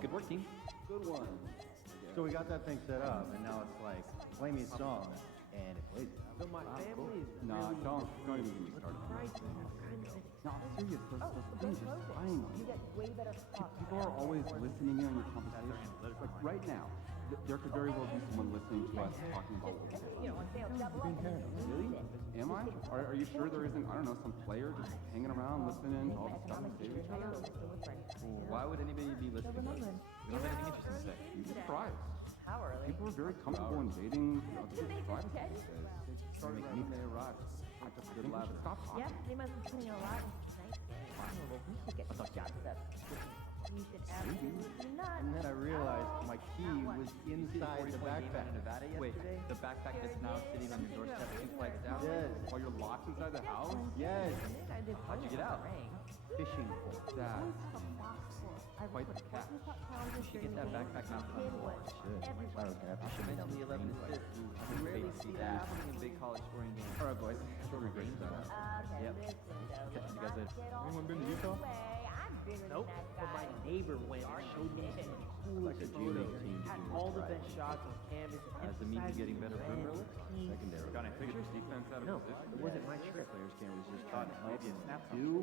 Good work, team. Good one. So we got that thing set up, and now it's like, play me a song, and it plays it. So my family is Nah, really don't even get me started. No, I'm serious. Those things are spying on You you. get way better talk. People are always listening in on your conversations. Like right now, there could very well be someone listening to us talking about what we're doing. You know, on sale, double up. Really? Am I? Are you sure there isn't, I don't know, some player just hanging around listening to all the stuff we say to each other? Why would anybody be listening to us? We don't have anything interesting to say. You'd be surprised. How early? People are very comfortable invading other people's privacy these days. They started when they arrived. I just think we should stop talking. Yeah, they must be putting in a lot into tonight. We should get You should absolutely not. And then I realized my key was inside the backpack. In Nevada Wait, yesterday? The backpack that's now sitting on your doorstep 2 flights down? Yes, While you're locked inside the house? yes. How'd you get out? Fishing pole. Dad, Quite the cat. You should get that backpack mounted on the wall. Shit, I was gonna have to shimmy down Mention the 11 assists. We rarely see that happening in big college scoring games. All right, boys. We're gonna break that out. Yep. Catch you guys later. Anyone been to Utah? Nope, but my neighbor went and showed me some coolest Like a G.O.A.T photos. team Had doing all the right. best shots on canvas. As the meat is getting better for Emphasizing Timberlake? Secondary. Got any pictures? Defense out of No, position. it wasn't my trip. Players can't resist trying to help Maybe a and snap do.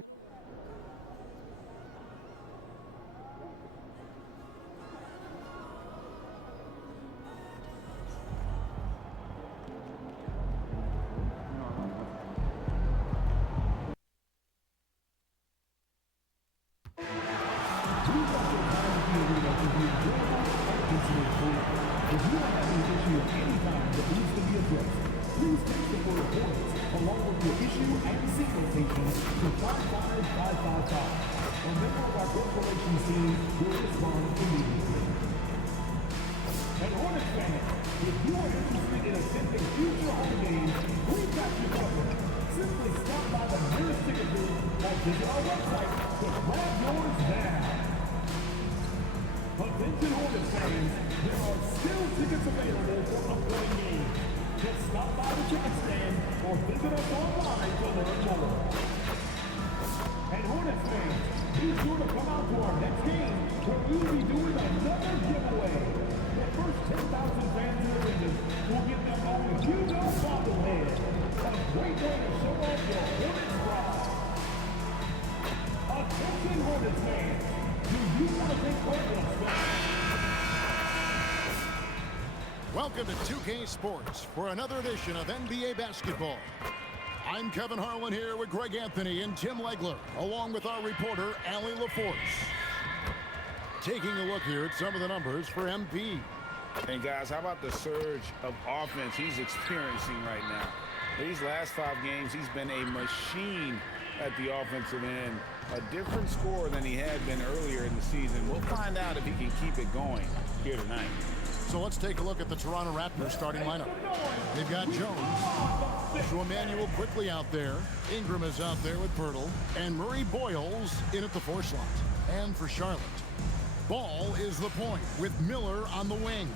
If you are having an issue of any kind that needs to be addressed, please text the word Hornets along with your issue and signal station to 55555. A member of our guest relations team will respond immediately. And Hornets fans, if you are interested in attending future home games, we've got you covered. Simply stop by the nearest ticket booth or visit our website to grab yours now. Attention Hornets fans, there are still tickets available for upcoming games. Just stop by the ticket stand or visit us online to learn more. And Hornets fans, be sure to come out to our next game where we'll be doing another giveaway. The first 10,000 fans in attendance will get their own Hugo bobblehead. A great way to show off your Hornets pride. Attention Hornets fans, do you want to take part in us? Welcome to 2K Sports for another edition of NBA basketball. I'm Kevin Harlan here with Greg Anthony and Tim Legler, along with our reporter, Allie LaForce. Taking a look here at some of the numbers for MP. And guys, how about the surge of offense he's experiencing right now? These last 5 games, he's been a machine at the offensive end. A different scorer than he had been earlier in the season. We'll find out if he can keep it going here tonight. So let's take a look at the Toronto Raptors starting lineup. They've got Jones, so Emmanuel quickly out there. Ingram is out there with Pirtle, and Murray Boyles in at the 4 slot. And for Charlotte, Ball is the point with Miller on the wing.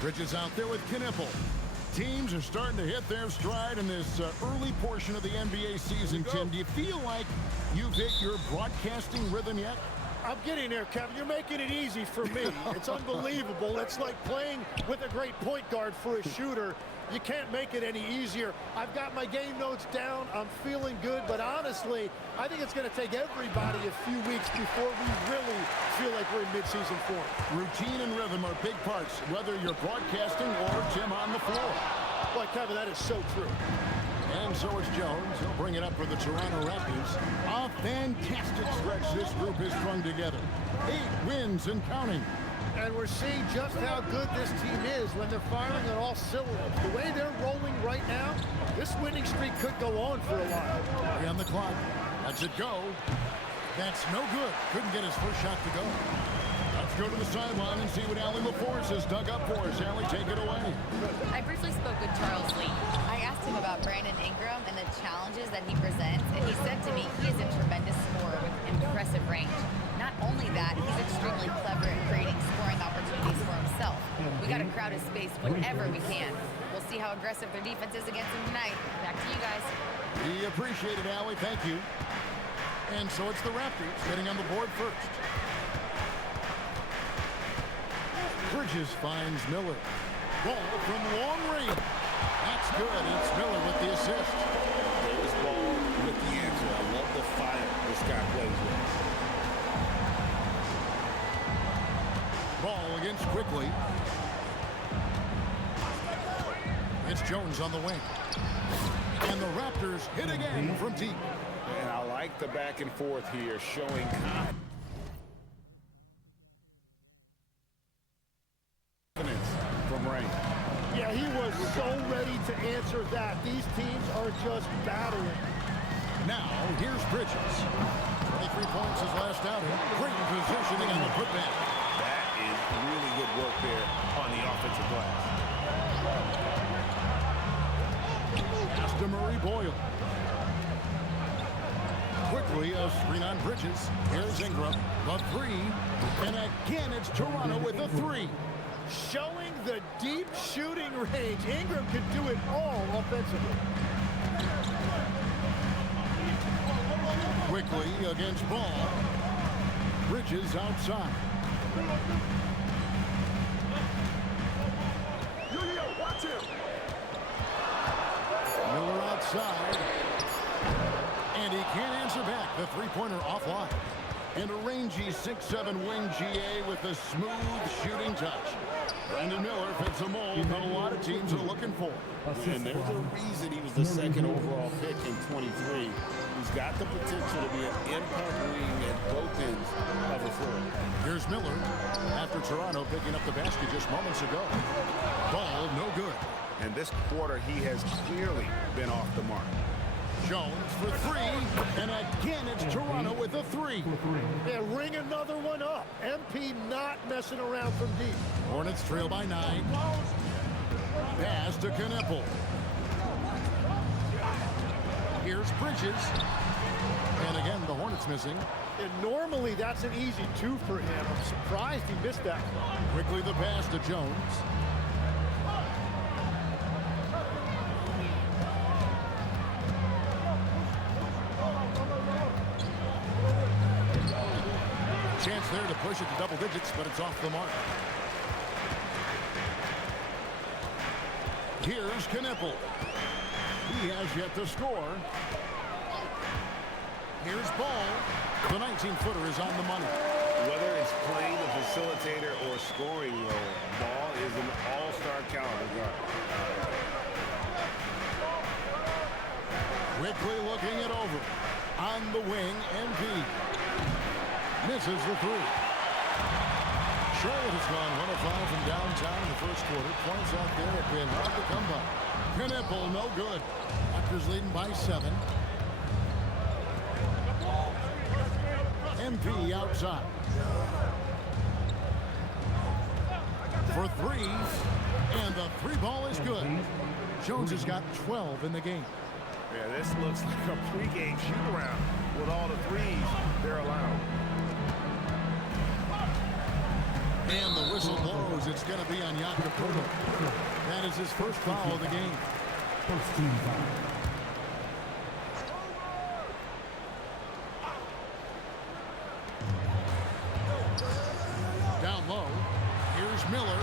Bridges out there with Knipple. Teams are starting to hit their stride in this early portion of the NBA season, Tim. Do you feel like you've hit your broadcasting rhythm yet? I'm getting there, Kevin. You're making it easy for me. It's unbelievable. It's like playing with a great point guard for a shooter. You can't make it any easier. I've got my game notes down. I'm feeling good, but honestly, I think it's going to take everybody a few weeks before we really feel like we're in midseason form. Routine and rhythm are big parts, whether you're broadcasting or Tim on the floor. Boy, Kevin, that is so true. And so is Jones. He'll bring it up for the Toronto Raptors. A fantastic stretch this group has strung together. 8 wins and counting. And we're seeing just how good this team is when they're firing on all cylinders. The way they're rolling right now, this winning streak could go on for a while. 3 on the clock. Let's it go. That's no good. Couldn't get his first shot to go. Let's go to the sideline and see what Allie LaForce has dug up for us. Allie, take it away. I briefly spoke with Charles Lee. I asked him about Brandon Ingram and the challenges that he presents, and he said to me he is a tremendous scorer with impressive range. Not only that, he's extremely clever at creating scoring opportunities for himself. We got to crowd his space whenever we can. We'll see how aggressive their defense is against him tonight. Back to you guys. We appreciate it, Allie. Thank you. And so it's the Raptors getting on the board first. Bridges finds Miller. Ball from long range. That's good. It's Miller with the assist. Davis Ball with the answer. I love the fire this guy plays with. Ball against Quickly. It's Jones on the wing. And the Raptors hit again from deep. And I like the back and forth here, showing confidence from Ray. Yeah, he was so ready to answer that. These teams are just battling. Now, here's Bridges. 23 points his last outing. Great positioning on the putback. That is really good work there on the offensive glass. Pass to Murray Boyle. Quickly, a screen on Bridges. Here's Ingram. The three. And again, it's Toronto with a three. Showing the deep shooting range. Ingram can do it all offensively. Quickly against Ball. Bridges outside. Miller outside. And he can't answer back. The three-pointer offline. And a rangy 6'7" wing G.A. with a smooth shooting touch. Brandon Miller fits a mold that a lot of teams are looking for. And there's a reason he was the second overall pick in 23. He's got the potential to be an impact wing at both ends of the floor. Here's Miller after Toronto picking up the basket just moments ago. Ball no good. And this quarter, he has clearly been off the mark. Jones for three, and again it's Toronto with a three. Yeah, ring another one up. MP not messing around from deep. Hornets trail by 9. Pass to Knipple. Here's Bridges. And again, the Hornets missing. And normally that's an easy two for him. I'm surprised he missed that. Quickly the pass to Jones. Chance there to push it to double digits, but it's off the mark. Here's Knipple. He has yet to score. Here's Ball. The 19-footer is on the money. Whether it's playing a facilitator or scoring role, Ball is an all-star caliber guard. Quickly looking it over. On the wing, MP. Misses the three. Charlotte has gone 1 of 5 from downtown in the first quarter. Points out there have been hard to come by. Knipple, no good. Raptors leading by 7. MP outside. For three. And the three ball is good. Jones has got 12 in the game. Yeah, this looks like a pregame shoot-around with all the threes they're allowed. And the whistle blows. It's going to be on Jakob Poeltl. That is his first foul of the game. First team foul. Down low. Here's Miller.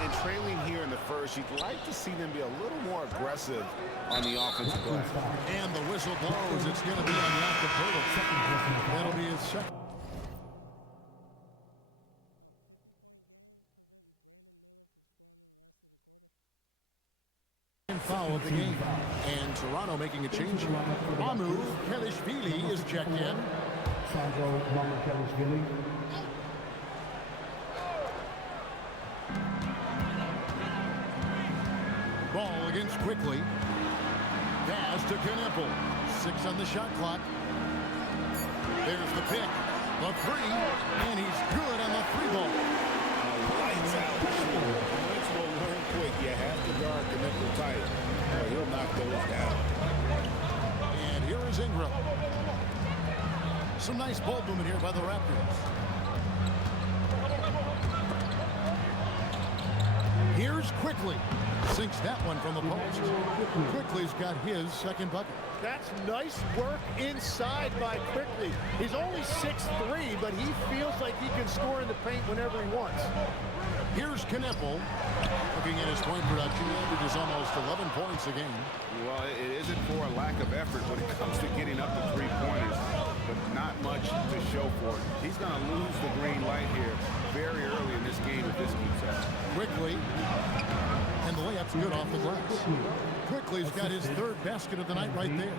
And trailing here in the first, you'd like to see them be a little more aggressive on the offensive glass. And the whistle blows. It's going to be on Jakob Poeltl. That'll be his second. Foul of the game. And Toronto making a change. Mamu Kelishvili is checked in. Sandro Mamu-Kelishvili. Ball against Quickly. Pass to Knipple. 6 on the shot clock. There's the pick. The three. And he's good on the three ball. Lights out. Points will learn quick. You have to guard Knipple tight, or he'll knock those down. And here is Ingram. Some nice ball movement here by the Raptors. Here's Quickly. Sinks that one from the post. Quickly's got his second bucket. That's nice work inside by Quickly. He's only 6'3", but he feels like he can score in the paint whenever he wants. Here's Knippel. Looking at his point production, he averages almost 11 points a game. Well, it isn't for a lack of effort when it comes to getting up to three-pointers, but not much to show for it. He's going to lose the green light here very early in this game if this keeps up. Quickly, and the layup's good off the glass. Quickly's got his third basket of the night right there.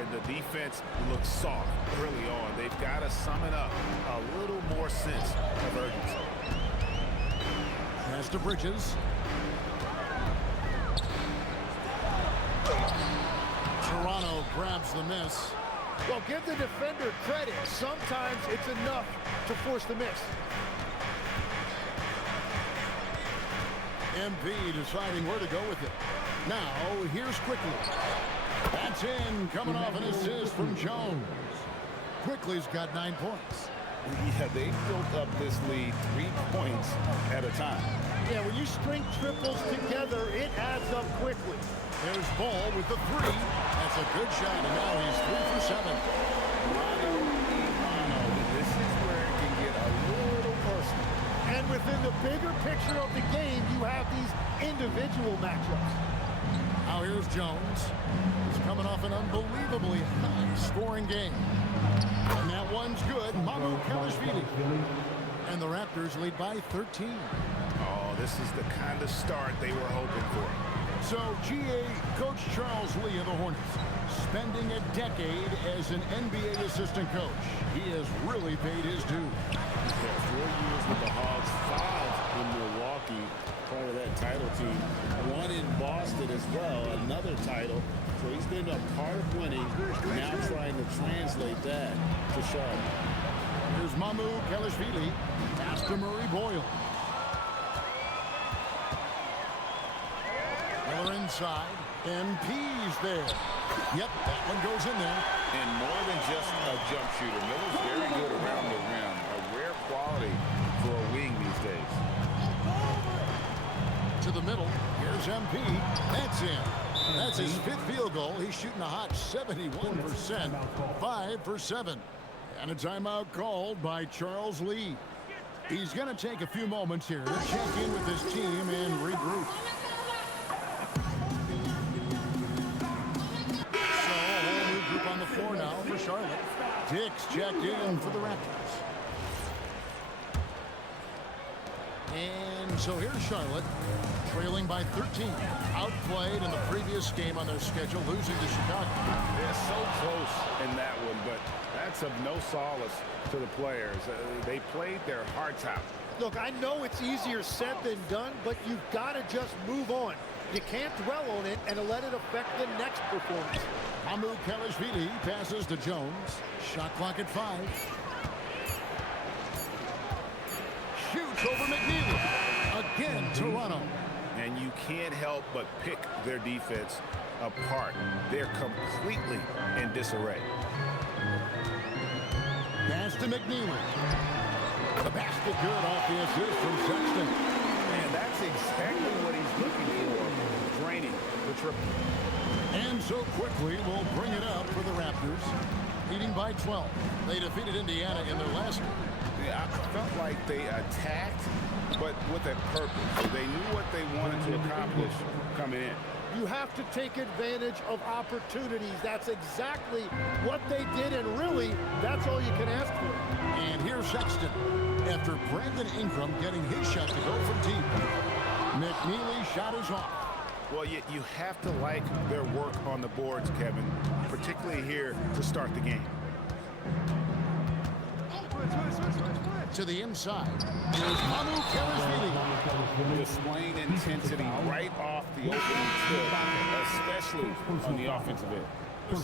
And the defense looks soft early on. They've got to sum it up a little more sense of urgency. Pass to Bridges. Toronto grabs the miss. Well, give the defender credit. Sometimes it's enough to force the miss. MP deciding where to go with it. Now, here's Quickly. That's in, coming off an assist from Jones. Quickly's got 9 points. Yeah, they built up this lead 3 points at a time. Yeah, when you string triples together, it adds up quickly. There's Ball with the 3. That's a good shot, and now he's 3 for 7. This is where it can get a little personal. And within the bigger picture of the game, you have these individual matchups. Now here's Jones. He's coming off an unbelievably high-scoring game. And that one's good. Mamu Kelishvili. And the Raptors lead by 13. Oh, this is the kind of start they were hoping for. So, Coach Charles Lee of the Hornets, spending a decade as an NBA assistant coach. He has really paid his dues. Yeah, 4 years with the Hawks, 5 in Milwaukee, part of that title team. 1 in Boston as well, another title. So he's been a part of winning, now trying to translate that to Charlotte. Here's Mamu Kelishvili, pass to Murray Boyle. Miller inside, MP's there. Yep, that one goes in there. And more than just a jump shooter, Miller's very good around the rim. A rare quality for a wing these days. To the middle, here's MP. That's in. That's his 5th field goal. He's shooting a hot 71%. 5 for 7. And a timeout called by Charles Lee. He's going to take a few moments here to check in with his team and regroup. So, a whole new group on the floor now for Charlotte. Dix checked in for the Raptors. And so here's Charlotte, trailing by 13. Outplayed in the previous game on their schedule, losing to Chicago. They're so close in that one, but that's of no solace to the players. They played their hearts out. Look, I know it's easier said than done, but you've got to just move on. You can't dwell on it and let it affect the next performance. Mamu Kelishvili passes to Jones. Shot clock at 5. Shoots over McNeely. Again, Toronto. And you can't help but pick their defense apart. They're completely in disarray. Pass to McNeely. The basket good off the assist from Sexton. And that's exactly what he's looking for. Draining the triple. And so Quickly will bring it up for the Raptors. Leading by 12. They defeated Indiana in their last game. Yeah, I felt like they attacked, but with a purpose. They knew what they wanted to accomplish coming in. You have to take advantage of opportunities. That's exactly what they did, and really, that's all you can ask for. And here's Sexton. After Brandon Ingram getting his shot to go from deep. McNeely's shot is off. Well, you have to like their work on the boards, Kevin, particularly here to start the game. To the inside. Here's Mamu Kelishvili. Displaying intensity right off the opening tip, especially on the offensive end.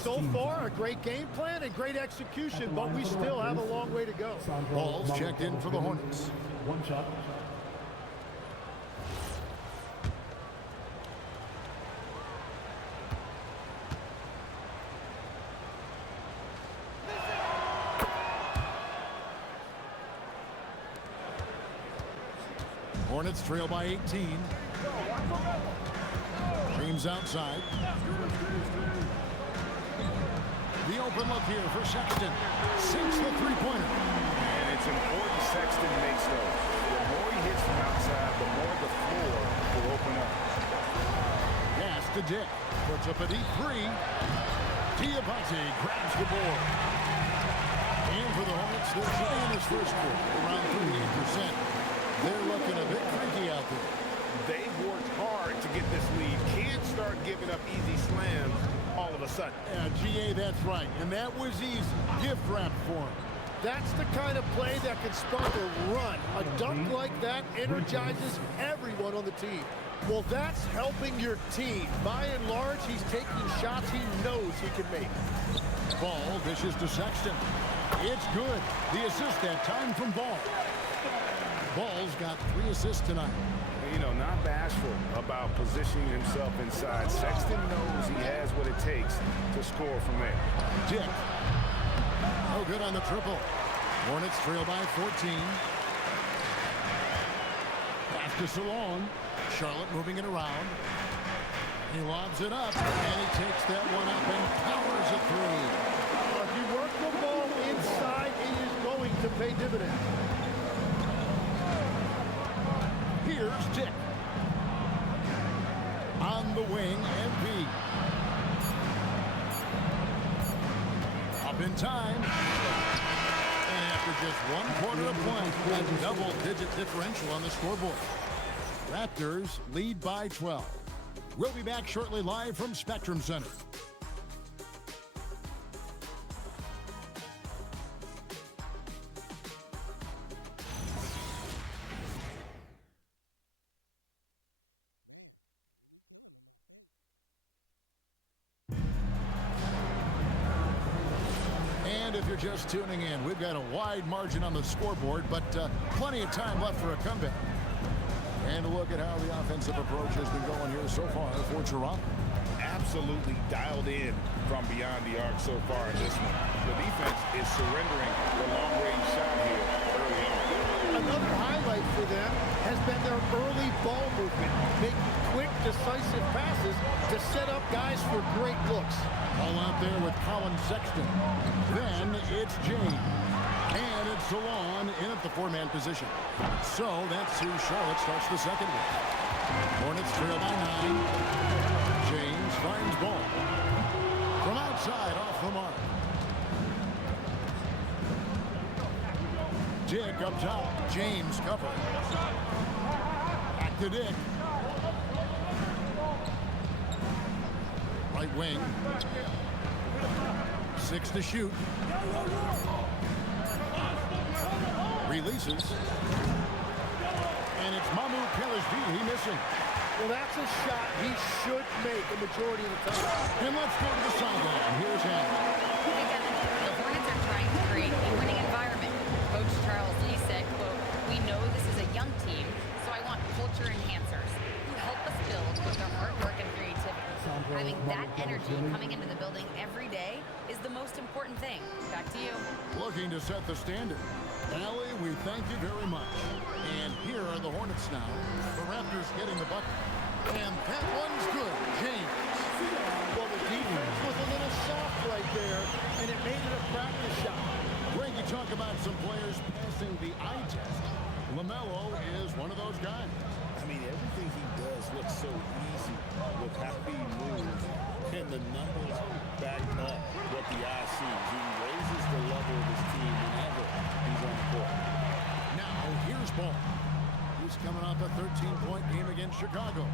So far, a great game plan and great execution, but we still have a long way to go. Ball's checked in for the Hornets. One shot. Hornets trail by 18. James outside. The open look here for Sexton. Sinks the three-pointer. And it's important Sexton makes those. The more he hits from outside, the more the floor will open up. Pass to Dick. Puts up a deep three. G.O.A.T grabs the board. And for the Hornets, they're shooting this first quarter around 38%. They're looking a bit freaky out there. They've worked hard to get this lead. Can't start giving up easy slams all of a sudden. Yeah, G.A., that's right. And that was easy. Gift wrap for him. That's the kind of play that can spark a run. A dunk like that energizes everyone on the team. Well, that's helping your team. By and large, he's taking shots he knows he can make. Ball dishes to Sexton. It's good. The assist that time from Ball. Ball's got 3 assists tonight. You know, not bashful about positioning himself inside. Sexton knows he has what it takes to score from there. Dick. No good on the triple. Hornets trail by 14. Pass to Salon. Charlotte moving it around. He lobs it up, and he takes that one up and powers it through. If you work the ball inside, it is going to pay dividends. Here's Dick. On the wing, MP. Up in time. And after just 1 quarter of play, a double-digit differential on the scoreboard. Raptors lead by 12. We'll be back shortly live from Spectrum Center. And if you're just tuning in, we've got a wide margin on the scoreboard, but plenty of time left for a comeback. And a look at how the offensive approach has been going here so far for Toronto. Absolutely dialed in from beyond the arc so far in this one. The defense is surrendering the long-range shot here early on. Another highlight for them has been their early ball movement, making quick, decisive passes to set up guys for great looks. All out there with Colin Sexton. Then it's James. And it's Salon in at the 4-man position. So that's who Charlotte starts the second with. Hornets trail by 9. James finds Ball. From outside, off the mark. Dick up top. James cover. Back to Dick. Right wing. 6 to shoot. Releases. And it's Mamu Kelashvili missing. Well, that's a shot he should make a majority of the time. And let's go to the sideline. Here's Allen. Hey, Devin, the Hornets are trying to create a winning environment. Coach Charles Lee said, quote, "We know this is a young team, so I want culture enhancers who help us build with their hard work and creativity. Having that energy coming into the building every day is the most important thing." Back to you. Looking to set the standard. Allie, we thank you very much. And here are the Hornets now. The Raptors getting the bucket. And that one's good. James. Well, the defense was a little soft right there, and it made it a practice shot. Greg, you talk about some players passing the eye test. LaMelo is one of those guys. I mean, everything he does looks so easy with how he moves, and the numbers back up what the eye sees. He raises the level of his team whenever he's on the court. Now, here's Ball. He's coming off a 13-point game against Chicago.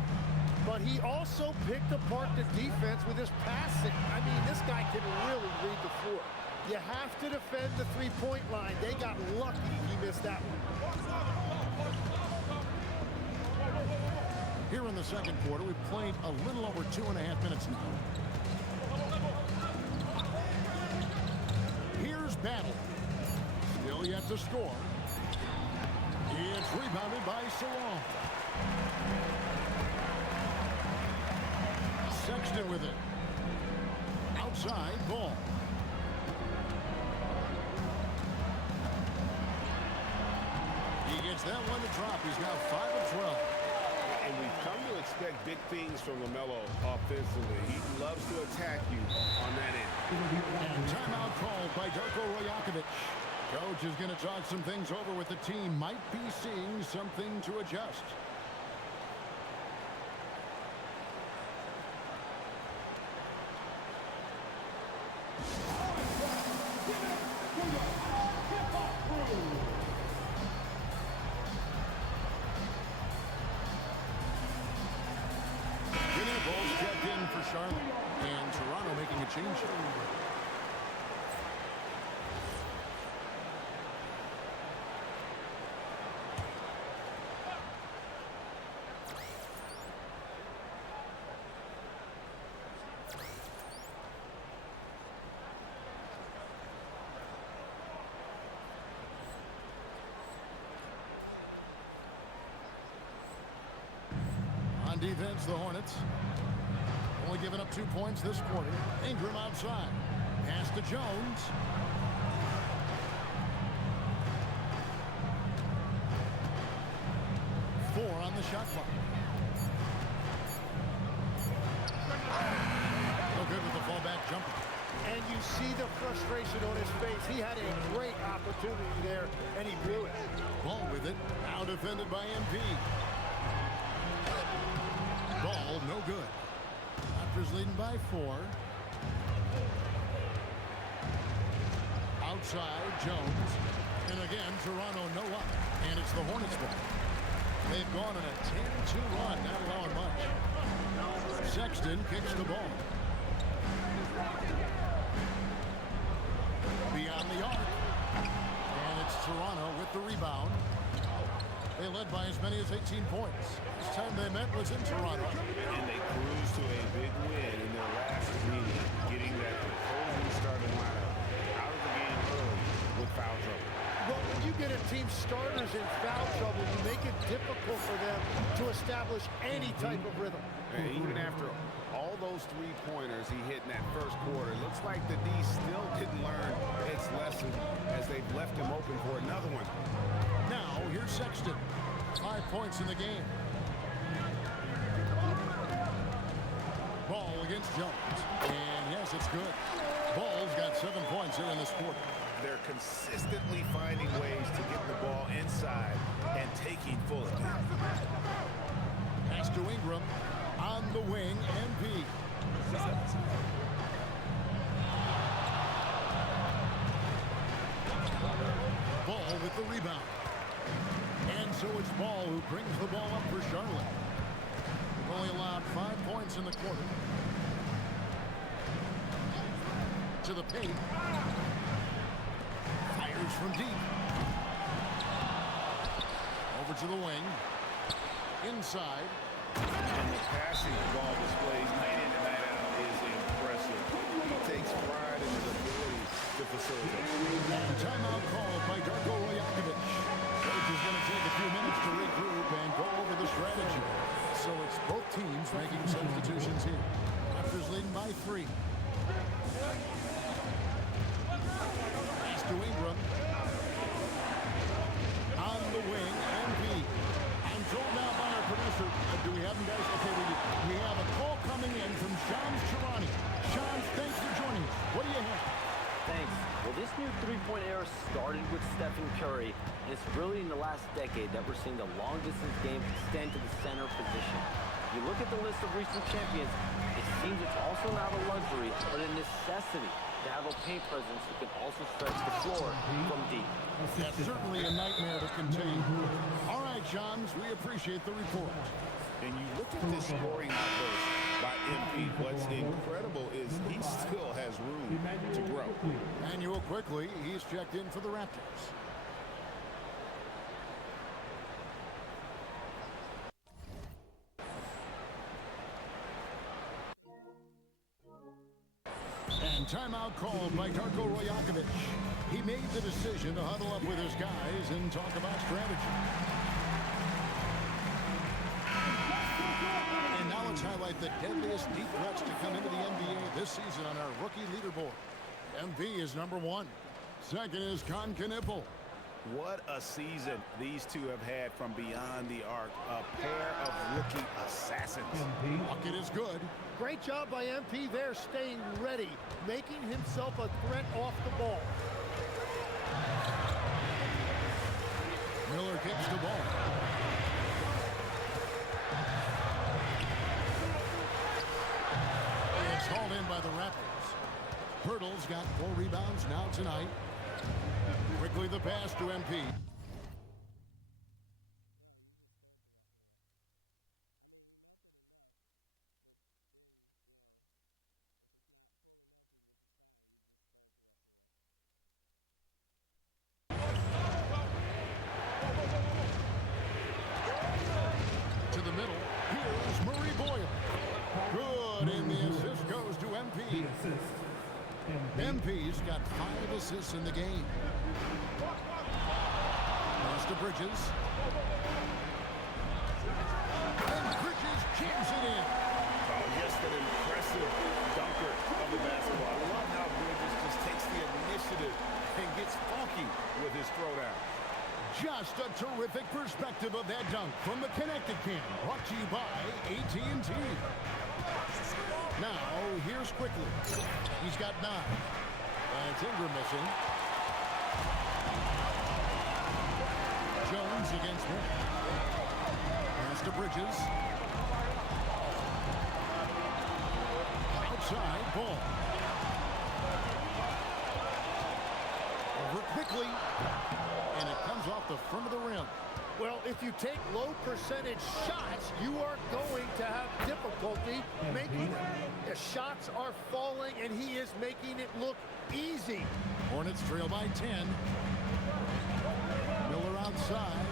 But he also picked apart the defense with his passing. I mean, this guy can really read the floor. You have to defend the three-point line. They got lucky he missed that one. Here in the second quarter, we've played a little over 2.5 minutes now. Here's Battle. Still yet to score. It's rebounded by Salon. Sexton with it. Outside, Ball. He gets that one to drop. He's now 5 of 12. And we've come to expect big things from LaMelo offensively. He loves to attack you on that end. And timeout called by Darko Rajakovic. Coach is going to talk some things over with the team. Might be seeing something to adjust. Bulls checked in for Charlotte, and Toronto making a change here. On defense, the Hornets only giving up 2 points this quarter. Ingram outside. Pass to Jones. Four on the shot clock. No good with the fallback jumper. And you see the frustration on his face. He had a great opportunity there, and he blew it. Ball with it. Now defended by MP. Ball no good. Raptors leading by 4. Outside, Jones. And again, Toronto no up. And it's the Hornets ball. They've gone on a 10-2 run, not allowing much. Sexton kicks the ball. Beyond the arc. And it's Toronto with the rebound. They led by as many as 18 points. Last time they met was in Toronto. And they cruised to a big win in their last meeting, getting that opposing starting lineup out of the game early with foul trouble. Well, when you get a team starters in foul trouble, you make it difficult for them to establish any type of rhythm. And even after all those three-pointers he hit in that first quarter, it looks like the D still didn't learn its lesson as they've left him open for another one. Now, here's Sexton. 5 points in the game. Ball against Jones. And yes, it's good. Ball's got 7 points here in this quarter. They're consistently finding ways to get the ball inside and taking full advantage. Pass to Ingram. On the wing, MP. Ball with the rebound. And so it's Ball who brings the ball up for Charlotte. They've only allowed 5 points in the quarter. To the paint. Fires from deep. Over to the wing. Inside. And the passing ball displays night in and night out is impressive. He takes pride in his ability to facilitate. And timeout called by Darko Rajakovic. Coach is going to take a few minutes to regroup and go over the strategy. So it's both teams making substitutions here. Raptors leading by 3. Pass to Ingram. On the wing, MP. I'm told now by our producer, do we have them, guys? Okay, we have a call coming in from Shams Charania. Shams, thanks for joining us. What do you have? Thanks. Well, this new three-point era started with Stephen Curry, and it's really in the last decade that we're seeing the long-distance game extend to the center position. If you look at the list of recent champions, it seems it's also not a luxury, but a necessity to have a paint presence who can also stretch the floor from deep. That's certainly a nightmare to contain. All right, Shams, we appreciate the report. And you look at this scoring outburst by MP. What's incredible is he still has room to grow. Manuel quickly, he's checked in for the Raptors. And timeout called by Darko Rajakovic. He made the decision to huddle up with his guys and talk about strategy. And now let's highlight the deadliest deep threats to come into the NBA this season on our rookie leaderboard. MP is number 1. Second is Con Knipple. What a season these two have had from beyond the arc. A pair of rookie assassins. Bucket is good. Great job by MP there, staying ready, making himself a threat off the ball. Miller kicks the ball. It's hauled in by the Raptors. Hurdle's got 4 rebounds now tonight. Quickly the pass to MP. To the middle. Here's Murray Boyle. Good, and the assist goes to MP. MP's got 5 assists in the game. Pass to Bridges. And Bridges jams it in. Oh, just an impressive dunker of the basketball. I love how Bridges just takes the initiative and gets funky with his throwdown. Just a terrific perspective of that dunk from the Connected Cam, brought to you by AT&T. Now, here's Quickly. He's got 9. And it's Ingram missing. Jones against him. Pass to Bridges. Outside, ball. Over Quickly. And it comes off the front of the rim. Well, if you take low percentage shots, you are going to have difficulty making them. The shots are falling, and he is making it look easy. Hornets trail by 10. Miller outside.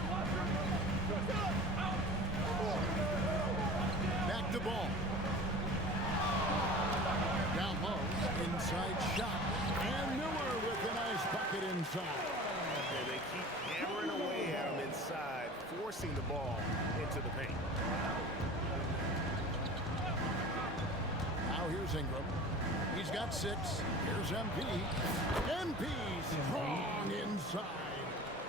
Back to ball. Down low. Inside shot. And Miller with a nice bucket inside. And they keep hammering away at him inside, forcing the ball into the paint. Now here's Ingram. He's got 6. Here's MP. MP strong inside.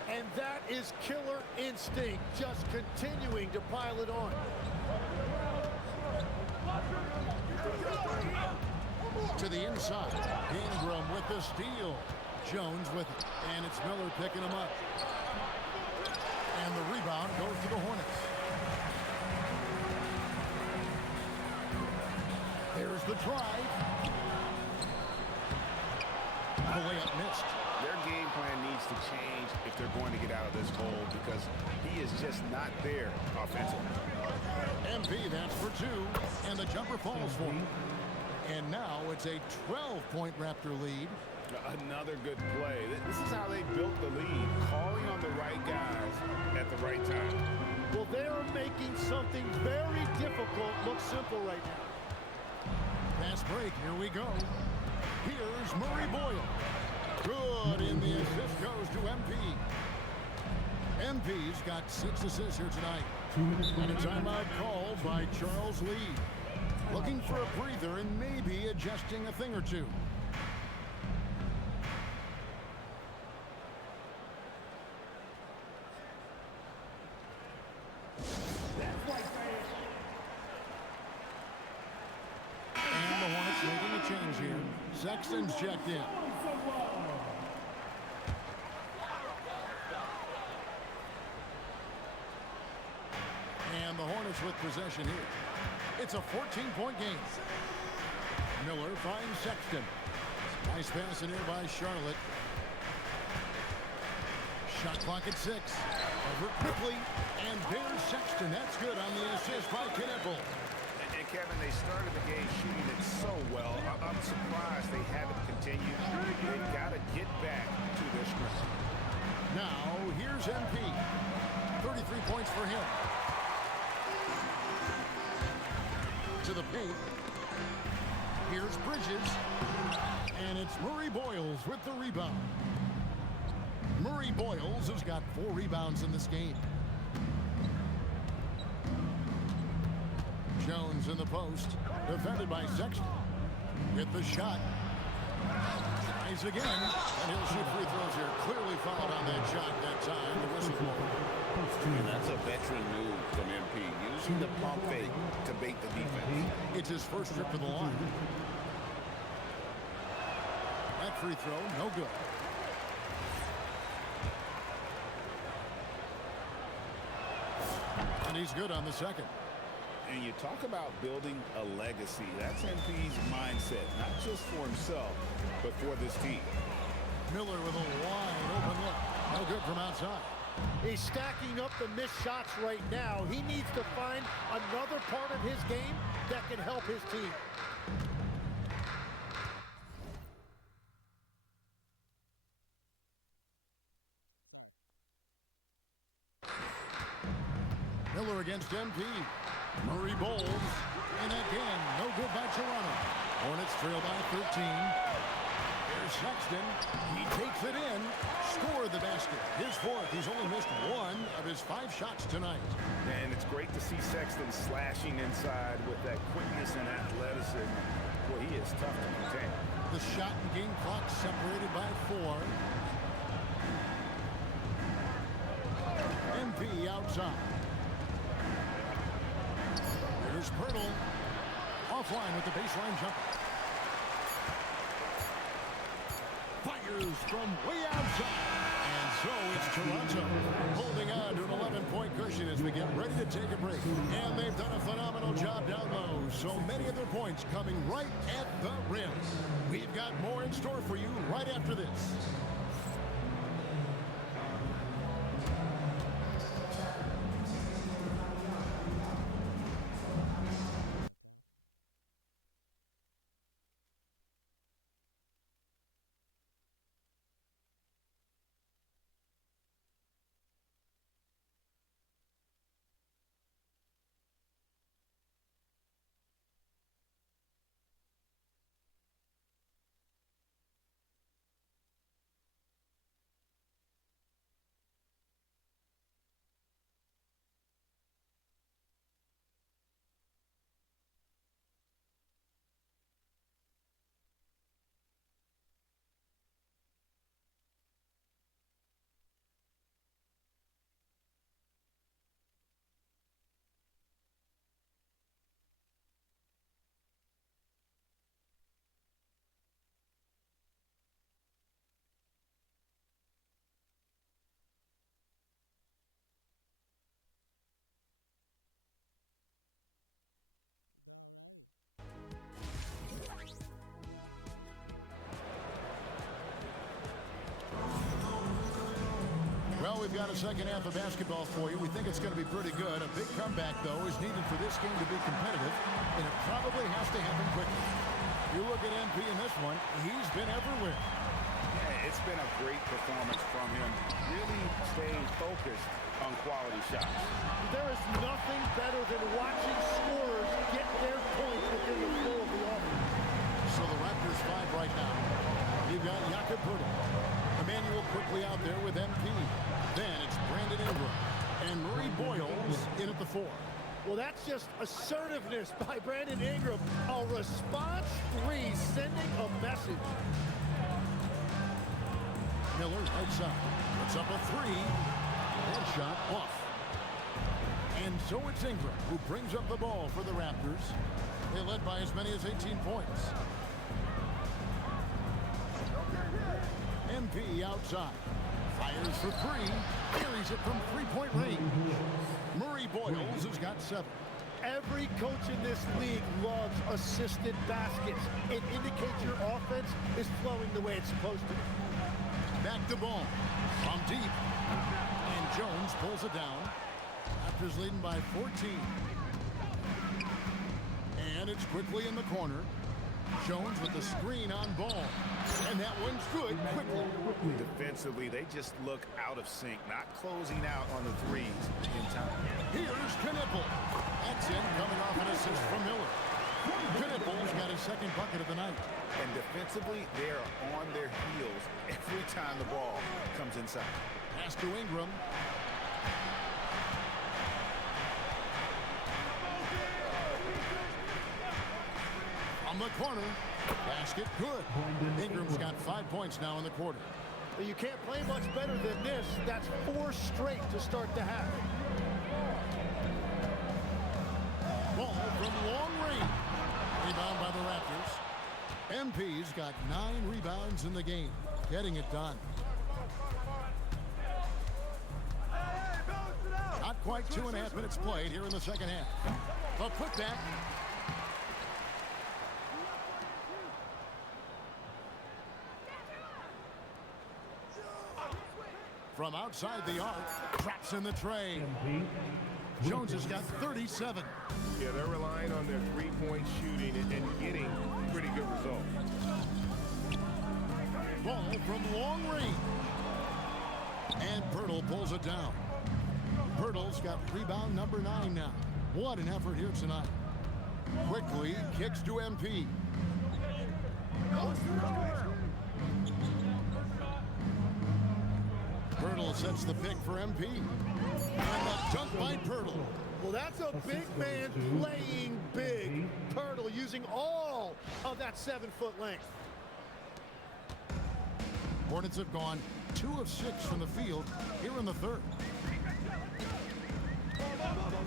And that is killer instinct, just continuing to pile it on. To the inside. Ingram with the steal. Jones with it. And it's Miller picking him up. And the rebound goes to the Hornets. There's the drive. The layup missed. Their game plan needs to change if they're going to get out of this hole, because he is just not there offensively. MP, that's for 2. And the jumper falls for him. And now it's a 12-point Raptor lead. Another good play. This is how they built the lead, calling on the right guys at the right time. Well, they are making something very difficult look simple right now. Fast break, here we go. Here's Murray Boyle. Good, and the assist goes to MP. MP's got 6 assists here tonight. And a timeout called by Charles Lee. Looking for a breather and maybe adjusting a thing or two. And the Hornets making a change here. Sexton's checked in. And the Hornets with possession here. It's a 14-point game. Miller finds Sexton. Nice pass in here by Charlotte. Shot clock at 6. Over quickly. And there's Sexton. That's good on the assist by Knipple. And Kevin, they started the game shooting it so well. I'm surprised they haven't continued. They've got to get back to their strength. Now, here's MP. 33 points for him. To the paint. Here's Bridges. And it's Murray Boyles with the rebound. Murray Boyles has got 4 rebounds in this game. Jones in the post. Defended by Sexton. With the shot. Tries again, and he'll shoot free throws here. Clearly fouled on that shot that time. The whistle blown. And that's a veteran move from MP, using the pump fake to bait the defense. It's his first trip to the line. That free throw, no good. And he's good on the second. And you talk about building a legacy. That's MP's mindset, not just for himself, but for this team. Miller with a wide open look. No good from outside. He's stacking up the missed shots right now. He needs to find another part of his game that can help his team. Miller against MP. Murray bowls. And again, no good by Toronto. Hornets trail by 13. Here's Sexton. He takes it in. Scored the basket. His fourth. He's only missed one of his 5 shots tonight. And it's great to see Sexton slashing inside with that quickness and athleticism. Boy, he is tough to contain. The shot and game clock separated by 4. MP outside. Here's Pirtle. Offline with the baseline jumper. Fires from way outside. And so it's Toronto holding on to an 11-point cushion as we get ready to take a break. And they've done a phenomenal job down low. So many of their points coming right at the rim. We've got more in store for you right after this. Well, we've got a second half of basketball for you. We think it's going to be pretty good. A big comeback, though, is needed for this game to be competitive, and it probably has to happen quickly. You look at MP in this one, he's been everywhere. Yeah, it's been a great performance from him. Really staying focused on quality shots. There is nothing better than watching scorers get their points within the flow of the offense. So the Raptors 5 right now. You've got Jakob Poeltl. Emmanuel quickly out there with MP. Then it's Brandon Ingram. And Murray Boyles in at the 4. Well, that's just assertiveness by Brandon Ingram. A response 3 sending a message. Miller outside. Puts up a 3. One shot off. And so it's Ingram who brings up the ball for the Raptors. They led by as many as 18 points. MP outside. Fires for 3. Carries it from 3-point range. Murray Boyles has got 7. Every coach in this league loves assisted baskets. It indicates your offense is flowing the way it's supposed to. Back the ball from deep. And Jones pulls it down. Raptors leading by 14. And it's quickly in the corner. Jones with the screen on ball. And that one's good quickly. Defensively, they just look out of sync, not closing out on the threes in time. Here's Knippel. That's in, coming off an assist from Miller. Knippel's got his second bucket of the night. And defensively, they are on their heels every time the ball comes inside. Pass to Ingram. On the corner. Basket good. Ingram's got 5 points now in the quarter. You can't play much better than this. That's 4 straight to start the half. Ball from long range. Rebound by the Raptors. MP's got 9 rebounds in the game. Getting it done. Not quite 2.5 minutes played here in the second half. A putback. From outside the arc, traps in the tray. Jones has got 37. Yeah, they're relying on their three-point shooting and getting pretty good results. Ball from long range. And Pirtle pulls it down. Pirtle's got rebound number 9 now. What an effort here tonight. Quickly kicks to MP. Pirtle sets the pick for MP. And the dunk by Pirtle. Well, that's a big man playing big. Pirtle using all of that 7-foot length. Hornets have gone 2 of 6 from the field here in the third.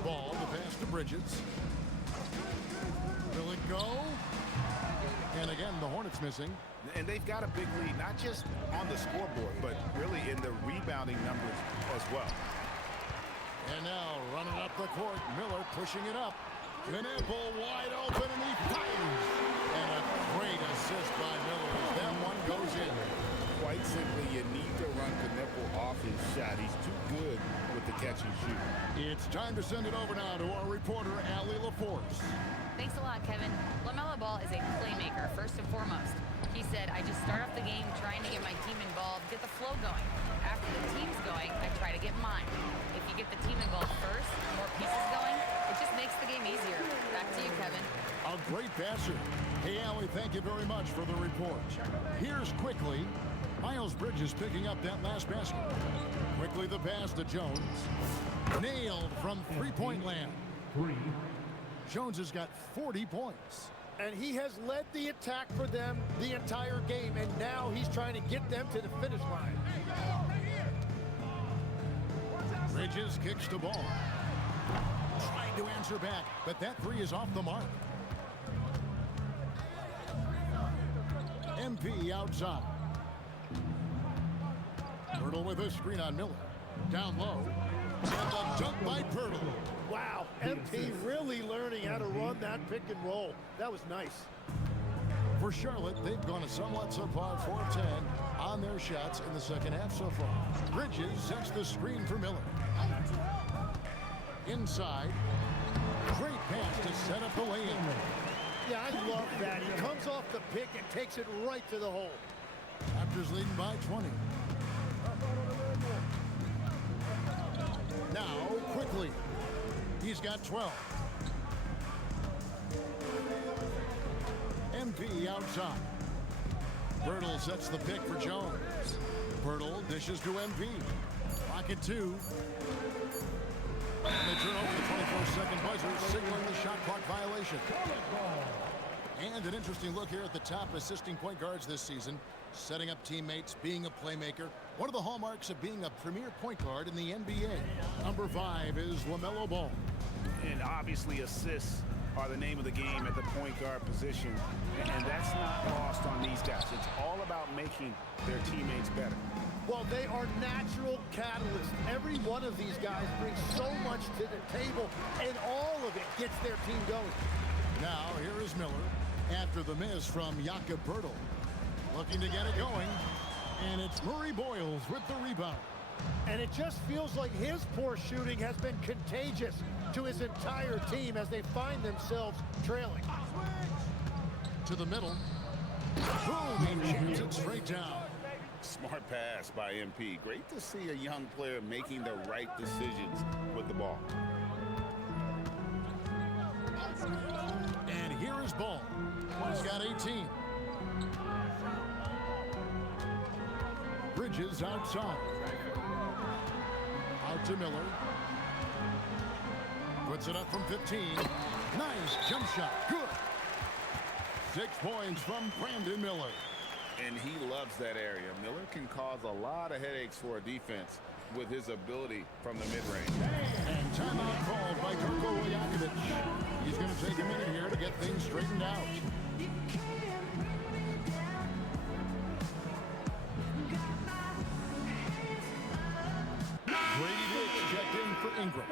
Ball, the pass to Bridges. Will it go? And again, the Hornets missing. And they've got a big lead, not just on the scoreboard, but really in the rebounding numbers as well. And now running up the court, Miller pushing it up. Knuckle wide open and he fires. And a great assist by Miller as that one goes in. Quite simply, you need to run Knuckle off his shot. He's too good with the catch and shoot. It's time to send it over now to our reporter, Allie LaForce. Thanks a lot, Kevin. LaMelo Ball is a playmaker, first and foremost. He said, I just start off the game trying to get my team involved, get the flow going. After the team's going, I try to get mine. If you get the team involved first, more pieces going, it just makes the game easier. Back to you, Kevin. A great passer. Hey, Allie, thank you very much for the report. Here's quickly Miles Bridges picking up that last basket. Quickly the pass to Jones. Nailed from three-point land. Jones has got 40 points. And he has led the attack for them the entire game, and now he's trying to get them to the finish line. Bridges kicks the ball. Trying to answer back, but that three is off the mark. MP outside. Pirtle with a screen on Miller. Down low. And the dunk by Pirtle. Wow, MP really learning how to run that pick and roll. That was nice. For Charlotte, they've gone a somewhat subpar 4-10 on their shots in the second half so far. Bridges sets the screen for Miller. Inside. Great pass to set up the lay-in. Yeah, I love that. He comes off the pick and takes it right to the hole. Raptors leading by 20. Now, quickly. He's got 12. MP outside. Pirtle sets the pick for Jones. Pirtle dishes to MP. Pocket 2. And they turn over the 24-second buzzer, signaling the shot clock violation. And an interesting look here at the top assisting point guards this season. Setting up teammates, being a playmaker. One of the hallmarks of being a premier point guard in the NBA. Number 5 is LaMelo Ball. And obviously assists are the name of the game at the point guard position. And that's not lost on these guys. It's all about making their teammates better. Well, they are natural catalysts. Every one of these guys brings so much to the table, and all of it gets their team going. Now, here is Miller after the miss from Jakob Pirtle. Looking to get it going, and it's Murray Boyles with the rebound. And it just feels like his poor shooting has been contagious to his entire team as they find themselves trailing. To the middle. Boom, he jams it straight down. Smart pass by MP. Great to see a young player making the right decisions with the ball. And here is Ball. He's got 18. Bridges outside. Out to Miller. Puts it up from 15. Nice jump shot. Good. 6 points from Brandon Miller. And he loves that area. Miller can cause a lot of headaches for a defense with his ability from the mid-range. And timeout called by G.O.A.T. He's going to take a minute here to get things straightened out. Brady Dix checked in for Ingram.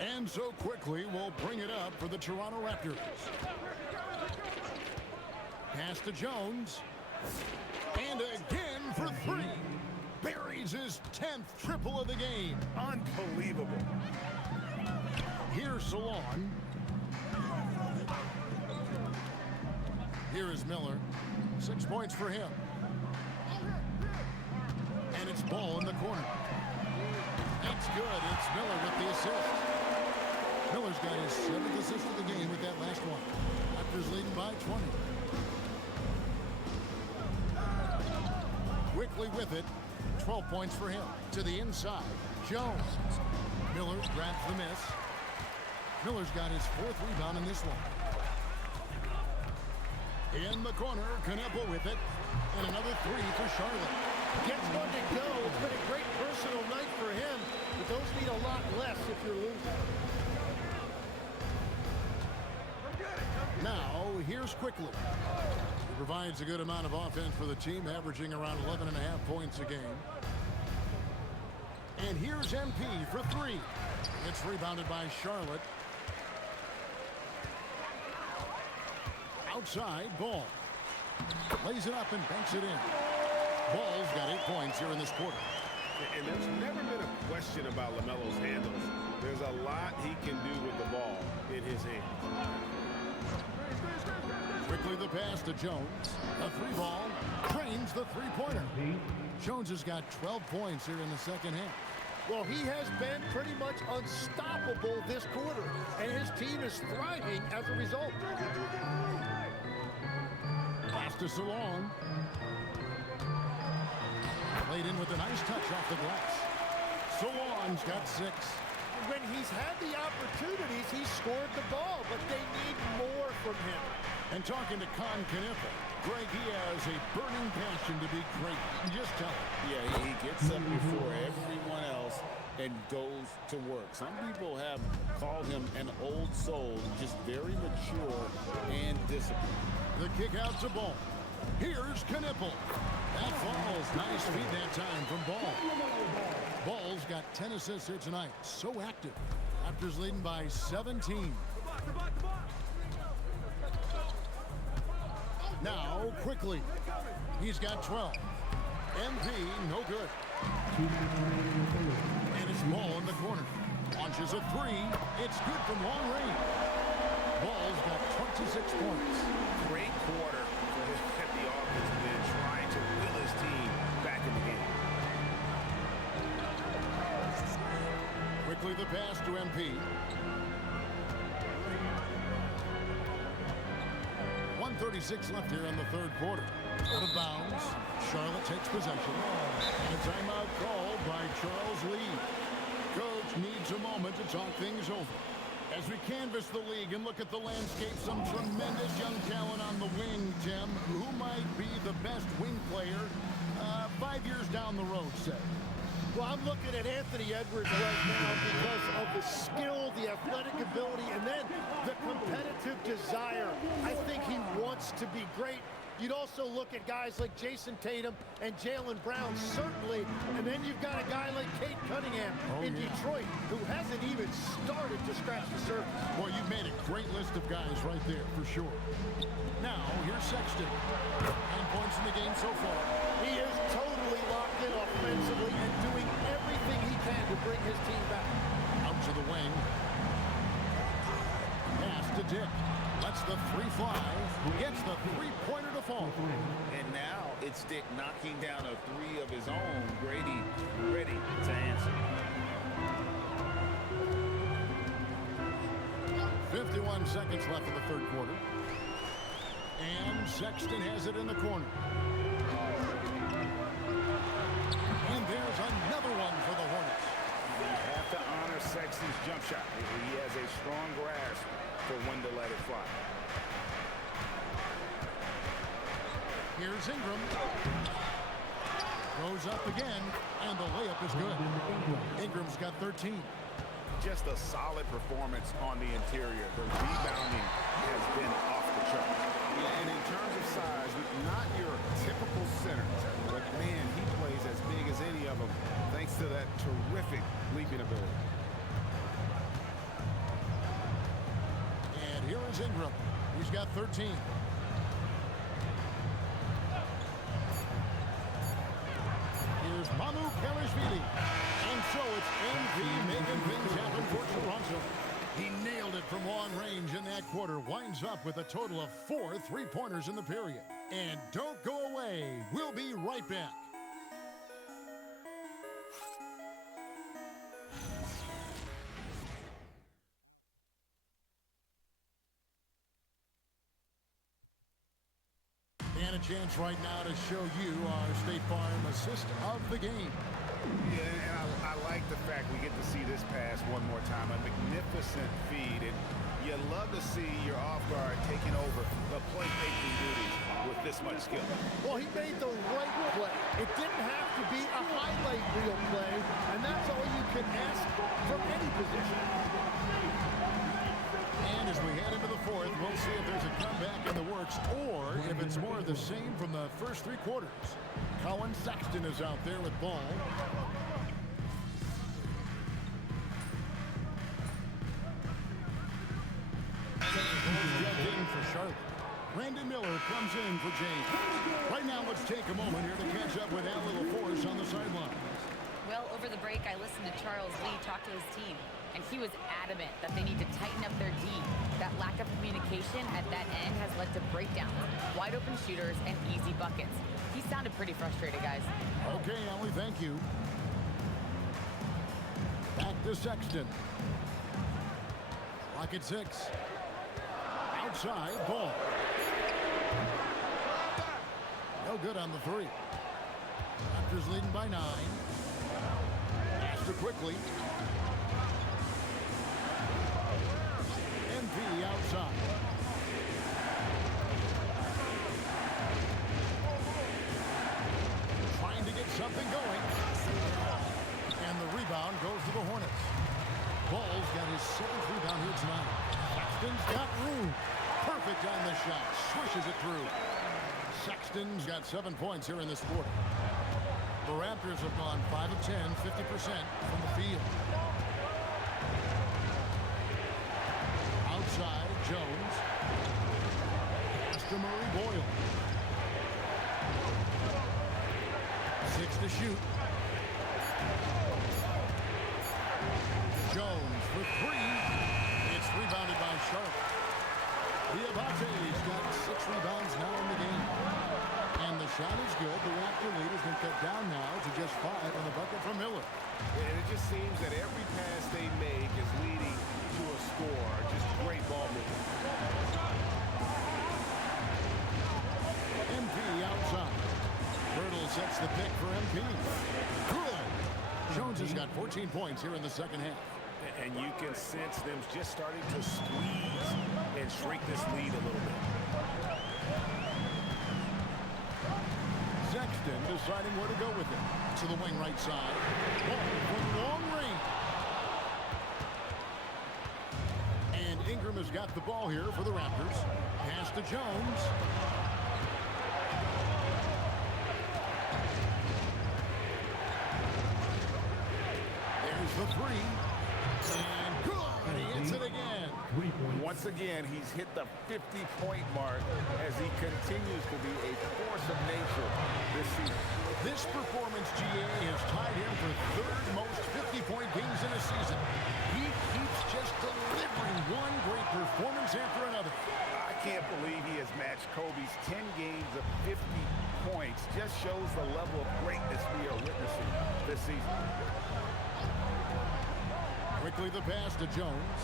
And so quickly, we'll bring it up for the Toronto Raptors. Pass to Jones. And again for 3. Buries his 10th triple of the game. Unbelievable. Here's Salon. Here is Miller. 6 points for him. And it's Ball in the corner. That's good. It's Miller with the assist. Miller's got his 7th assist of the game with that last one. Raptors leading by 20. Quickly with it. 12 points for him. To the inside. Jones. Miller grabs the miss. Miller's got his 4th rebound in this one. In the corner, Kneppel with it. And another 3 for Charlotte. Gets one to go. It's been a great personal night for him. But those mean a lot less if you're losing. Now, here's Quickly. He provides a good amount of offense for the team, averaging around 11.5 points a game. And here's MP for 3. It's rebounded by Charlotte. Outside, Ball. Lays it up and banks it in. Ball's got 8 points here in this quarter. And there's never been a question about LaMelo's handles. There's a lot he can do with the ball in his hands. Quickly the pass to Jones. A 3-ball. Cranes the 3-pointer. Jones has got 12 points here in the second half. Well, he has been pretty much unstoppable this quarter, and his team is thriving as a result. Pass to Salon. Played in with a nice touch off the glass. Salon's got 6. When he's had the opportunities, he's scored the ball, but they need more from him. And talking to Kneppel, Greg, he has a burning passion to be great. Just tell him. Yeah, he gets up before everyone else and goes to work. Some people have called him an old soul, just very mature and disciplined. The kick out to Ball. Here's Kneppel. That falls. Nice feed that time from Ball. Ball's got 10 assists here tonight. So active. Raptors leading by 17. Now, Quickly. He's got 12. MP, no good. And it's Ball in the corner. Launches a 3. It's good from long range. Ball's got 26 points. Great quarter for him at the offensive end, trying to will his team back in the game. Quickly the pass to MP. 1:36 left here in the third quarter. Out of bounds. Charlotte takes possession. And a timeout called by Charles Lee. Coach needs a moment to talk things over. As we canvass the league and look at the landscape, some tremendous young talent on the wing, Tim. Who might be the best wing player 5 years down the road, say? Well, I'm looking at Anthony Edwards right now because of the skill, the athletic ability, and then the competitive desire. I think he wants to be great. You'd also look at guys like Jason Tatum and Jaylen Brown, certainly. And then you've got a guy like Cade Cunningham in Detroit, who hasn't even started to scratch the surface. Well, you've made a great list of guys right there, for sure. Now, here's Sexton. 9 points in the game so far. He is totally locked in offensively and doing everything he can to bring his team back. Out to the wing. Pass to Dick. Lets the 3 fly. Gets the 3-pointer to fall. And now it's Dick knocking down a 3 of his own. Grady ready to answer. 51 seconds left in the third quarter. And Sexton has it in the corner. And there's another one for the Hornets. You have to honor Sexton's jump jump shot. He has a strong grasp for when to let it fly. Here's Ingram. Goes up again, and the layup is good. Ingram's got 13. Just a solid performance on the interior. The rebounding has been off the chart. Yeah, and in terms of size, not your typical center, but man, he plays as big as any of them thanks to that terrific leaping ability. And here is Ingram. He's got 13. Here's Mamu Kelishvili. And so it's MV making things happen for Toronto. He nailed it from long range in that quarter. Winds up with a total of 4 3-pointers in the period. And don't go away. We'll be right back. And a chance right now to show you our State Farm assist of the game. Yeah, and I like the fact we get to see this pass one more time. A magnificent feed, and you love to see your off guard taking over the playmaking duties with this much skill. Well, he made the right play. It didn't have to be a highlight reel play, and that's all you can ask from any position. And as we head into the fourth, we'll see if there's a comeback in the works or if it's more of the same from the first 3 quarters. Colin Sexton is out there with ball. In for Charlotte. Brandon Miller comes in for James. Right now, let's take a moment here to catch up with Al LaForce on the sideline. Well, over the break, I listened to Charles Lee talk to his team, and he was adamant that they need to tighten up their D. That lack of communication at that end has led to breakdowns, wide open shooters, and easy buckets. He sounded pretty frustrated, guys. Okay, Allie, thank you. Back to Sexton. Clock at 6. Outside, ball. No good on the 3. Raptors leading by 9. Faster quickly. MV outside. Trying to get something going. And the rebound goes to the Hornets. Ball's got his 7th rebound here tonight. Sexton's got room. Perfect on the shot. Swishes it through. Sexton's got 7 points here in this quarter. The Raptors have gone 5 of 10, 50% from the field. Outside, Jones. Pass to Murray Boyle. 6 to shoot. Jones for 3. It's rebounded by Charlotte. G.O.A.T's got 6 rebounds now in the game. And the shot is good. The Raptor lead has been cut down now to just 5 on the bucket from Miller. And it just seems that every pass they make is leading to a score. Just great ball movement. MP outside. Hurdle sets the pick for MP. Good. Jones has got 14 points here in the second half. And you can sense them just starting to squeeze and shrink this lead a little bit. Sexton deciding where to go with it. To the wing right side. Ball from long range. And Ingram has got the ball here for the Raptors. Pass to Jones. There's the 3. And good. He hits it again. Once again, he's hit the 50-point mark as he continues to be a force of nature this season. This performance, GA, has tied him for 3rd most 50-point games in a season. He keeps just delivering one great performance after another. I can't believe he has matched Kobe's 10 games of 50 points. Just shows the level of greatness we are witnessing this season. Quickly the pass to Jones.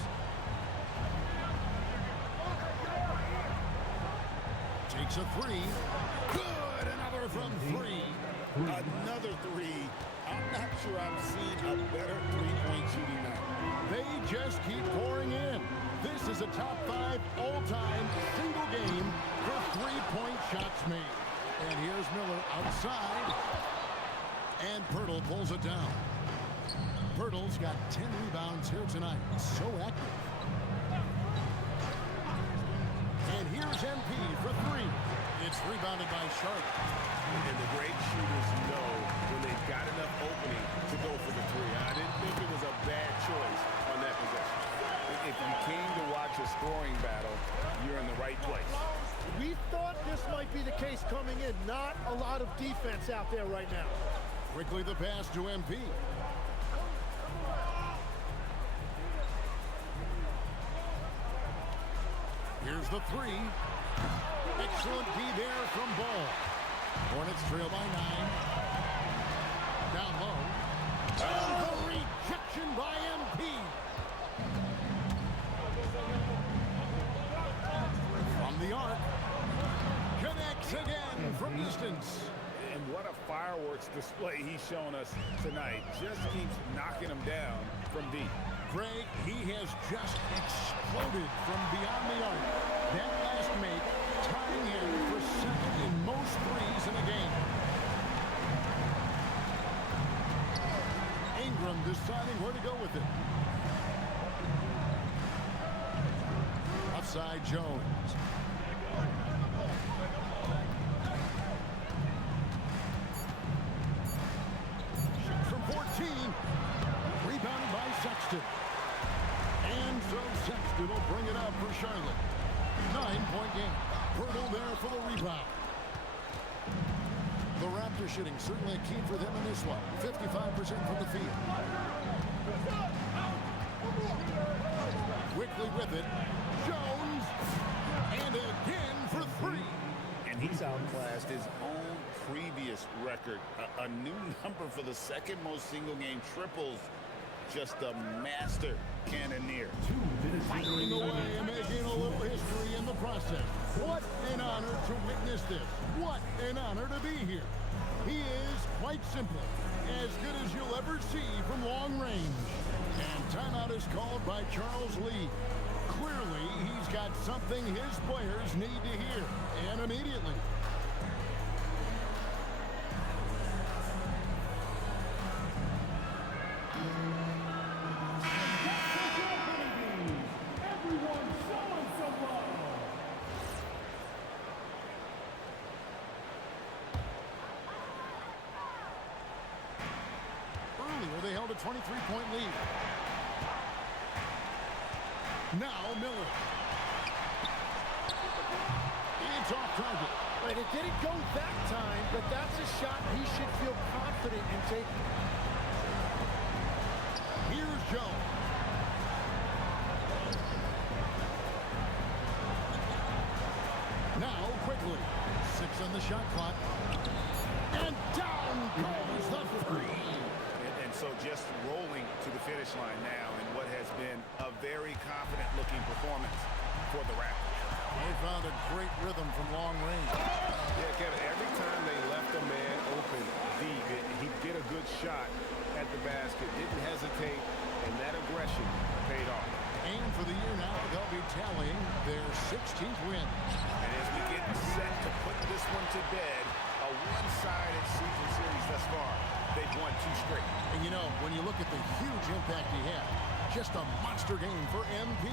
Takes a 3. Good. Another from 3. Another 3. I'm not sure I've seen a better three-point shooting night. They just keep pouring in. This is a top 5 all-time single game for three-point shots made. And here's Miller outside. And Pirtle pulls it down. Pirtle's got 10 rebounds here tonight. So active. And here's MP for 3. It's rebounded by Charlotte. And the great shooters know when they've got enough opening to go for the 3. I didn't think it was a bad choice on that possession. If you came to watch a scoring battle, you're in the right place. We thought this might be the case coming in. Not a lot of defense out there right now. Quickly the pass to MP. Here's the 3. Excellent D there from Ball. Hornets trail by 9. Down low. And the rejection by MP. From the arc. Connects again from distance. And what a fireworks display he's shown us tonight. Just keeps knocking them down from deep. Greg, he has just exploded from beyond the arc. That last make tying him for second in most threes in a game. Ingram deciding where to go with it. Outside Jones. Shoots from 14. Rebounded by Sexton. And so Sexton will bring it up for Charlotte. 9-point game. Pirtle there for the rebound. The Raptors shooting certainly a key for them in this one. 55% from the field. Quickly with it. Jones. And again for 3. And he's outclassed his own previous record. A new number for the second most single-game triples. Just a master cannoneer. Fighting away and making a little history in the process. What an honor to witness this. What an honor to be here. He is, quite simply, as good as you'll ever see from long range. And timeout is called by Charles Lee. Clearly, he's got something his players need to hear, and immediately. Earlier, they held a 23-point lead. Now Miller. It's off target. Right, it didn't go that time, but that's a shot he should feel confident in taking. Here's Jones. Now quickly. 6 on the shot clock. And down goes the 3. And so just rolling to the finish line now in what has been a very confident-looking performance for the Raptors. They found a great rhythm from long range. Yeah, Kevin, every time they left a man open deep, he'd get a good shot at the basket, didn't hesitate, and that aggression paid off. And for the year now, they'll be tallying their 16th win. And as we get set to put this one to bed, a one-sided season series thus far, they've won 2 straight. And you know, when you look at the huge impact he had, just a monster game for MP.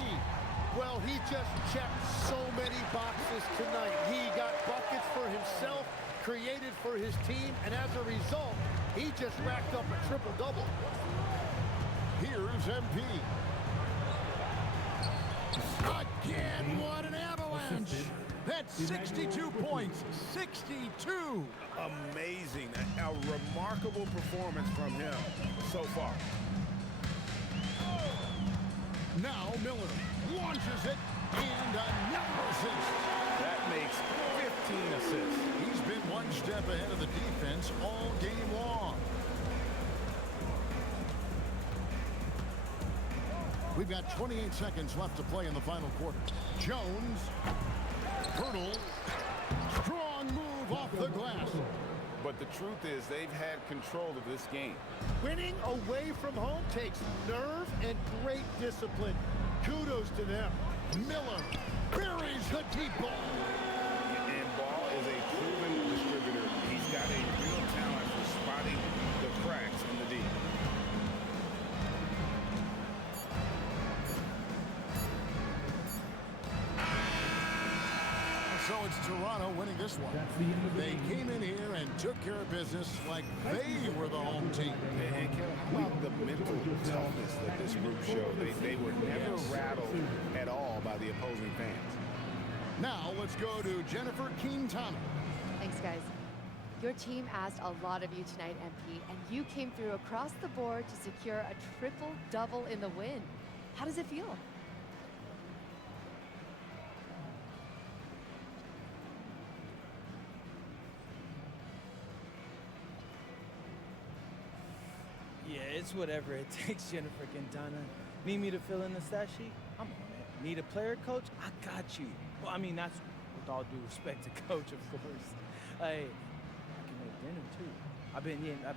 Well, he just checked so many boxes tonight. He got buckets for himself, created for his team, and as a result, he just racked up a triple-double. Here's MP. Again, what an avalanche! That's 62 points, 62! Amazing, a remarkable performance from him so far. Now Miller launches it, and another assist. That makes 15 assists. He's been one step ahead of the defense all game long. We've got 28 seconds left to play in the final quarter. Jones, Pirtle, strong move off the glass. But the truth is they've had control of this game. Winning away from home takes nerve and great discipline. Kudos to them. Miller buries the deep ball. And Ball is a proven distributor. He's got a real talent for spotting the cracks in the D. So it's Toronto winning this one. They came in here and took care of business like they were the home team. And Kevin, how about the mental toughness that this group showed? They were never rattled at all by the opposing fans. Now let's go to Jennifer Quintana. Thanks, guys. Your team asked a lot of you tonight, MP, and you came through across the board to secure a triple-double in the win. How does it feel? Yeah, it's whatever it takes, Jennifer Quintana. Need me to fill in the stat sheet? I'm on it. Need a player coach? I got you. Well, I mean, that's with all due respect to coach, of course. Hey, I can make dinner too. I've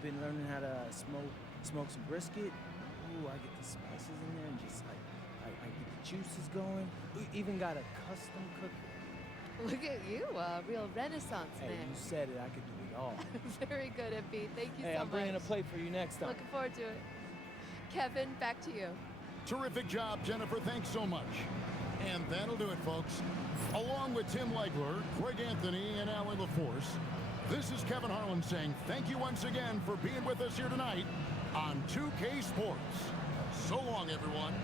been learning how to smoke some brisket. Ooh, I get the spices in there and just I get the juices going. We even got a custom cooker. Look at you, a real renaissance Hey, man. you said it. I could do it all. Very good, MP. Thank you so much. Hey, I'm bringing a plate for you next time. Looking forward to it. Kevin, back to you. Terrific job, Jennifer. Thanks so much. And that'll do it, folks. Along with Tim Legler, Greg Anthony, and Allie LaForce, this is Kevin Harlan saying thank you once again for being with us here tonight on 2K Sports. So long, everyone.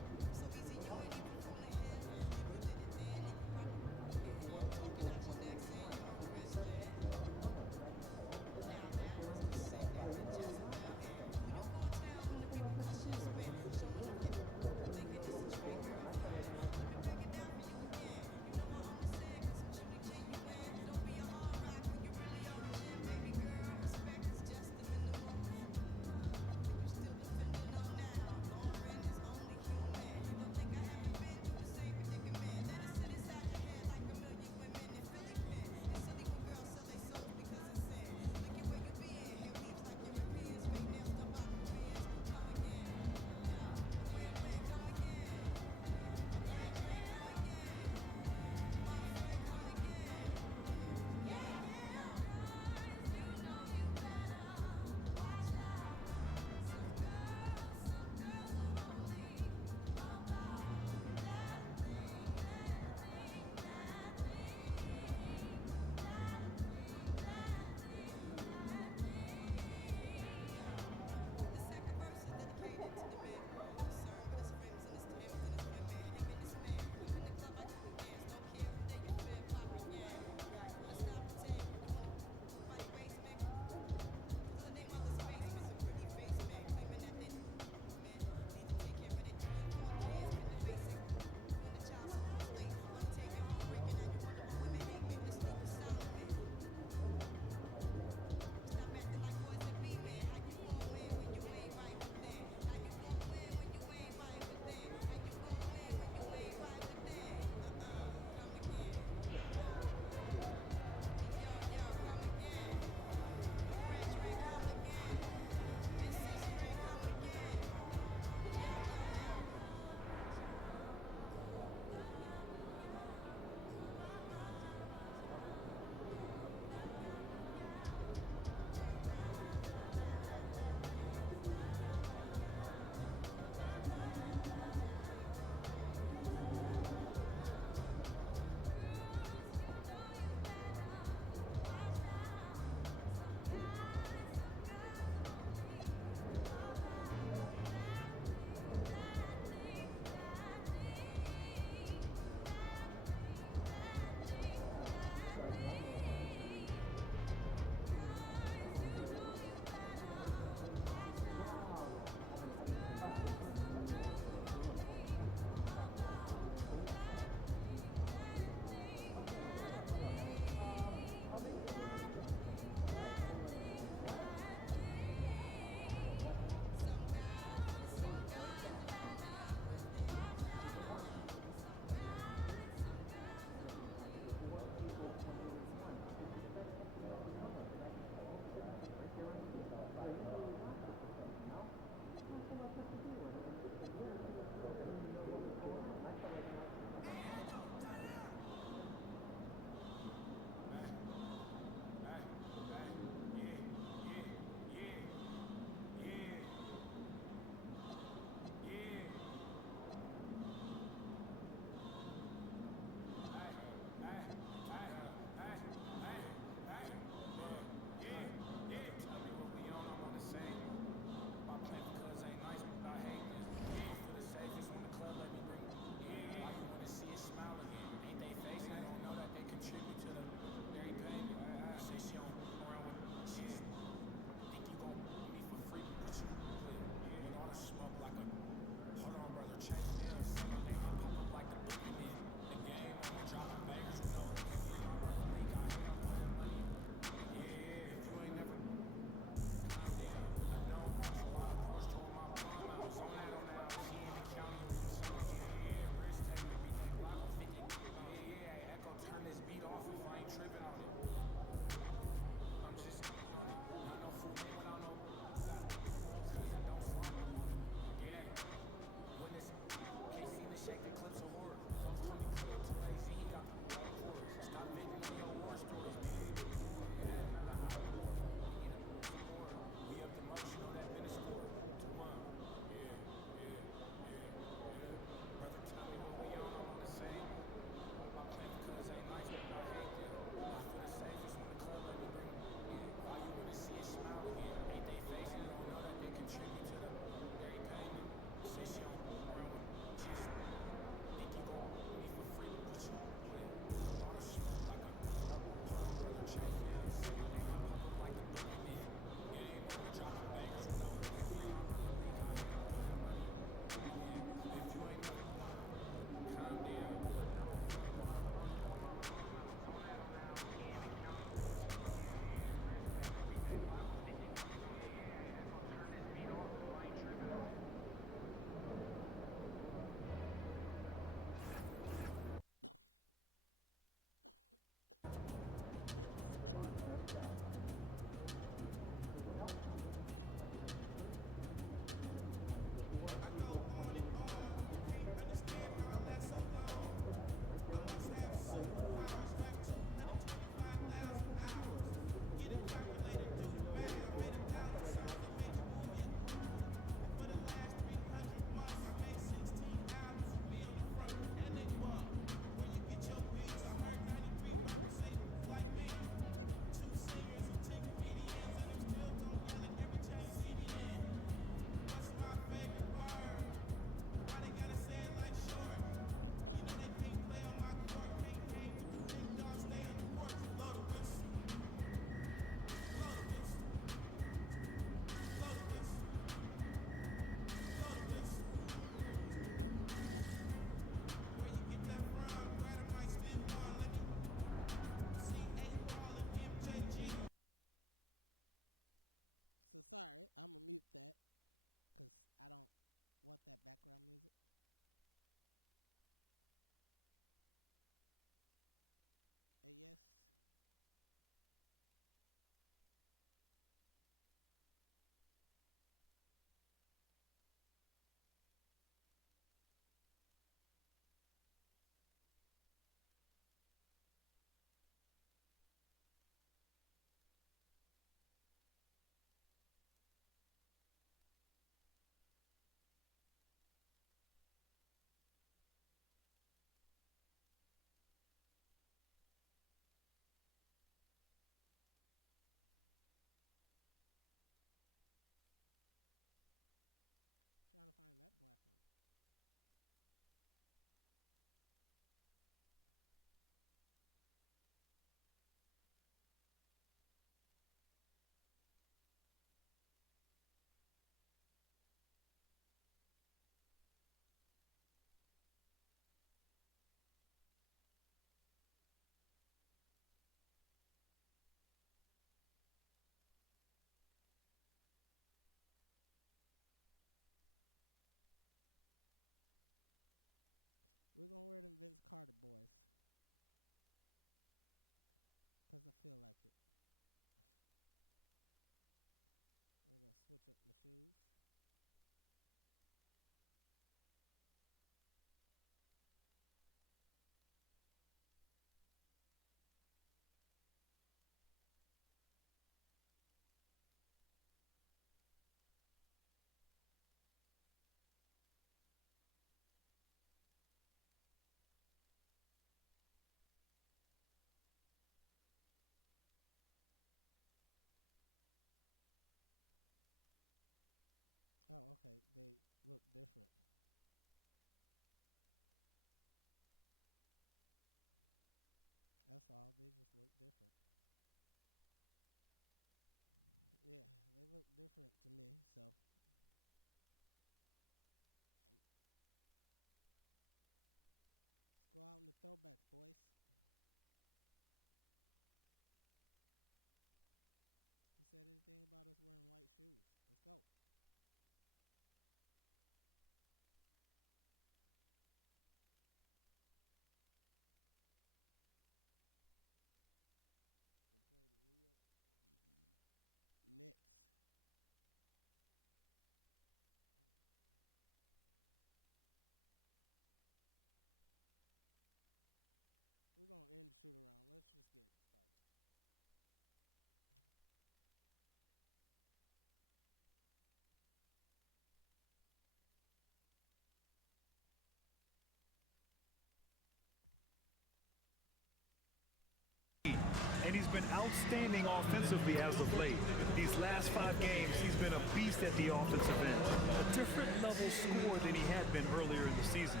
and he's been outstanding offensively as of late. These last 5 games, he's been a beast at the offensive end. A different level score than he had been earlier in the season.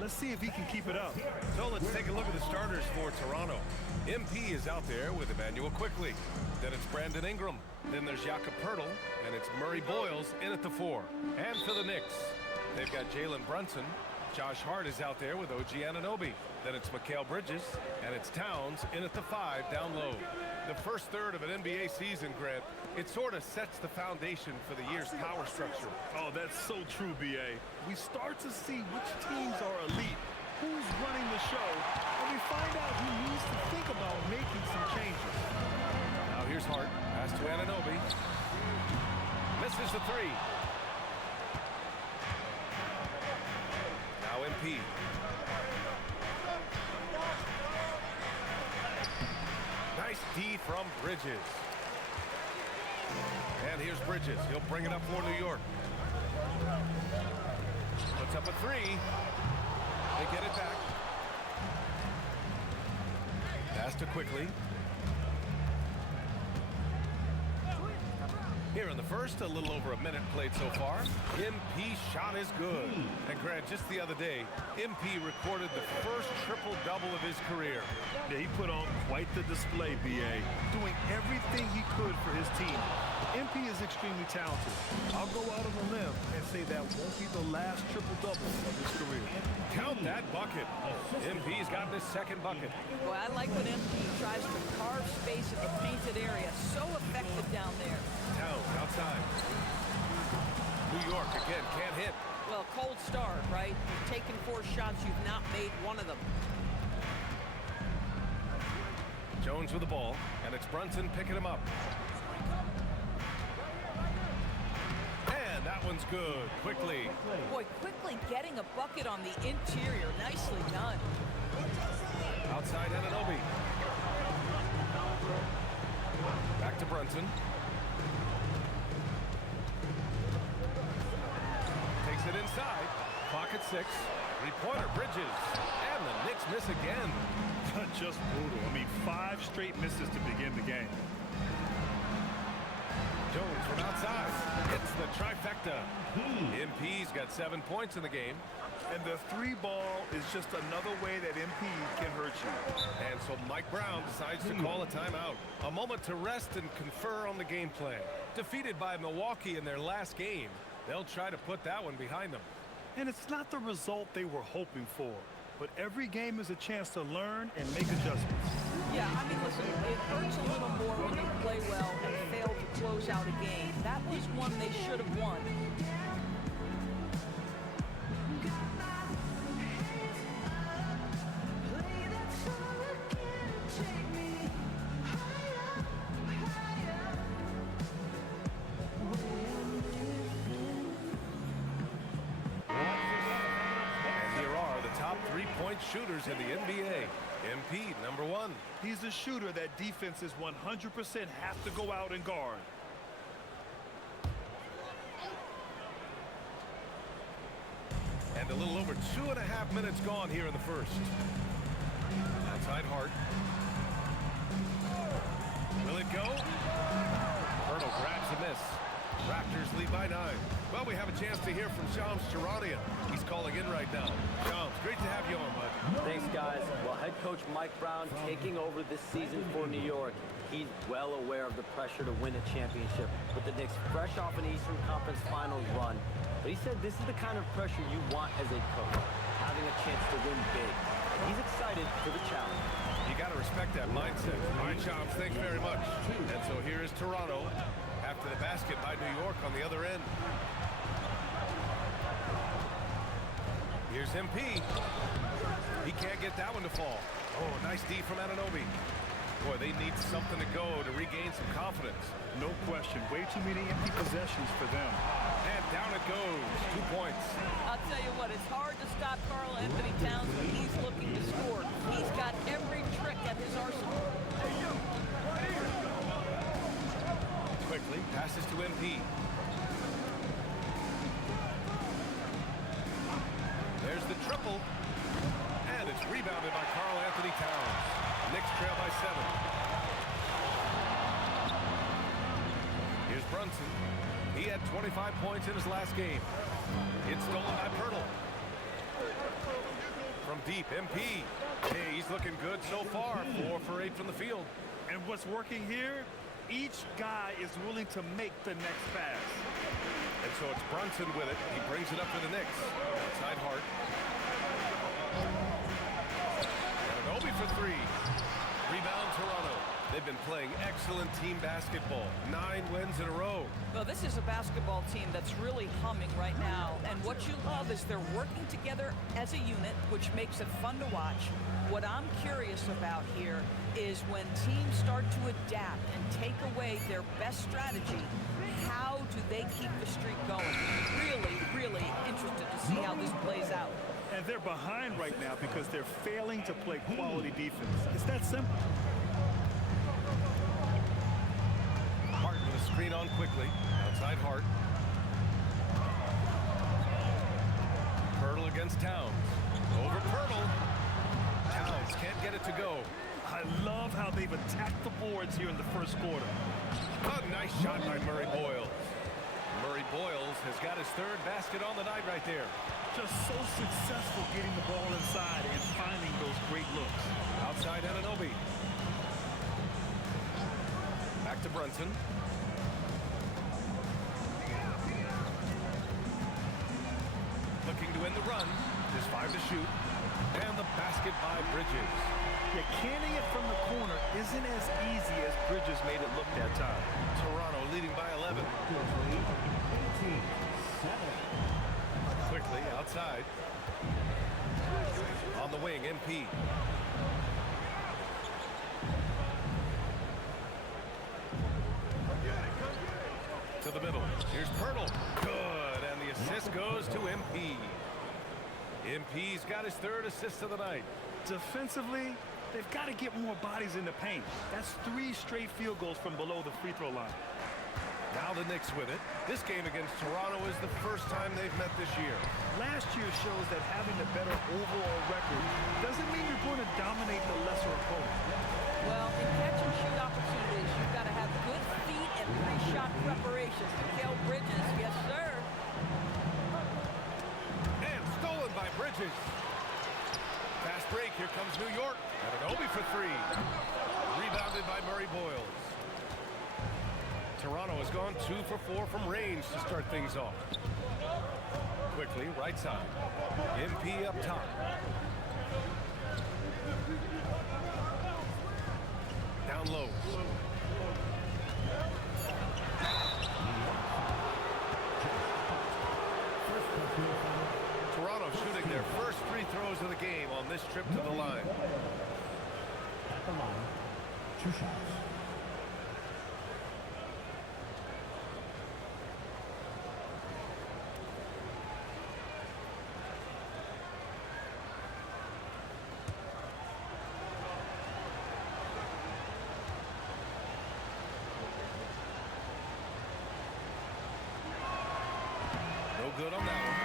Let's see if he can keep it up. So let's take a look at the starters for Toronto. MP is out there with Emmanuel Quickly. Then it's Brandon Ingram. Then there's G.O.A.T, and it's Murray Boyles in at the 4. And for the Knicks, they've got Jalen Brunson. Josh Hart is out there with OG Anunoby. Then it's Mikal Bridges, and it's Towns in at the 5 down low. The first third of an NBA season, Grant, it sort of sets the foundation for the year's power structure. Oh, that's so true, B.A. We start to see which teams are elite, who's running the show, and we find out who needs to think about making some changes. Now here's Hart. Pass to Anunoby. Misses the 3. Now MP. Nice D from Bridges. And here's Bridges. He'll bring it up for New York. Puts up a 3. They get it back. Pass to Quickly. Here in the first, a little over a minute played so far. MP shot is good. And Grant, just the other day, MP recorded the first triple-double of his career. Yeah, he put on quite the display, B.A., doing everything he could for his team. MP is extremely talented. I'll go out on a limb and say that won't be the last triple-double of his career. Count that bucket. MP's gotten his second bucket. Boy, I like when MP tries to carve space in the painted area. So effective down there. Towns outside. New York again, can't hit. Well, cold start, right? You've taken 4 shots, you've not made one of them. Jones with the ball, and it's Brunson picking him up. And that one's good. Quickly. Boy, Quickly getting a bucket on the interior. Nicely done. Outside Anunoby. Back to Brunson. Takes it inside. Clock at 6. 3-pointer Bridges. And the Knicks miss again. Just brutal. I mean, 5 straight misses to begin the game. Jones from outside. It's the trifecta. MP's got 7 points in the game. And the 3 ball is just another way that MP can hurt you. And so Mike Brown decides to call a timeout. A moment to rest and confer on the game plan. Defeated by Milwaukee in their last game, they'll try to put that one behind them. And it's not the result they were hoping for. But every game is a chance to learn and make adjustments. Yeah, I mean, listen, it hurts a little more when you play well and fail to close out a game. That was one they should have won. Shooters in the NBA. MP, number 1. He's a shooter that defenses 100% have to go out and guard. And a little over 2.5 minutes gone here in the first. Outside Hart. Will it go? Hurdle grabs a miss. Raptors lead by 9. Well, we have a chance to hear from Shams Charania. He's calling in right now. Shams, great to have you on, bud. Thanks, guys. Well, head coach Mike Brown taking over this season for New York. He's well aware of the pressure to win a championship, with the Knicks fresh off an Eastern Conference Finals run. But he said this is the kind of pressure you want as a coach, having a chance to win big. And he's excited for the challenge. You got to respect that mindset. All right, Shams, thanks very much. And so here is Toronto after the basket by New York on the other end. Here's MP. He can't get that one to fall. Oh, nice D from Anunoby. Boy, they need something to go to regain some confidence. No question. Way too many empty possessions for them. And down it goes. 2 points. I'll tell you what, it's hard to stop Karl Anthony Towns when he's looking to score. He's got every trick at his arsenal. Quickly passes to MP. There's the triple. And it's rebounded by Karl Anthony Towns. Knicks trail by 7. Brunson. He had 25 points in his last game. It's stolen by Pirtle. From deep, MP. Hey, he's looking good so far. 4 for 8 from the field. And what's working here? Each guy is willing to make the next pass. And so it's Brunson with it. He brings it up for the Knicks. Outside Hart. Anunoby for 3. Rebound Toronto. They've been playing excellent team basketball. 9 wins in a row. Well, this is a basketball team that's really humming right now. And what you love is they're working together as a unit, which makes it fun to watch. What I'm curious about here is when teams start to adapt and take away their best strategy, how do they keep the streak going? Really, really interested to see how this plays out. And they're behind right now because they're failing to play quality defense. It's that simple. Hart with a screen on quickly. Outside Hart. Pirtle against Towns. Over Pirtle. Towns can't get it to go. I love how they've attacked the boards here in the first quarter. A nice shot by Murray Boyles. Murray Boyles has got his 3rd basket on the night right there. Just so successful getting the ball inside and finding those great looks. Outside Anunoby. Back to Brunson. Looking to end the run. There's 5 to shoot. And the basket by Bridges. Yeah, canning it from the corner isn't as easy as Bridges made it look that time. Toronto leading by 11. Quickly outside. On the wing, MP. To the middle. Here's Pirtle. Good. And the assist goes to MP. MP's got his 3rd assist of the night. Defensively, they've got to get more bodies in the paint. That's 3 straight field goals from below the free throw line. Now the Knicks with it. This game against Toronto is the first time they've met this year. Last year shows that having a better overall record doesn't mean you're going to dominate the lesser opponent. Well, in catch and shoot opportunities, you've got to have good feet and 3-shot preparation. Mikal Bridges, yes, sir. And stolen by Bridges. Fast break. Here comes New York. Anunoby for 3. Rebounded by Murray Boyles. Toronto has gone 2 for 4 from range to start things off. Quickly, right side. MP up top. Down low. Toronto shooting their first 3 throws of the game on this trip to the line. At the line, 2 shots. Good on that one.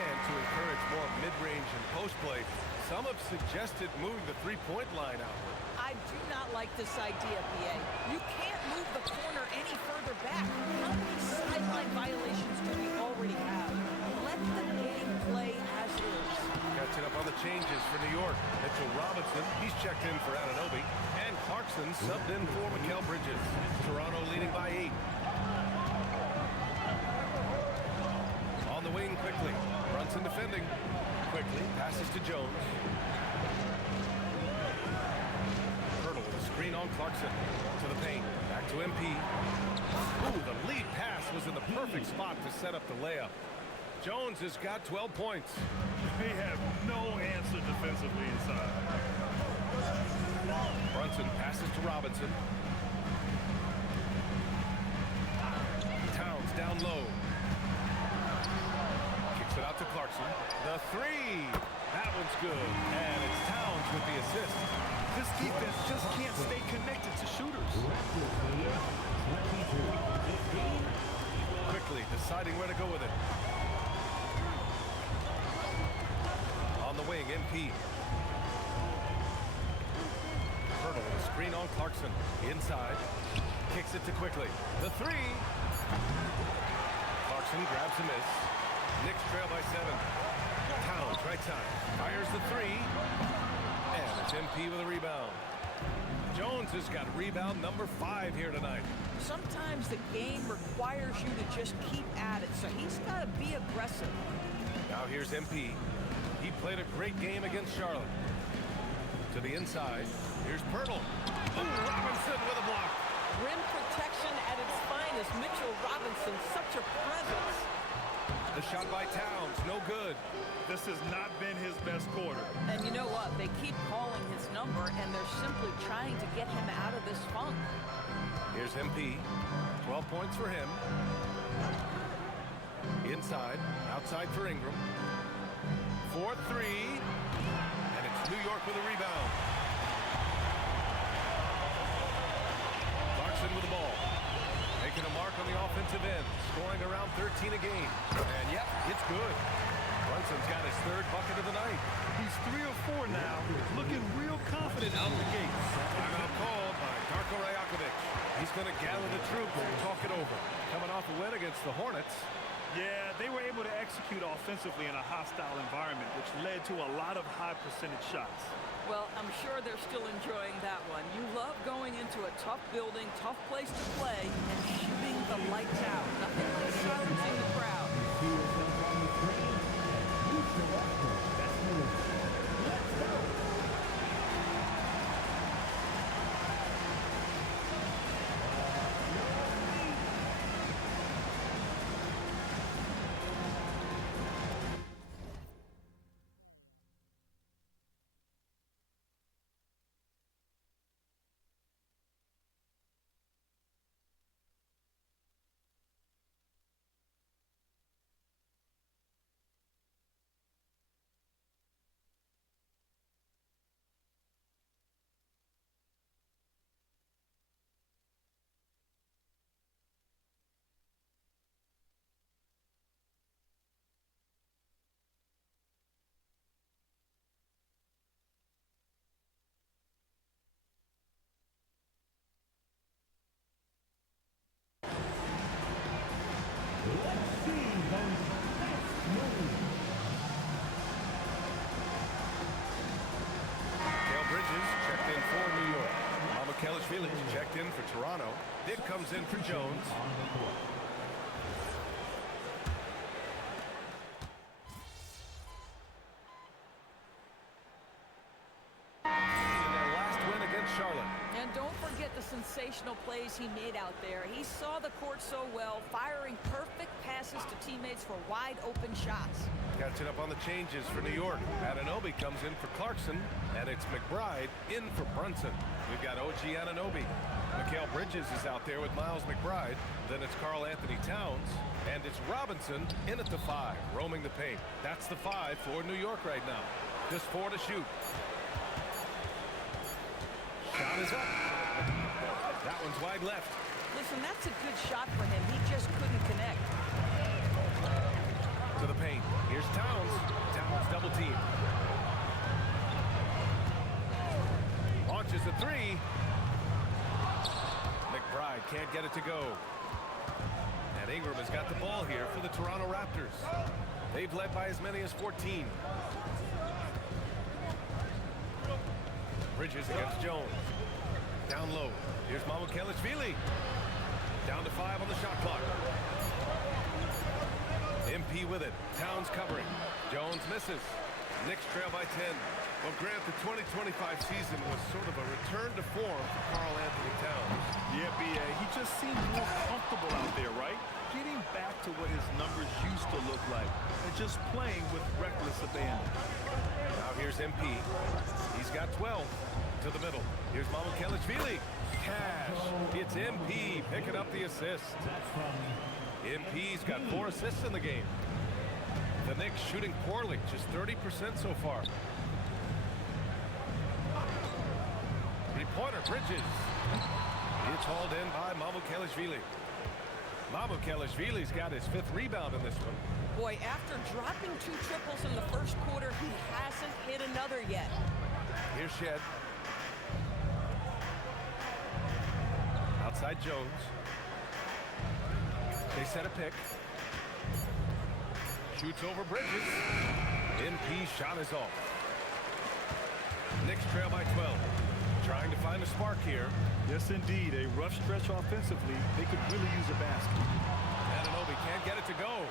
And to encourage more mid-range and post play, some have suggested moving the 3-point line out. I do not like this idea, PA. You can't move the corner any further back. How many sideline violations do we already have? Let the game play as is. Catching up on the changes for New York. Mitchell Robinson, he's checked in for Anunoby. And Clarkson subbed in for Mikal Bridges. Toronto leading by 8. On the wing quickly. Brunson defending. Quickly passes to Jones. Pirtle with a screen on Clarkson. To the paint. Back to MP. Ooh, the lead pass was in the perfect spot to set up the layup. Jones has got 12 points. They have no answer defensively inside. Brunson passes to Robinson. Towns down low. Kicks it out to Clarkson. The 3. That one's good. And it's Towns with the assist. This defense just can't stay connected to shooters. Quickly deciding where to go with it. On the wing, MP. Pirtle with a screen on Clarkson. Inside. Kicks it to Quickly. The 3. Clarkson grabs a miss. Knicks trail by 7. Towns, right side, fires the 3. And it's MP with a rebound. Jones has got rebound number 5 here tonight. Sometimes the game requires you to just keep at it, so he's got to be aggressive. Now here's MP. He played a great game against Charlotte. To the inside, here's Pirtle. Ooh, Robinson with a block. Rim protection at its finest. Mitchell Robinson, such a presence. The shot by Towns, no good. This has not been his best quarter. And you know what? They keep calling his number, and they're simply trying to get him out of this funk. Here's MP. 12 points for him. Inside, outside for Ingram. 4-3. And it's New York with a rebound. Clarkson with the ball. Making a mark on the offensive end. Scoring around 13 a game. And yep, it's good. Brunson's got his 3rd bucket of the night. He's 3 or 4 now, looking real confident out the gate. Timeout called by Darko Rajakovic. He's going to gather the troops and talk it over. Coming off a win against the Hornets. Yeah, they were able to execute offensively in a hostile environment, which led to a lot of high percentage shots. Well, I'm sure they're still enjoying that one. You love going into a tough building, tough place to play, and shooting the lights out. Nothing like silencing the crowd. Felix checked in for Toronto. Dick comes in for Jones. In their last win against Charlotte. And don't forget the sensational plays he made out there. He saw the court so well, firing perfect passes to teammates for wide open shots. Catching up on the changes for New York. Anunoby comes in for Clarkson, and it's McBride in for Brunson. We've got OG Anunoby. Mikal Bridges is out there with Miles McBride. Then it's Karl Anthony Towns, and it's Robinson in at the 5, roaming the paint. That's the 5 for New York right now. Just 4 to shoot. Shot is up. That one's wide left. Listen, that's a good shot for him. He just couldn't connect. To the paint. Here's Towns. Towns double team. Launches a 3. McBride can't get it to go. And Ingram has got the ball here for the Toronto Raptors. They've led by as many as 14. Bridges against Jones. Down low. Here's Mamukelashvili. Down to 5 on the shot clock. MP with it. Towns covering. Jones misses. Knicks trail by 10. Well, Grant, the 2025 season was sort of a return to form for Karl Anthony Towns. Yeah, B.A. He just seemed more comfortable out there, right? Getting back to what his numbers used to look like and just playing with reckless abandon. Now here's MP. He's got 12 to the middle. Here's Mamukelashvili. Cash. It's MP picking up the assist. MP's got 4 assists in the game. The Knicks shooting poorly, just 30% so far. Three-pointer, Bridges. It's hauled in by Mamukelashvili. Mamukelashvili's got his 5th rebound in this one. Boy, after dropping 2 triples in the first quarter, he hasn't hit another yet. Here's Shed. Outside Jones. They set a pick. Shoots over Bridges. NP's shot is off. Knicks trail by 12. Trying to find a spark here. Yes, indeed. A rough stretch offensively. They could really use a basket. Anunoby can't get it to go.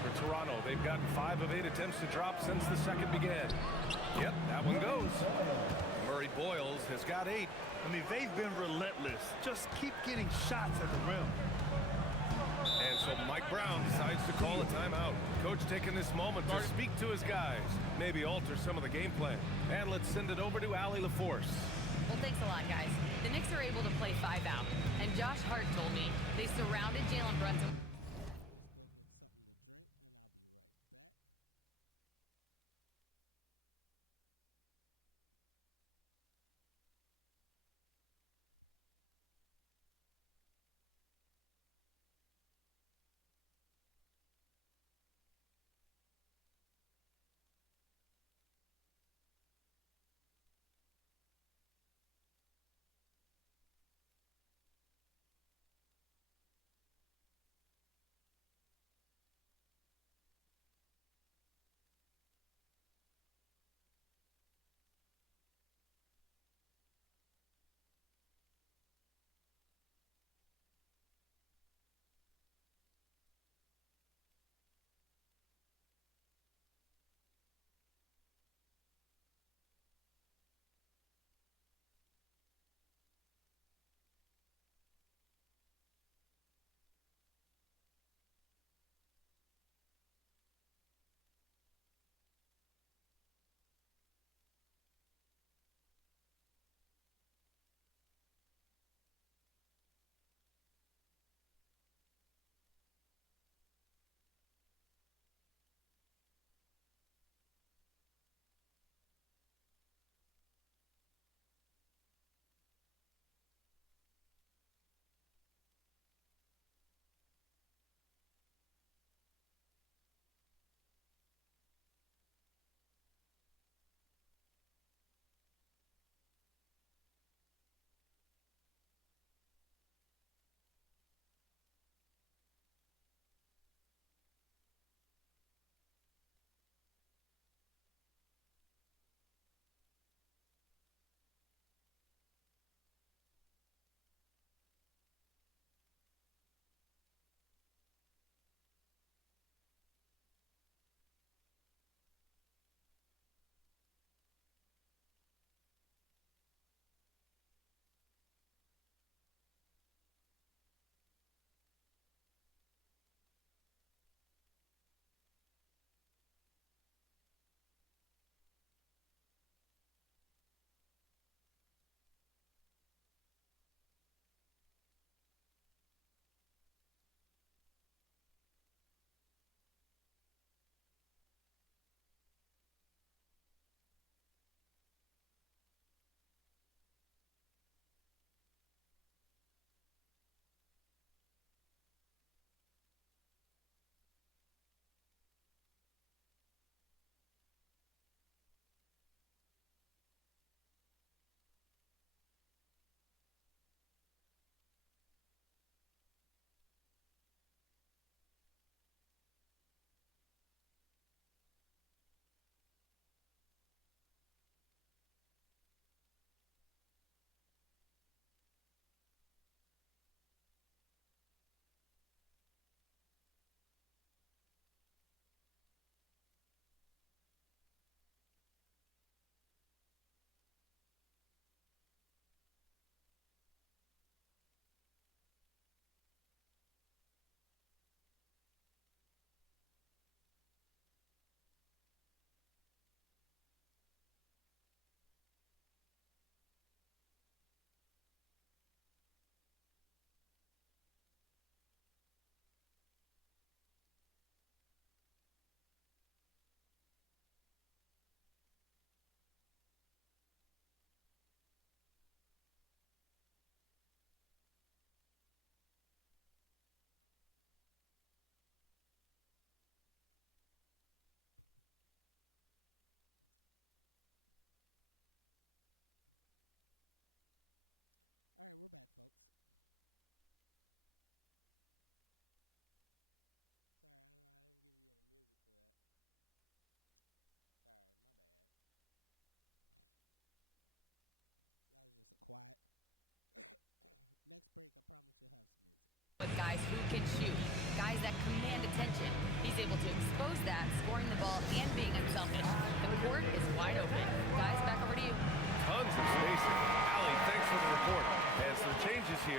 For Toronto, they've gotten 5 of 8 attempts to drop since the second began. Yep, that one goes. Murray Boyles has got 8. I mean, they've been relentless. Just keep getting shots at the rim. And so Mike Brown decides to call a timeout. Coach taking this moment to speak to his guys, maybe alter some of the game plan. And let's send it over to Allie LaForce. Well, thanks a lot, guys. The Knicks are able to play 5 out. And Josh Hart told me they surrounded Jalen Brunson.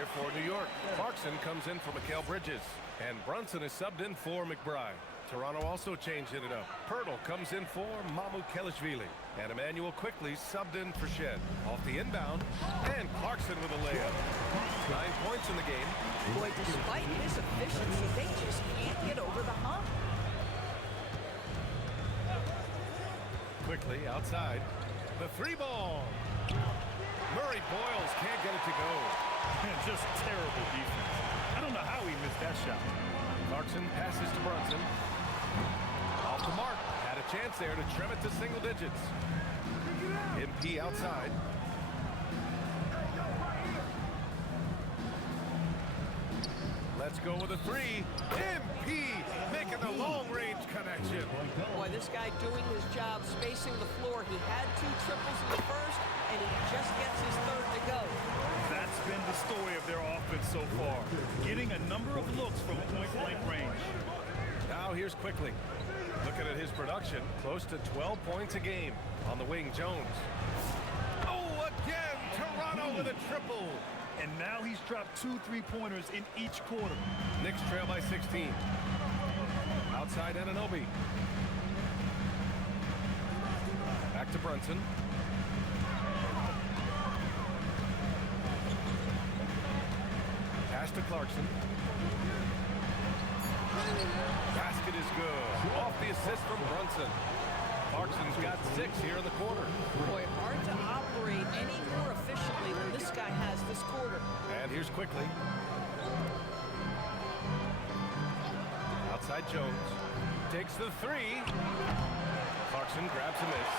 here for New York. Clarkson comes in for Mikal Bridges. And Brunson is subbed in for McBride. Toronto also changing it up. Pirtle comes in for Mamukelashvili. And Emmanuel quickly subbed in for Shed. Off the inbound. And Clarkson with a layup. 9 points in the game. Boy, despite his efficiency, they just can't get over the hump. Quickly outside. The 3-ball. Murray Boyles can't get it to go. Just terrible defense. I don't know how he missed that shot. Clarkson passes to Brunson. Off the mark. Had a chance there to trim it to single digits. MP outside. Let's go with a 3. MP making the long-range connection. Boy, this guy doing his job, spacing the floor. He had 2 triples in the first, and he just gets his third to go. That's been the story of their offense so far. Getting a number of looks from point-blank range. Now here's Quickly. Looking at his production, close to 12 points a game. On the wing, Jones. Oh, again, Toronto with a triple. And now he's dropped 2 3-pointers in each quarter. Knicks trail by 16. Outside Anunoby. Back to Brunson. Pass to Clarkson. Basket is good. Off the assist from Brunson. Clarkson's got 6 here in the quarter. Boy, hard to operate any more efficiently than this guy has this quarter. And here's Quickly. Outside Jones. Takes the 3. Clarkson grabs a miss.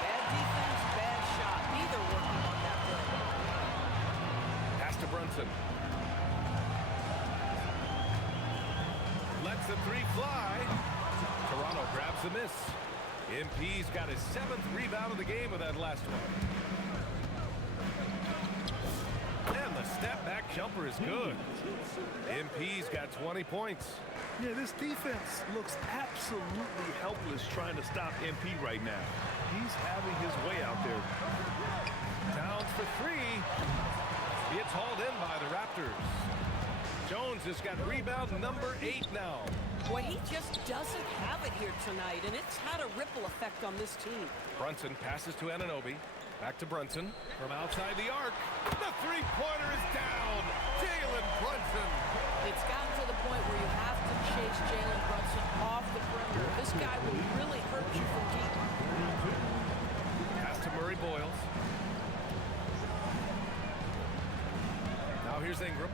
Bad defense, bad shot. Neither working on that play. Pass to Brunson. Lets the 3 fly. Toronto grabs the miss. MP's got his 7th rebound of the game with that last one. And the step-back jumper is good. MP's got 20 points. Yeah, this defense looks absolutely helpless trying to stop MP right now. He's having his way out there. Towns for 3. It's hauled in by the Raptors. Jones has got rebound number 8 now. Boy, he just doesn't have it here tonight, and it's had a ripple effect on this team. Brunson passes to Anunoby. Back to Brunson from outside the arc. The 3-pointer is down. Jalen Brunson. It's gotten to the point where you have to chase Jalen Brunson off the perimeter. This guy will really hurt you from deep. Pass to Murray Boyles. Now here's Ingram.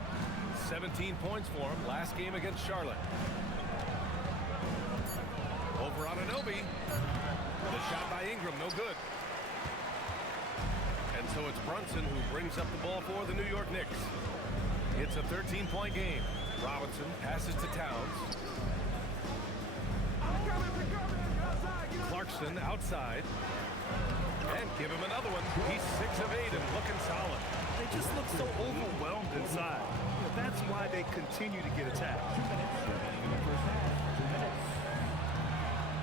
17 points for him last game against Charlotte. Over on Anunoby. The shot by Ingram, no good. And so it's Brunson who brings up the ball for the New York Knicks. It's a 13-point game. Robinson passes to Towns. Clarkson outside. And give him another one. He's 6 of 8 and looking solid. They just look so overwhelmed inside. That's why they continue to get attacked.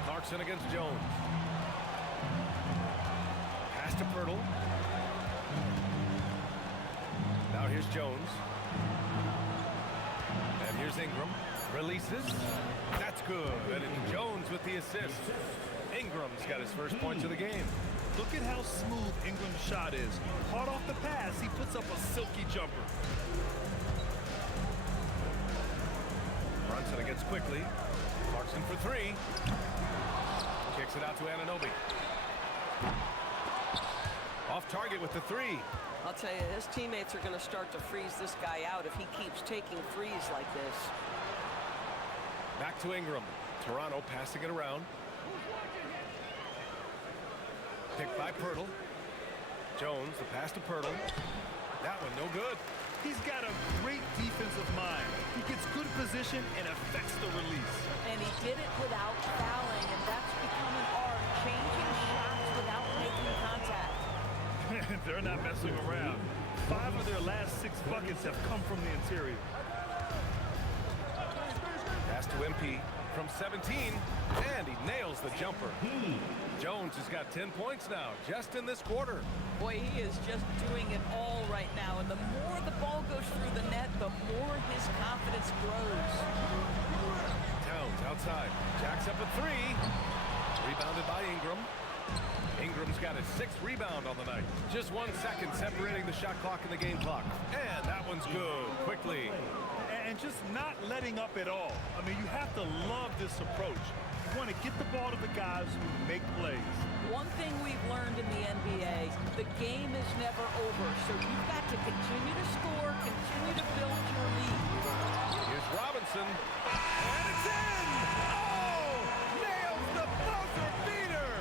Clarkson against Jones. Pass to Pirtle. Now here's Jones. And here's Ingram. Releases. That's good. And it's Jones with the assist. Ingram's got his first points of the game. Look at how smooth Ingram's shot is. Hard off the pass, he puts up a silky jumper. Brunson against Quickly. Clarkson for 3. Kicks it out to Anunoby. Off target with the 3. I'll tell you, his teammates are going to start to freeze this guy out if he keeps taking threes like this. Back to Ingram. Toronto passing it around. Picked by Pirtle. Jones, the pass to Pirtle. That one no good. He's got a great defensive mind. He gets good position and affects the release. And he did it without fouling, and that's become an art, changing shots without making contact. They're not messing around. 5 of their last 6 buckets have come from the interior. Pass to MP. from 17, and he nails the jumper. Jones has got 10 points now, just in this quarter. Boy, he is just doing it all right now. And the more the ball goes through the net, the more his confidence grows. Towns outside. Jacks up a 3. Rebounded by Ingram. Ingram's got his 6th rebound on the night. Just 1 second separating the shot clock and the game clock. And that one's good. Quickly. And just not letting up at all. I mean, you have to love this approach. You want to get the ball to the guys who make plays. One thing we've learned in the NBA, the game is never over. So you've got to continue to score, continue to build your lead. Here's Robinson. And it's in! Oh! Nails the buzzer beater!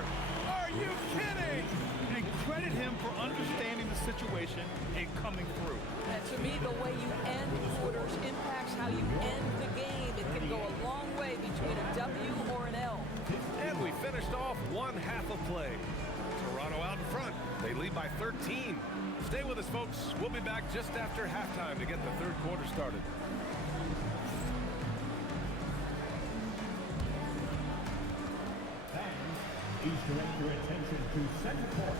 Are you kidding? And credit him for understanding the situation and coming through. And to me, the way you end quarters impacts how you end the game. It can go a long way between a W or an L. And we finished off 1 half of play. Toronto out in front. They lead by 13. Stay with us, folks. We'll be back just after halftime to get the 3rd quarter started. Fans, please direct your attention to center court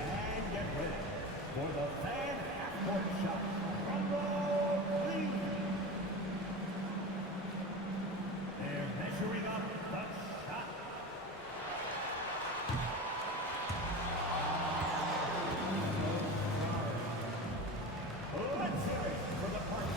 and get ready for the fan half-court shot. Rumble, please. They're measuring up the shot. Let's hear it for the party.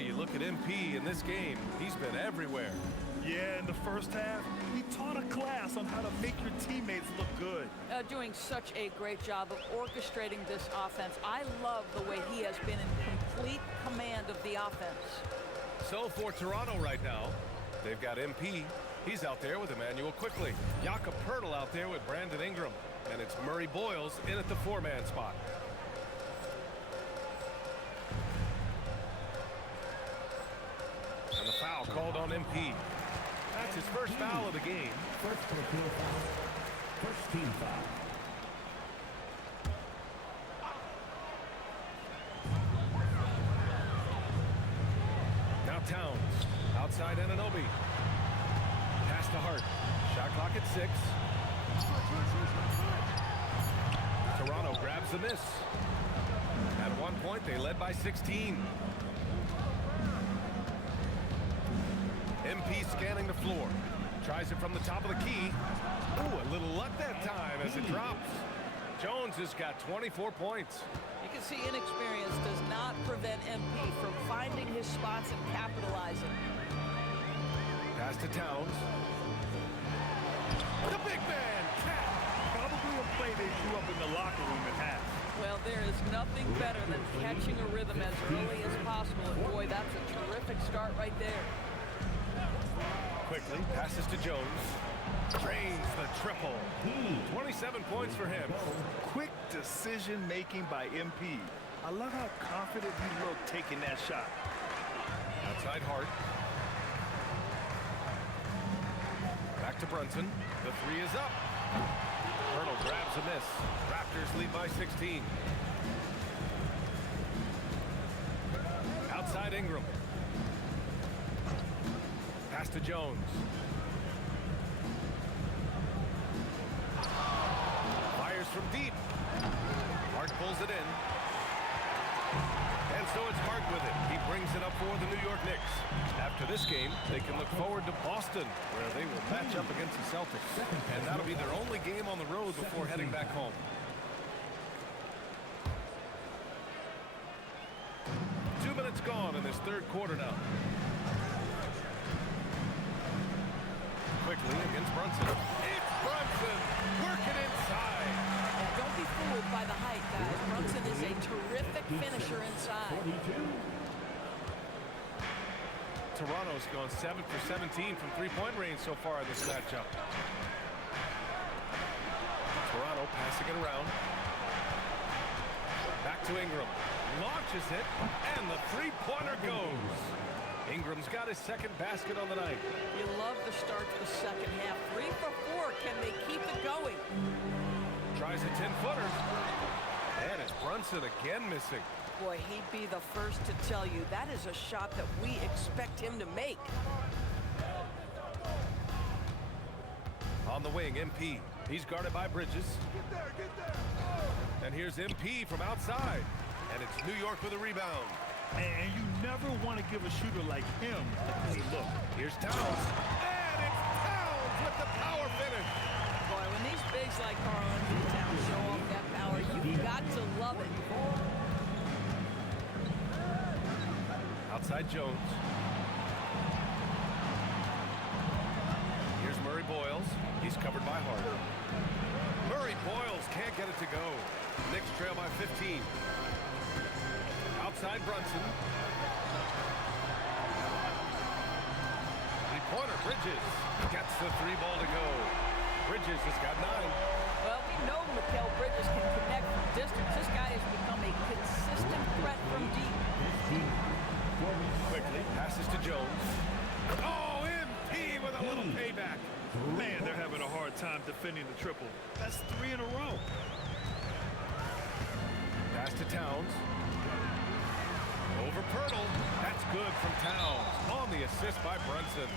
You look at MP in this game, he's been everywhere. Yeah, in the first half, he taught a class on how to make your teammates look good. Doing such a great job of orchestrating this offense. I love the way he has been in complete command of the offense. So for Toronto right now, they've got MP. He's out there with Emmanuel Quickly. Y.A.T out there with Brandon Ingram. And it's Murray Boyles in at the 4-man spot. And the foul called on MP. That's his first foul of the game. First personal foul. First team foul. Now Towns. Outside Anunoby. Pass to Hart. Shot clock at 6. Toronto grabs the miss. At one point, they led by 16. MP scanning the floor. Tries it from the top of the key. Ooh, a little luck that time as it drops. Jones has got 24 points. You can see inexperience does not prevent MP from finding his spots and capitalizing. Pass to Towns. The big man, Cat. Probably a play they drew up in the locker room at half. Well, there is nothing better than catching a rhythm as early as possible. And boy, that's a terrific start right there. Quickly passes to Jones. Drains the triple. 27 points for him. Quick decision making by MP. I love how confident he looked taking that shot. Outside Hart. Back to Brunson. The three is up. Hurdle grabs a miss. Raptors lead by 16. Outside Ingram. Pass to Jones. Fires from deep. Hart pulls it in. And so it's Hart with it. He brings it up for the New York Knicks. After this game, they can look forward to Boston, where they will match up against the Celtics. And that'll be their only game on the road before heading back home. It's gone in this third quarter now. Quickly against Brunson. It's Brunson working inside. Yeah, don't be fooled by the height, guys. Brunson is a terrific finisher inside. Toronto's gone 7 for 17 from three-point range so far in this matchup. Toronto passing it around. Back to Ingram. Launches it, and the three-pointer goes. Ingram's got his second basket on the night. You love the start to the second half. 3 for 4. Can they keep it going? Tries a 10-footer. And it's Brunson again missing. Boy, he'd be the first to tell you that is a shot that we expect him to make. On the wing, MP. He's guarded by Bridges. Get there, get there. And here's MP from outside. And it's New York with a rebound. And you never want to give a shooter like him a clean look. Here's Towns. And it's Towns with the power finish. Boy, when these bigs like Karl-Anthony Towns show off that power, you've got to love it. Outside Jones. Here's Murray Boyles. He's covered by Hart. Murray Boyles can't get it to go. Knicks trail by 15. Outside Brunson. Three-pointer, Bridges gets the three ball to go. Bridges has got 9. Well, we know Mikal Bridges can connect from distance. This guy has become a consistent threat from deep. Quickly passes to Jones. Oh, MP with a little payback. Man, they're having a hard time defending the triple. That's 3 in a row. Pass to Towns. Over Pirtle. That's good from Towns. On the assist by Brunson.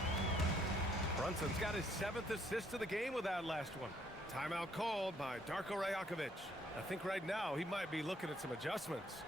Brunson's got his 7th assist of the game with that last one. Timeout called by Darko Rajakovic. I think right now he might be looking at some adjustments.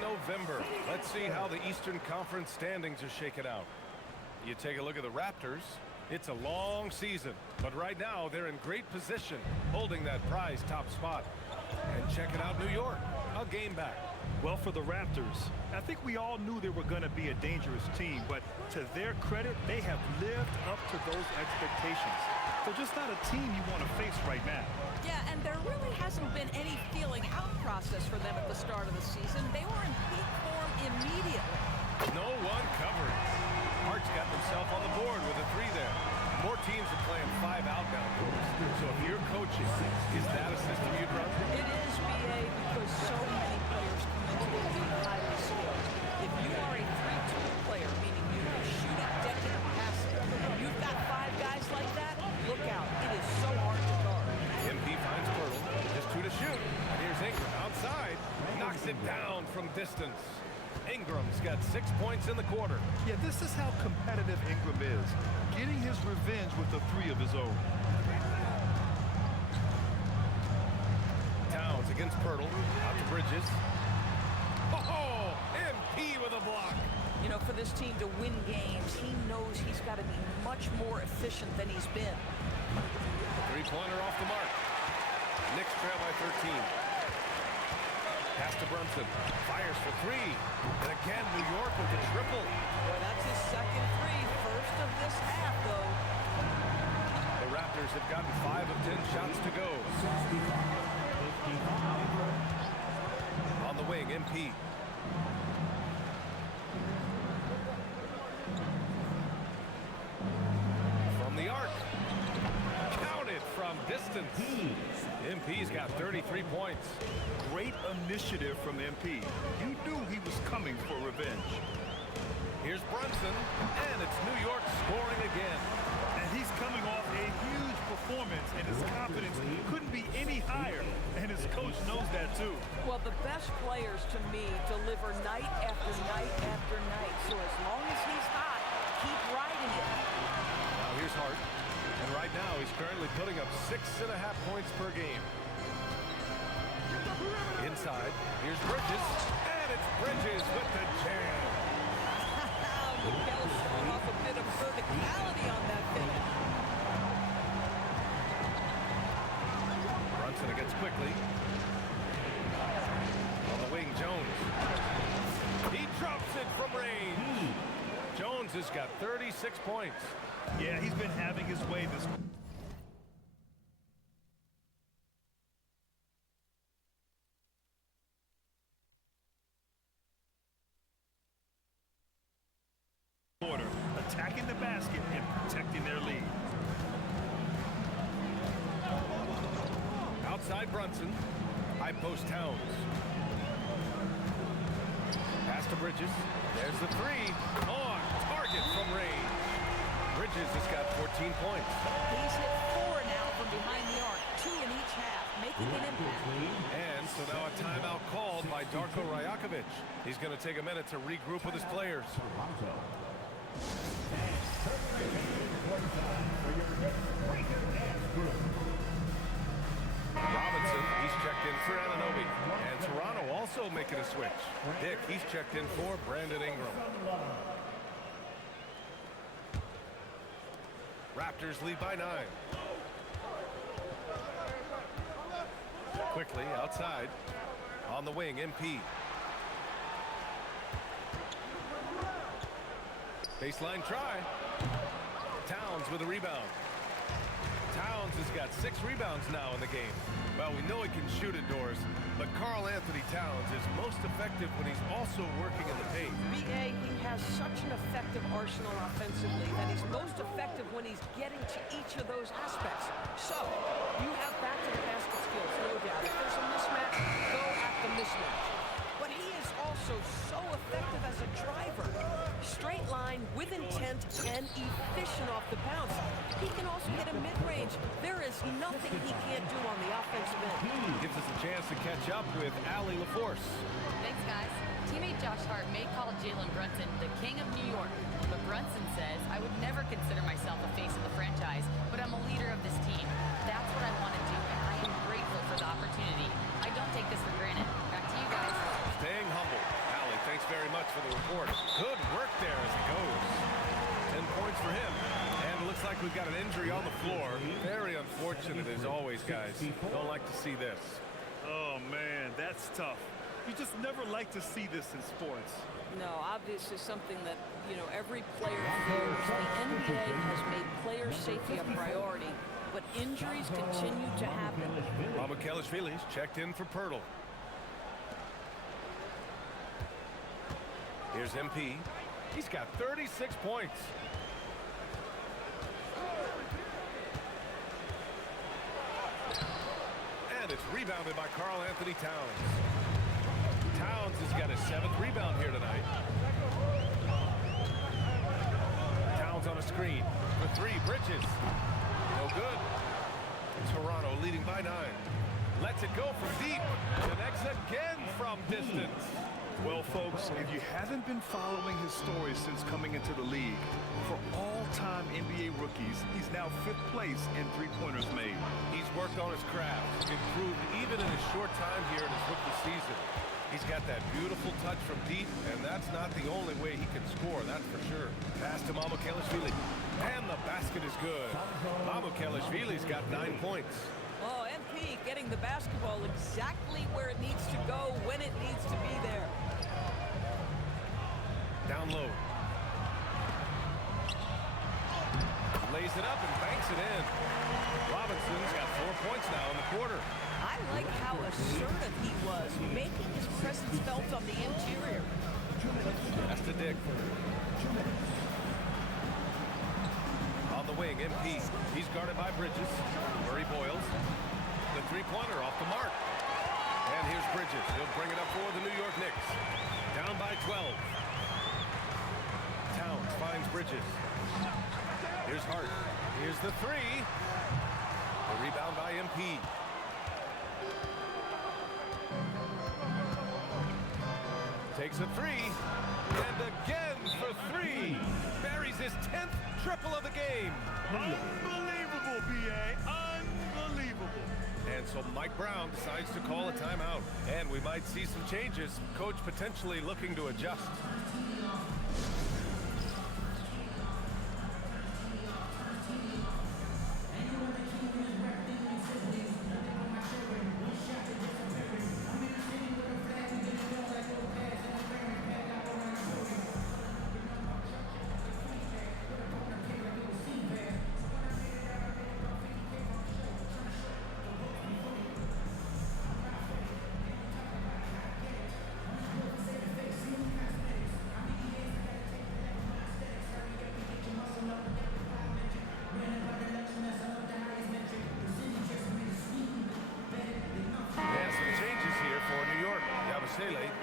November. Let's see how the Eastern Conference standings are shaken out. You take a look at the Raptors. It's a long season, but right now they're in great position, holding that prize top spot. And check it out, New York, a game back. Well, for the Raptors, I think we all knew they were going to be a dangerous team, but to their credit, they have lived up to those expectations. They're just not a team you want to face right now. Yeah, and there really hasn't been any feeling out process for them at the start of the season. They were in peak form immediately. No one covered. Hart's got himself on the board with a 3 there. More teams are playing 5 outbound goals. So if you're coaching, is that a system you'd run? It is, BA, because so many players come into the league highly skilled. If you are a 3-tool player, meaning you can shoot it, deck it, and pass it, and you've got 5 guys like that, look out. It is so hard to guard. MP finds Pirtle. Just 2 to shoot. And here's Ingram outside. Knocks it down from distance. Ingram's got 6 points in the quarter. Yeah, this is how competitive Ingram is. Getting his revenge with a 3 of his own. Towns against Pirtle. Out to Bridges. Oh, MP with a block. You know, for this team to win games, he knows he's got to be much more efficient than he's been. Three-pointer off the mark. Knicks trail by 13. Pass to Brunson. Fires for three. And again, New York with the triple. Well, that's his second three. First of this half, though. The Raptors have gotten 5 of 10 shots to go. On the wing, MP. From the arc. Counted from distance. MP's got 33 points. Great initiative from MP. You knew he was coming for revenge. Here's Brunson, and it's New York scoring again. And he's coming off a huge performance, and his confidence couldn't be any higher. And his coach knows that, too. Well, the best players, to me, deliver night after night after night. So as long as he's hot, keep riding it. Now here's Hart. And right now, he's currently putting up 6.5 points per game. Inside, here's Bridges. And it's Bridges with the jam. Miguel's showing off a bit of verticality on that finish. Brunson against quickly. On the wing, Jones. He drops it from range. Jones has got 36 points. Yeah, he's been having his way this quarter, attacking the basket and protecting their lead. Outside Brunson. High post Towns. Pass to Bridges. There's the three. On target from range. Bridges has got 14 points. He's hit 4 now from behind the arc, 2 in each half, making an impact. And so now a timeout called by Darko Rajakovic. He's going to take a minute to regroup with his players. Robinson, he's checked in for Anunoby. And Toronto also making a switch. Dick, he's checked in for Brandon Ingram. Raptors lead by 9. Quickly outside. On the wing, MP. Baseline try. Towns with a rebound. Towns has got 6 rebounds now in the game. Well, we know he can shoot indoors, but Karl Anthony Towns is most effective when he's also working in the paint. B.A., he has such an effective arsenal offensively that he's most effective when he's getting to each of those aspects. So, you have back-to-the-basket skills, no doubt. If there's a mismatch, go at the mismatch. But he is also so effective as a driver. Straight line, with intent, and efficient off the bounce. He can also hit a mid-range. There is nothing he can't do on the offensive end. Gives us a chance to catch up with Allie LaForce. Thanks, guys. Teammate Josh Hart may call Jalen Brunson the king of New York, but Brunson says, I would never consider myself a face of the franchise, but I'm a leader of this team. That's what I want to do, and I am grateful for the opportunity. I don't take this for granted. Back to you guys. Staying humble. Allie, thanks very much for the report. Good work there as it goes. 10 points for him. And it looks like we've got an injury on the floor. Very unfortunate as always, guys. Don't like to see this. Oh, man, that's tough. You just never like to see this in sports. No, obviously something that, every player fears. The NBA has made player safety a priority, but injuries continue to happen. Mamukelashvili's checked in for Pirtle. Here's MP. He's got 36 points. And it's rebounded by Karl Anthony Towns. Towns has got his 7th rebound here tonight. Towns on a screen for 3. Bridges. No good. Toronto leading by 9. Lets it go from deep. Connects again from distance. Well, folks, if you haven't been following his story since coming into the league, for all-time NBA rookies, he's now 5th place in three-pointers made. He's worked on his craft, improved even in his short time here in his rookie season. He's got that beautiful touch from deep, and that's not the only way he can score, that's for sure. Pass to Mamukelashvili, and the basket is good. Mamukelashvili's got 9 points. Oh, MP getting the basketball exactly where it needs to go when it needs to be there. Down low. Lays it up and banks it in. Robinson's got 4 points now in the quarter. I like how assertive he was, making his presence felt on the interior. That's to Dick. On the wing, MP. He's guarded by Bridges. Murray Boyles. The three-pointer off the mark. And here's Bridges. He'll bring it up for the New York Knicks. Down by 12. Towns finds Bridges. Here's Hart. Here's the three. The rebound by MP. Takes a three. And again for three. Buries his 10th triple of the game. Unbelievable, B.A. Unbelievable. And so Mike Brown decides to call a timeout. And we might see some changes. Coach potentially looking to adjust.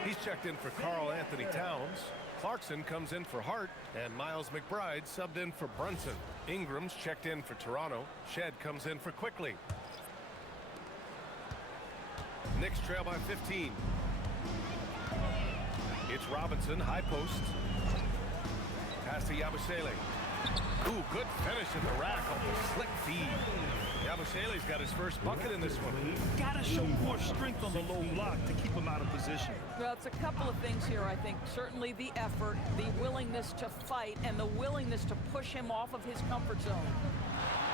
He's checked in for Karl Anthony Towns. Clarkson comes in for Hart, and Miles McBride subbed in for Brunson. Ingram's checked in for Toronto. Shed comes in for Quickly. Knicks trail by 15. It's Robinson, high post. Pass to Yabusele. Ooh, good finish at the rack on the slick feed. Yabusele's got his first bucket in this one. Gotta show more strength on the low block to keep him out of position. Well, it's a couple of things here, I think. Certainly the effort, the willingness to fight, and the willingness to push him off of his comfort zone.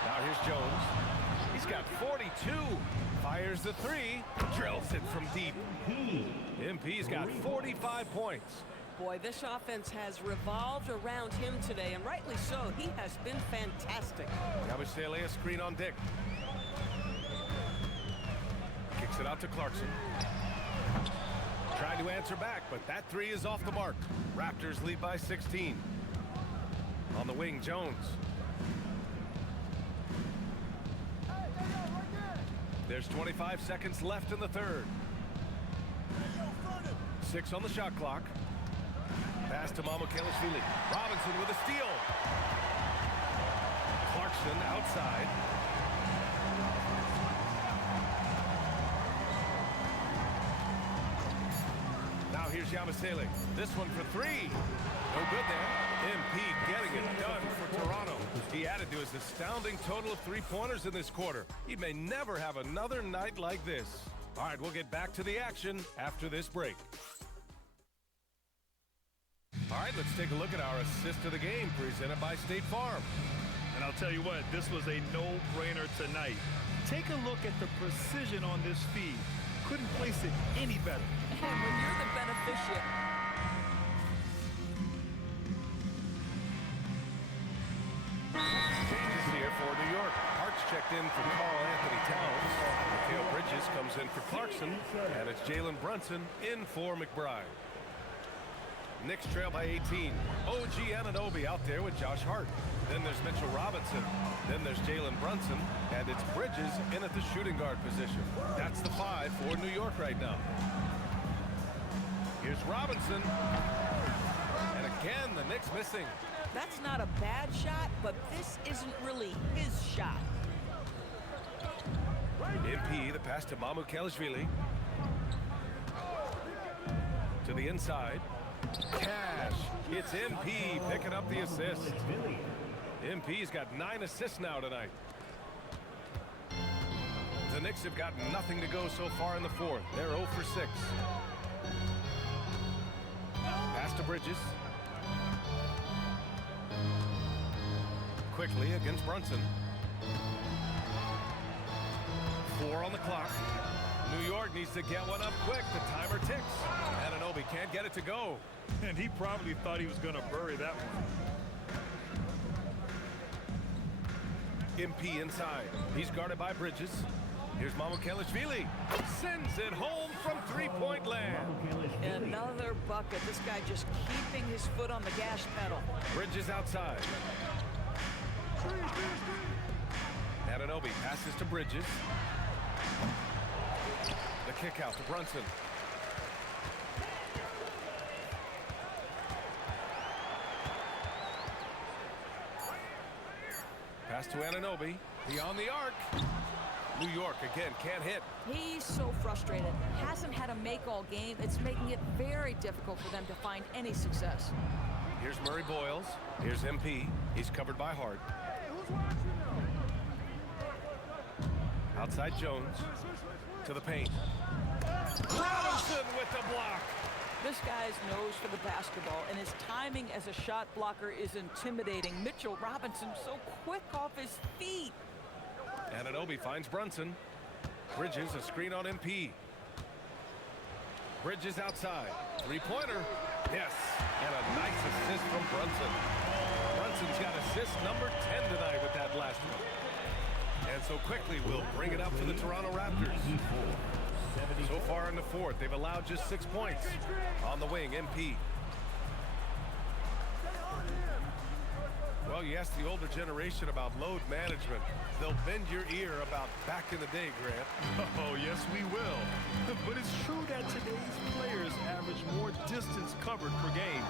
Now here's Jones. He's got 42. Fires the three. Drills it from deep. MP's got 45 points. Boy, this offense has revolved around him today, and rightly so. He has been fantastic. Yabusele, a screen on Dick. Kicks it out to Clarkson. Trying to answer back, but that three is off the mark. Raptors lead by 16. On the wing, Jones. There's 25 seconds left in the third. 6 on the shot clock. Pass to Mamukelashvili. Robinson with a steal. Clarkson outside. Now here's Yabusele. This one for three. No good there. MP getting it done for Toronto. He added to his astounding total of three-pointers in this quarter. He may never have another night like this. All right, we'll get back to the action after this break. All right, let's take a look at our assist of the game presented by State Farm. And I'll tell you what, this was a no-brainer tonight. Take a look at the precision on this feed. Couldn't place it any better. And when you're the beneficiary. Changes here for New York. Hart's checked in for Karl Anthony Towns. Mikal Bridges comes in for Clarkson. And it's Jalen Brunson in for McBride. Knicks trail by 18. OG Anunoby out there with Josh Hart. Then there's Mitchell Robinson. Then there's Jalen Brunson. And it's Bridges in at the shooting guard position. That's the 5 for New York right now. Here's Robinson. And again, the Knicks missing. That's not a bad shot, but this isn't really his shot. MP, the pass to Mamukelashvili. To the inside. Cash. It's MP picking up the assist. MP's got 9 assists now tonight. The Knicks have got nothing to go so far in the fourth. They're 0 for 6. Pass to Bridges. Quickly against Brunson. 4 on the clock. New York needs to get one up quick. The timer ticks. Anunoby can't get it to go. And he probably thought he was going to bury that one. MP inside. He's guarded by Bridges. Here's Mamukelishvili. Sends it home from three-point land. Another bucket. This guy just keeping his foot on the gas pedal. Bridges outside. Anunoby passes to Bridges. The kick out to Brunson. Pass to Anunoby. Beyond the arc. New York again can't hit. He's so frustrated. Hasn't had a make all game. It's making it very difficult for them to find any success. Here's Murray Boyles. Here's MP. He's covered by Hart. Outside Jones. To the paint. Robinson with the block. This guy's nose for the basketball, and his timing as a shot blocker is intimidating. Mitchell Robinson so quick off his feet. Anunoby finds Brunson. Bridges, a screen on MP. Bridges outside. Three-pointer. Yes. And a nice assist from Brunson. Brunson's got assist number 10 tonight with that last one. And so quickly we'll bring it up for the Toronto Raptors. So far in the fourth, they've allowed just 6 points. On the wing, MP. Well, you ask the older generation about load management. They'll bend your ear about back in the day, Grant. Oh, yes, we will. But it's true that today's players average more distance covered per game,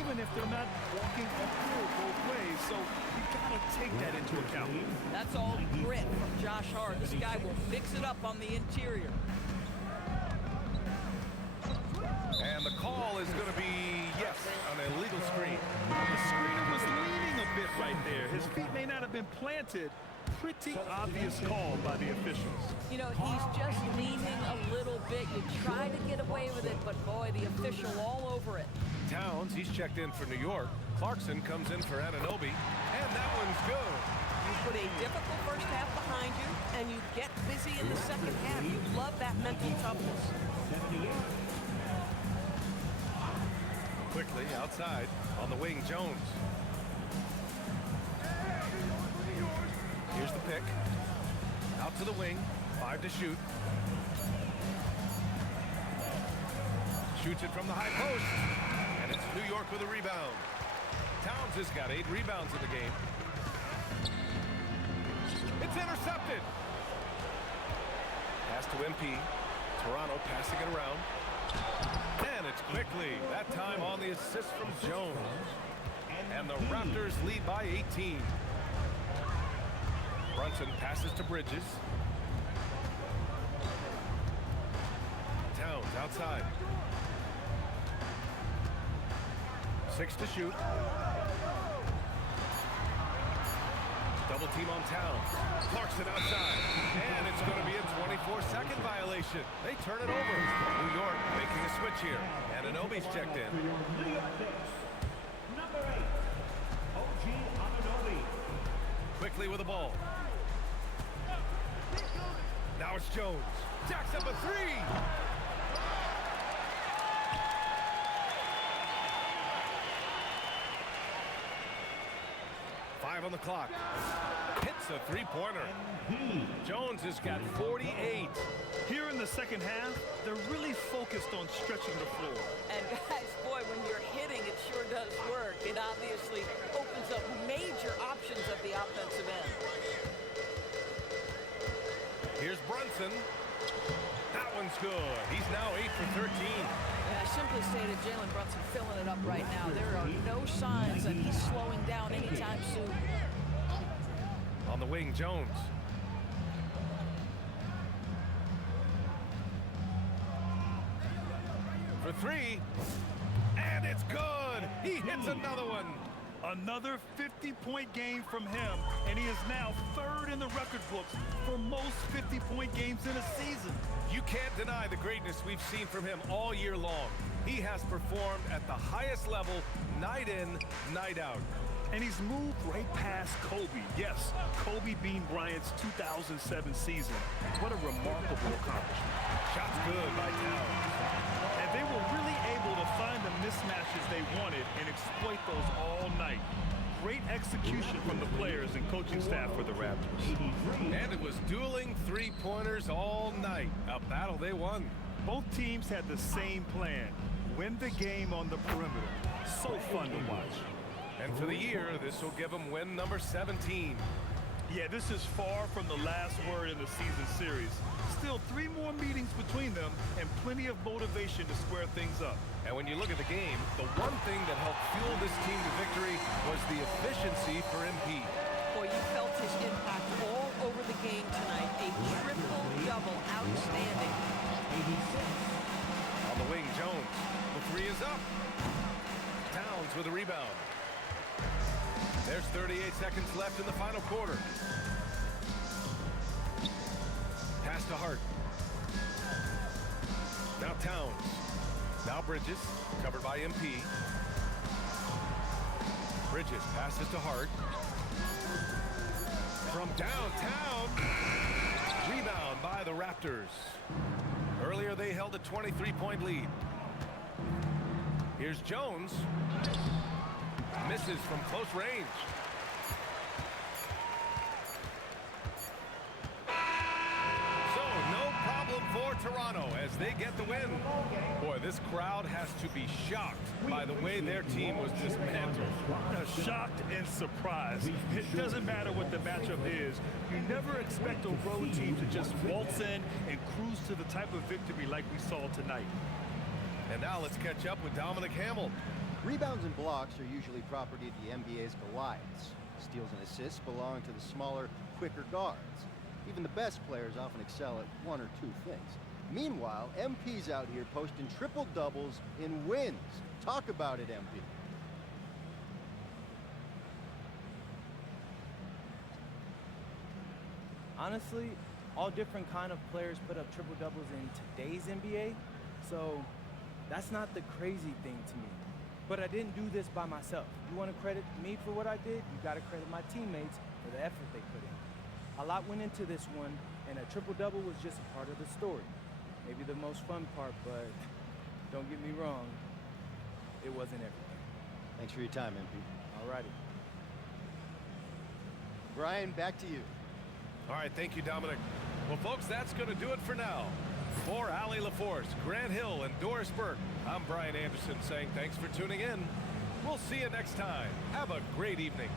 even if they're not walking uphill both ways. So you gotta take that into account. That's all grit from Josh Hart. This guy will mix it up on the interior. And the call is going to be, yes, an illegal screen. The screener was leaning a bit right there. His feet may not have been planted. Pretty obvious call by the officials. You know, he's just leaning a little bit. You try to get away with it, but boy, the official all over it. Towns, he's checked in for New York. Clarkson comes in for Anunoby, and that one's good. You put a difficult first half behind you, and you get busy in the second half. You love that mental toughness. Quickly outside on the wing, Jones. Here's the pick. Out to the wing. 5 to shoot. Shoots it from the high post. And it's New York with a rebound. Towns has got 8 rebounds in the game. It's intercepted. Pass to MP. Toronto passing it around. And it's quickly. That time on the assist from Jones. And the Raptors lead by 18. Brunson passes to Bridges. Towns outside. 6 to shoot. Double team on Towns. Clarkson outside. And it's going to be a 24-second violation. They turn it over. New York making a switch here. Anunoby's checked in. Number 8, OG Anunoby. Quickly with the ball. Now it's Jones. Jacks up a 3. Five on the clock. Hits a three-pointer. Jones has got 48. Here in the second half, they're really focused on stretching the floor. And guys, boy, when you're hitting, it sure does work. It obviously opens up major options at the offensive end. Here's Brunson. That one's good. He's now 8 for 13. And I simply stated Jalen Brunson filling it up right now. There are no signs that he's slowing down anytime soon. On the wing, Jones. For 3. And it's good. He hits another one. Another 50-point game from him, and he is now 3rd in the record books for most 50-point games in a season. You can't deny the greatness we've seen from him all year long. He has performed at the highest level, night in, night out. And he's moved right past Kobe. Yes, Kobe being Bryant's 2007 season. What a remarkable accomplishment. Shots good by Towns. And they were really able to find the mismatches they wanted and exploit those all night. Great execution from the players and coaching staff for the Raptors. And it was dueling three-pointers all night. A battle they won. Both teams had the same plan. Win the game on the perimeter. So fun to watch. And for the year, this will give them win number 17. Yeah, this is far from the last word in the season series. Still 3 more meetings between them and plenty of motivation to square things up. And when you look at the game, the one thing that helped fuel this team to victory was the efficiency for MP. Boy, you felt his impact all over the game tonight. A triple-double, outstanding. On the wing, Jones. The three is up. Towns with a rebound. There's 38 seconds left in the final quarter. Pass to Hart. Now Towns. Now Bridges, covered by MP. Bridges passes to Hart. From downtown. Rebound by the Raptors. Earlier they held a 23-point lead. Here's Jones. Misses from close range. So no problem for Toronto as they get the win. Boy, this crowd has to be shocked by the way their team was dismantled. Shocked and surprised. It doesn't matter what the matchup is. You never expect a road team to just waltz in and cruise to the type of victory like we saw tonight. And now let's catch up with Dominic Hamill. Rebounds and blocks are usually property of the NBA's Goliaths. Steals and assists belong to the smaller, quicker guards. Even the best players often excel at 1 or 2 things. Meanwhile, MP's out here posting triple doubles in wins. Talk about it, MP. Honestly, all different kind of players put up triple doubles in today's NBA, so that's not the crazy thing to me. But I didn't do this by myself. You want to credit me for what I did? You got to credit my teammates for the effort they put in. A lot went into this one, and a triple-double was just a part of the story. Maybe the most fun part, but don't get me wrong, it wasn't everything. Thanks for your time, MP. Alrighty. Brian, back to you. All right, thank you, Dominic. Well, folks, that's going to do it for now. For Allie LaForce, Grant Hill, and Doris Burke, I'm Brian Anderson saying thanks for tuning in. We'll see you next time. Have a great evening.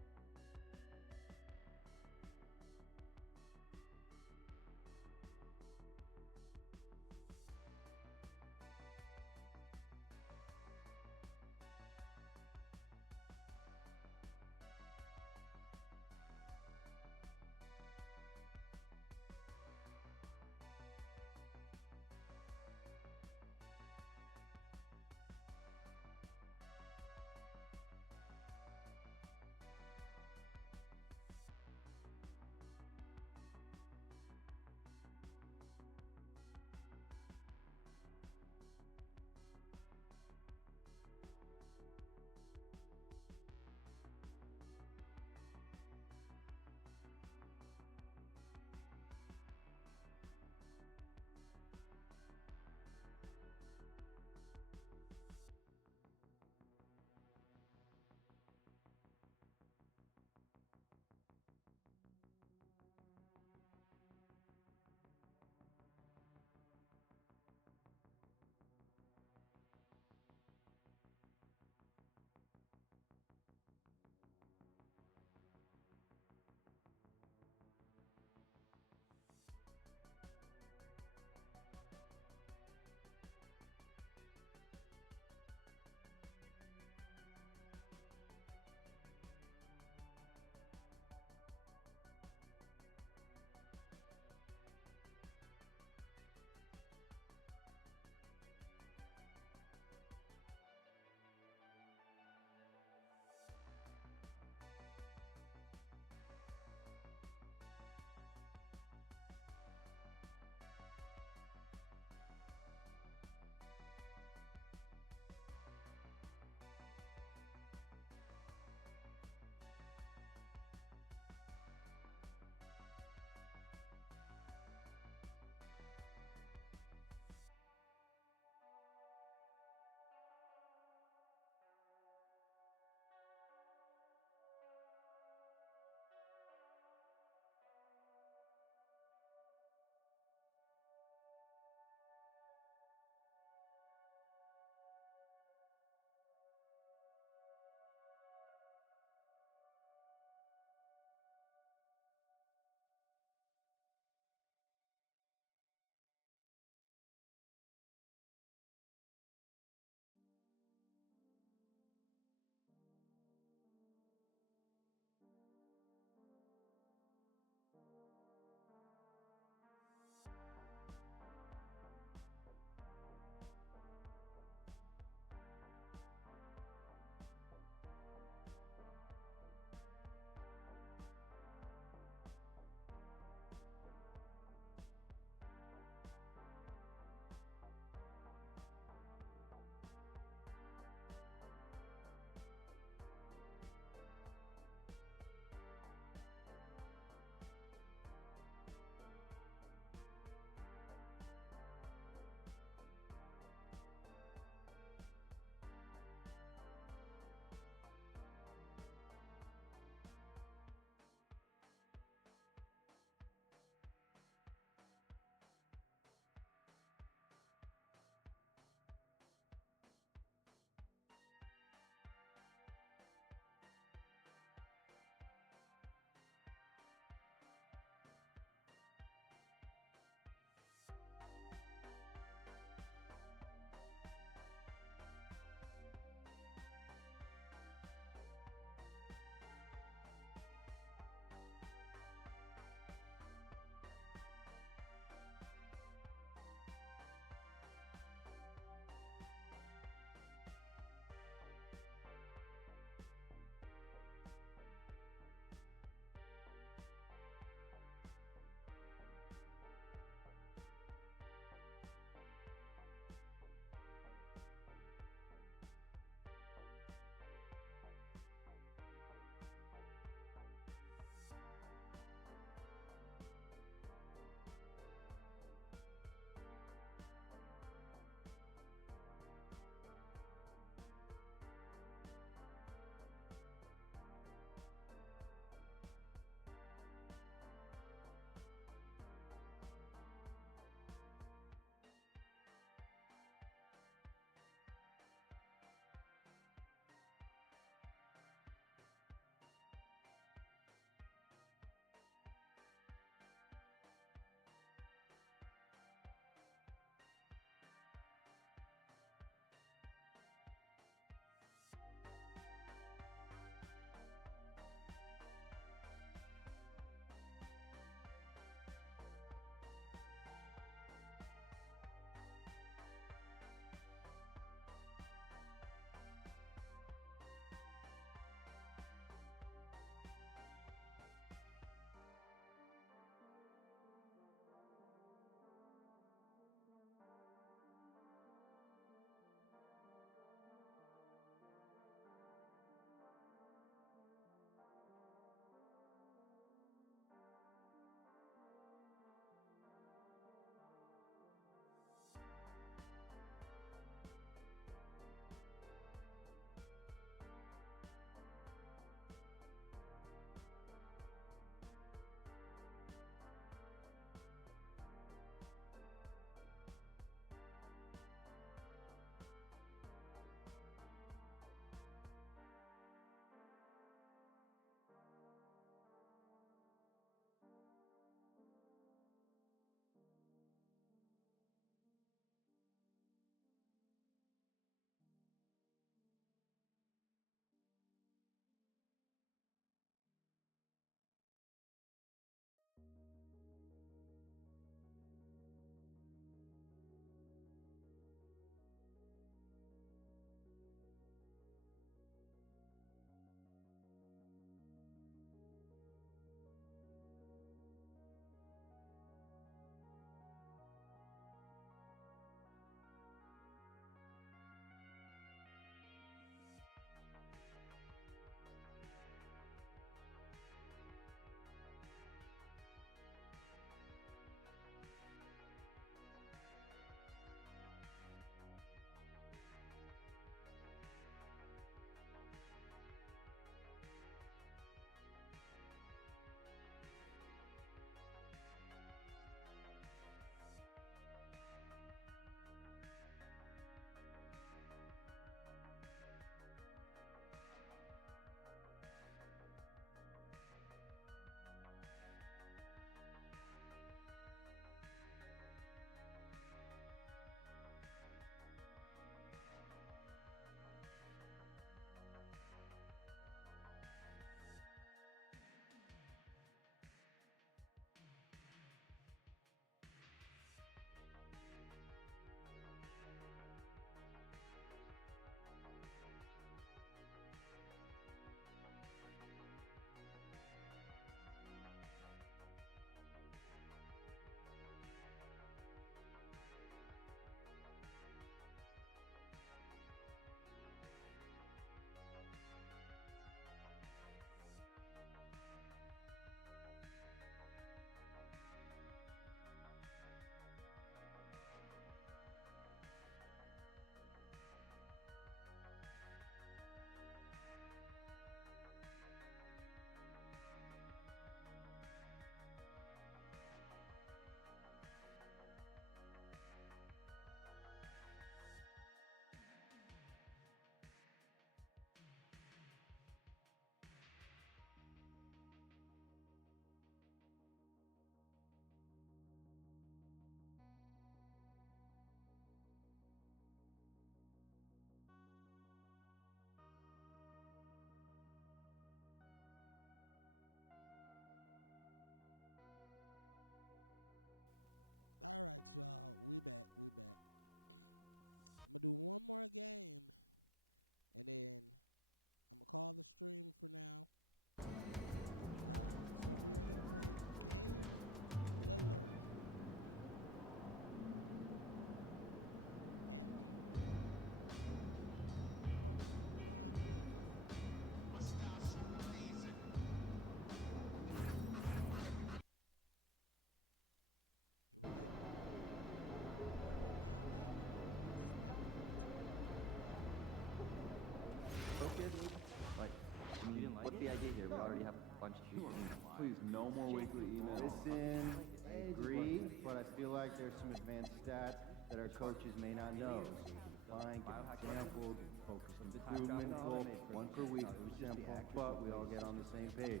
No more weekly emails. Listen, I agree, but I feel like there's some advanced stats that our coaches may not know. So we can define, give examples, focused improvement goal, one per week, simple, but we all get on the same page.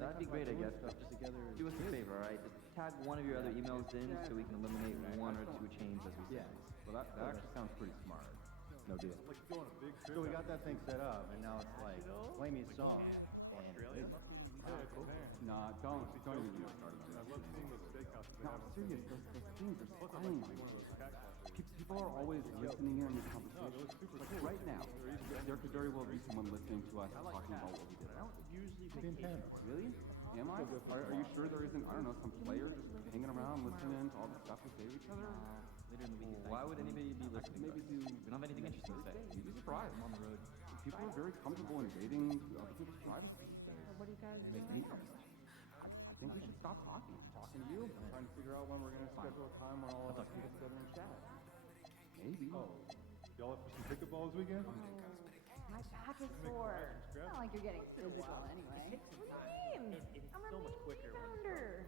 That'd be great, I guess, but just do us a favor, all right? Just tag one of your other emails in so we can eliminate one or two chains as we say. Well, that actually sounds pretty smart. No deal. So we got that thing set up, and now it's like, play me a song. And Nah, don't even get started on that. No, I'm serious. Those things are spying on you. People are always listening in on your conversations. Like right now, there could very well be someone listening to us talking about what we did. I don't usually Really? Am I? Are you sure there isn't, I don't know, some player just hanging around listening to all the stuff we say to each other? Later in the week. Why would anybody be listening? Maybe do. We don't have anything interesting to say. You'd be surprised. I'm on the road. People are very comfortable invading other people's privacy these days. What do you guys Make me I think we should stop talking. Talking to you, trying to figure out when we're going to schedule a time when all of us can get together and chat. Maybe. Oh, y'all up for some pickleball this weekend? My back is sore. It's not like you're getting physical anyway. What do you mean? I'm a rebounder.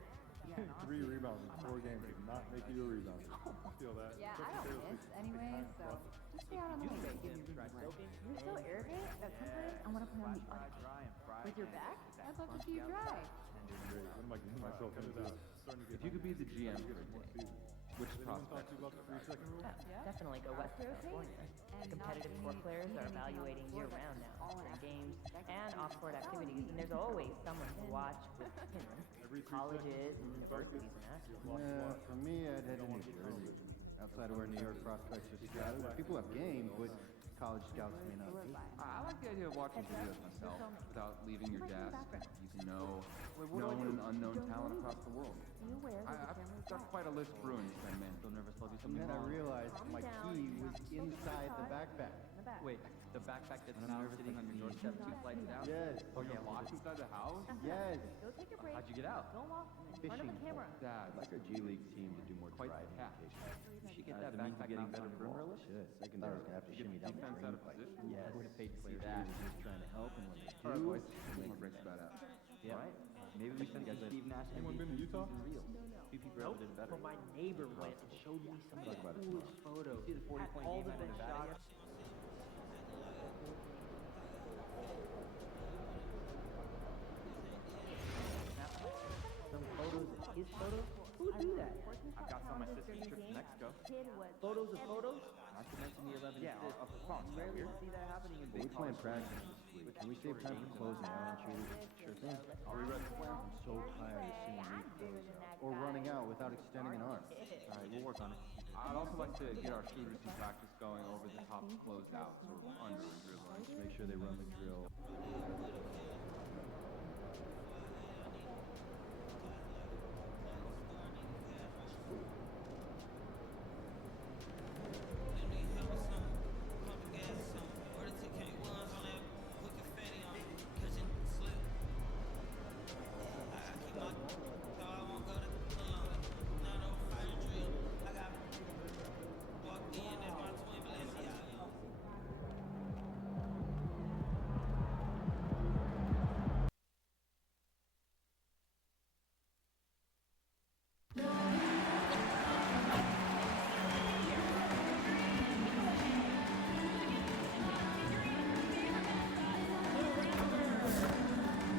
3 rebounds in 4 games did not make you a rebounder. Feel that? Yeah, I don't miss anyway, so just stay out on the lane. You're so arrogant that sometimes I want to play on the other team. With your back, I'd love to see you try. Great. What am I getting myself into? If you could be the GM for a day, which prospect? Definitely go West California. Competitive sport players are evaluating year-round now during games and off-court activities, and there's always someone to watch with colleges and universities and nationals. Yeah, for me, I'd head to New Jersey. Outside of where New York prospects are scouted, people have game, but college scouts may not be. I like the idea of watching videos myself without leaving your desk. You can know known and unknown talent across the world. I've got quite a list brewing, man. Don't nervous love you And something then I wrong. realized my key was inside the backpack. Wait, the backpack that's now sitting on your doorstep 2 flights down? Yes. Oh, you're locked inside the house? Yes. Go take a break. How'd you get out? Don't walk in front of Fishing the camera. Dad, Like our G League team to do more quite the driving. catch. You should get that The means of backpack getting mounted better on your wall. for Shit, secondary was gonna have to shimmy down the defense drain out of pipe. position? Yes. I would have paid to see Players that. were just trying to help, and when they All right, do, boys. Make breaks about out. Yeah. Right. Maybe we send Steve Nash Anyone been to Utah? real. Few people ever did better. But my neighbor went and showed me some of Talk about the it coolest photos. See the 40-point All game the out in best Nevada? shots. Some photos of his photos? Who would do that? I've got some on my sister's trip to Mexico. Photos of photos? Not to mention the 11 Yeah, assists. of course. You rarely see that happening in we big plan college practice this week. Can we save time for closing out on shooters? Sure thing. Are we ready to play? I'm so tired of seeing weak close or running out without extending an arm. All right, we'll work on it. I'd also like to get our shooters some practice going over the top closed outs or under and dribbling. Just make sure they run the drill.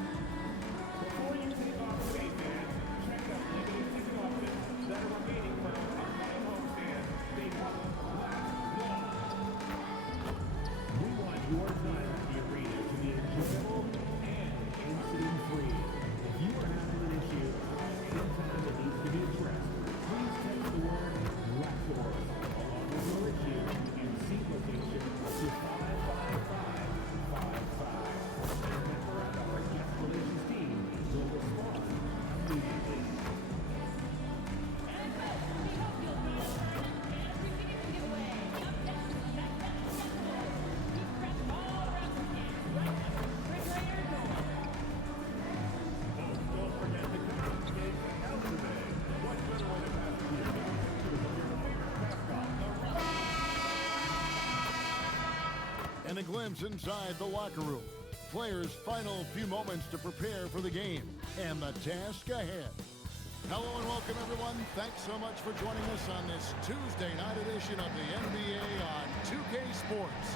Before you take off skate, fans, check out limited ticket options that are remaining for our upcoming homestand. They call them Last Wall. We want your time at the arena to be enjoyable and incident-free. If you are having an issue, sometime that needs to be addressed, please text the word Blackboard along with your issue and seat location to 55555. A member of our guest relations team will respond immediately. Don't forget to confiscate out today. What better way to pass the evening to your favorite mascot, the And a glimpse inside the locker room. players' final few moments to prepare for the game and the task ahead. Hello and welcome, everyone. Thanks so much for joining us on this Tuesday night edition of the NBA on 2K Sports.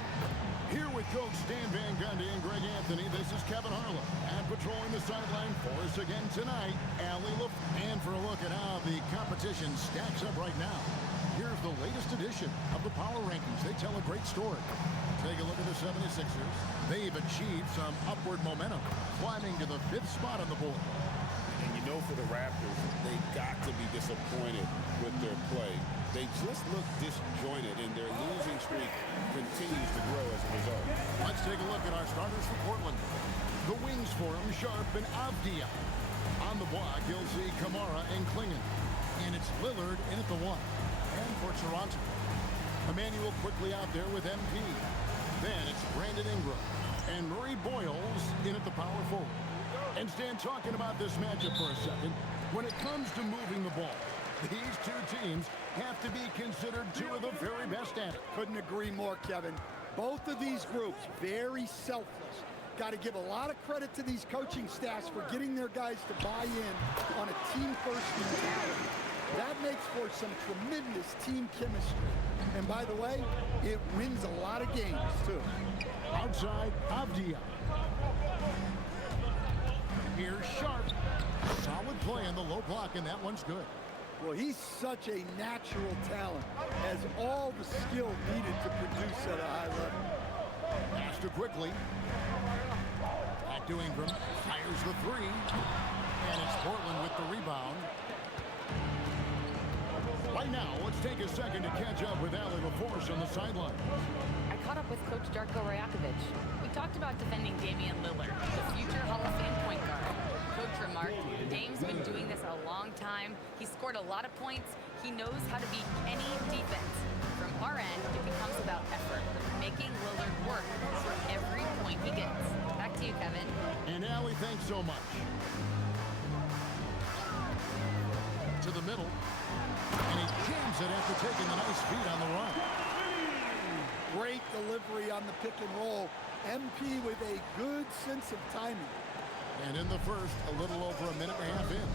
Here with Coach Stan Van Gundy and Greg Anthony, this is Kevin Harlan. And patrolling the sideline for us again tonight, Allie LaFleur. And for a look at how the competition stacks up right now, here's the latest edition of the Power Rankings. They tell a great story. Take a look at the 76ers. They've achieved some upward momentum, climbing to the 5th spot on the board. And you know, for the Raptors, they got to be disappointed with their play. They just look disjointed, and their losing streak continues to grow as a result. Let's take a look at our starters for Portland. The wings for him, Sharp and Avdia. On the block, you'll see Kamara and Klingon. And it's Lillard in at the 1. And for Toronto, Emmanuel quickly out there with MP. Then it's Brandon Ingram and Murray Boyles in at the power forward. And Stan, talking about this matchup for a second, when it comes to moving the ball, these two teams have to be considered two of the very best at it. Couldn't agree more, Kevin. Both of these groups, very selfless. Got to give a lot of credit to these coaching staffs for getting their guys to buy in on a team-first mentality. That makes for some tremendous team chemistry. And by the way, it wins a lot of games, too. Outside, Avdia. Here's Sharp. Solid play in the low block, and that one's good. Well, he's such a natural talent, has all the skill needed to produce at a high level. Master quickly. Back to Ingram. Fires the 3. And it's Portland with the rebound. Right now, let's take a second to catch up with Allie LaFleur on the sideline. I caught up with Coach Darko Rajakovic. We talked about defending Damian Lillard, the future Hall of Fame point guard. Coach remarked, Dame's been doing this a long time. He scored a lot of points. He knows how to beat any defense. From our end, it becomes about effort, making Lillard work for every point he gets. Back to you, Kevin. And Allie, thanks so much. To the middle. And he jams it after taking the nice feed on the run. Great delivery on the pick and roll. MP with a good sense of timing. And in the first, a little over a minute and a half in.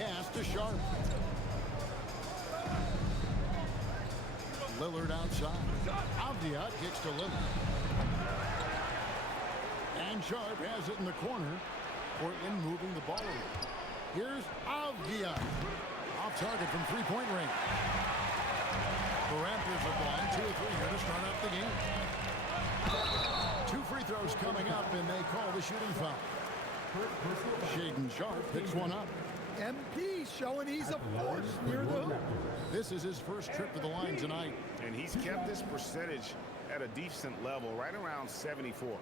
Pass to Sharp. Lillard outside. Avdia kicks to Lillard. And Sharp has it in the corner. Portland moving the ball around. Here's Avdia. Off target from three-point range. The Raptors have gone 2 or 3 here to start out the game. 2 free throws coming up, and they call the shooting foul. Shaedon Sharp picks one up. MP showing he's a force near the hoop. This is his first trip to the line tonight. And he's kept this percentage at a decent level, right around 74.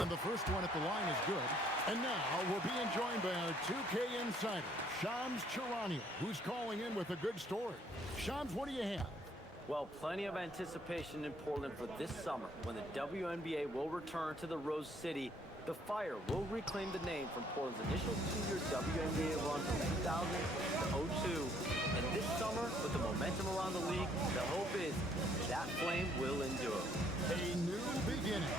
And the first one at the line is good. And now we're being joined by our 2K insider, Shams Charania, who's calling in with a good story. Shams, what do you have? Well, plenty of anticipation in Portland for this summer when the WNBA will return to the Rose City. The Fire will reclaim the name from Portland's initial 2-year WNBA run from 2000 to 02. And this summer, with the momentum around the league, the hope is that flame will endure. A new beginning.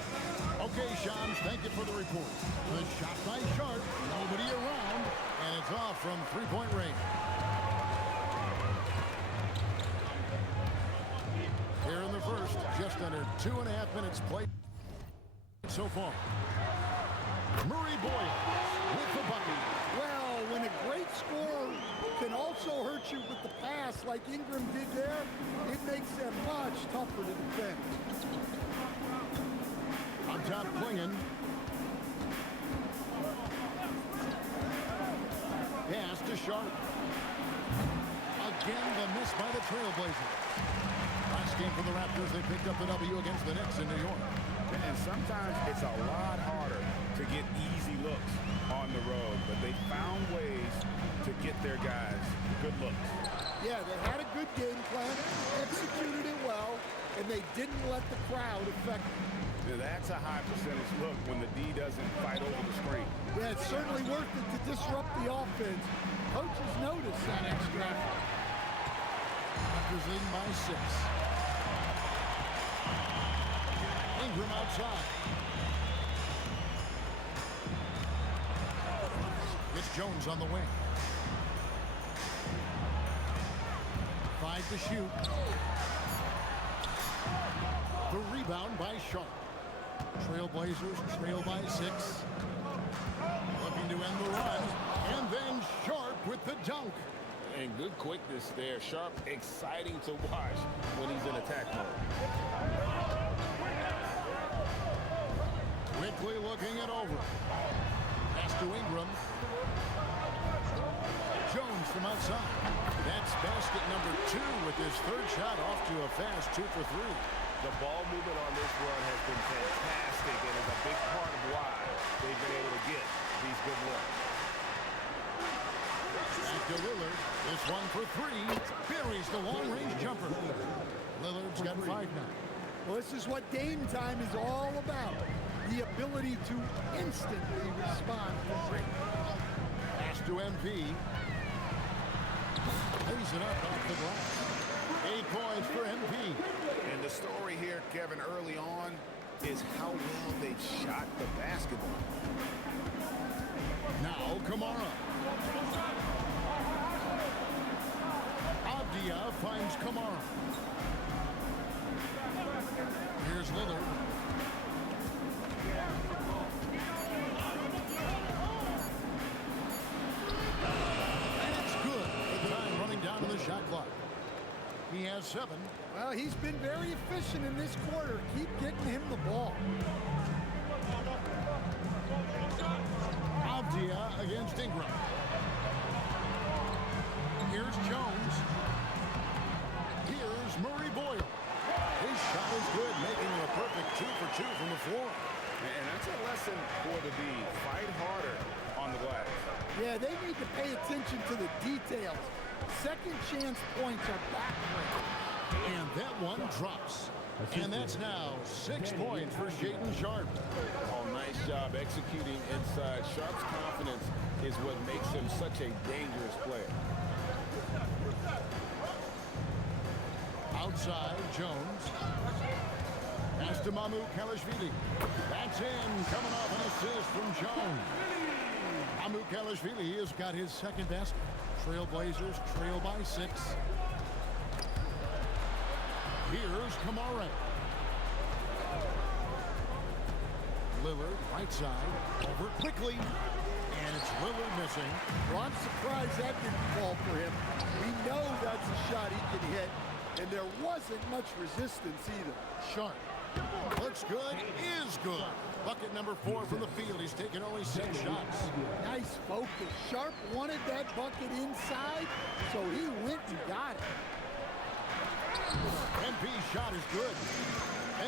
Okay, Shams, thank you for the report. The shot by Sharp, nobody around, and it's off from three-point range. Here in the first, just under 2.5 minutes played so far. Murray Boyles with the bucket. Well, when a great scorer can also hurt you with the pass like Ingram did there, it makes them much tougher to defend. On top, Klingon. Pass to Sharp. Again, the miss by the Trailblazers. Last game for the Raptors, they picked up the W against the Knicks in New York. And sometimes it's a lot harder to get easy looks on the road, but they found ways to get their guys good looks. Yeah, they had a good game plan, executed it well, and they didn't let the crowd affect them. That's a high percentage look when the D doesn't fight over the screen. Yeah, it's certainly worth it to disrupt the offense. Coaches notice that extra effort. Raptors leading by 6. Ingram outside. It's Jones on the wing. 5 to shoot. The rebound by Sharp. Trailblazers trail by 6. Looking to end the run. And then Sharp with the dunk. And good quickness there. Sharp, exciting to watch when he's in attack mode. Quickly looking it over. Pass to Ingram. Jones from outside. That's basket number 2 with his third shot off to a fast 2 for 3. The ball movement on this run has been fantastic and is a big part of why they've been able to get these good looks. Back to Lillard. This one for 3. Buries the long-range jumper. Lillard's got 5 now. Well, this is what game time is all about. The ability to instantly respond to break. Pass to MP. Lays it up off the glass. 8 points for MP. And the story here, Kevin, early on is how well they shot the basketball. Now Kamara. Abdia finds Kamara. Here's Lillard. And it's good. The time running down to the shot clock. He has 7. Well, he's been very efficient in this quarter. Keep getting him the ball. Abdia against Ingram. Here's Jones. Here's Murray Boyle. His shot is good, making it a perfect 2 for 2 from the floor. And that's a lesson for the D. Fight harder on the glass. Yeah, they need to pay attention to the details. Second chance points are backbreaking. And that one drops. And that's now 6 points for Shaedon Sharp. Oh, nice job executing inside. Sharp's confidence is what makes him such a dangerous player. Outside, Jones. Pass to Mamu Kalashvili. That's in, coming off an assist from Jones. Mamu Kalashvili has got his second basket. Trailblazers trail by 6. Here's Kamara. Lillard, right side, over quickly. And it's Lillard missing. Well, I'm surprised that didn't fall for him. We know that's a shot he can hit, and there wasn't much resistance either. Sharp. Looks good, is good. Bucket number 4 from the field. He's taken only 6 shots. Nice focus. Sharp wanted that bucket inside, so he went and got it. MP's shot is good.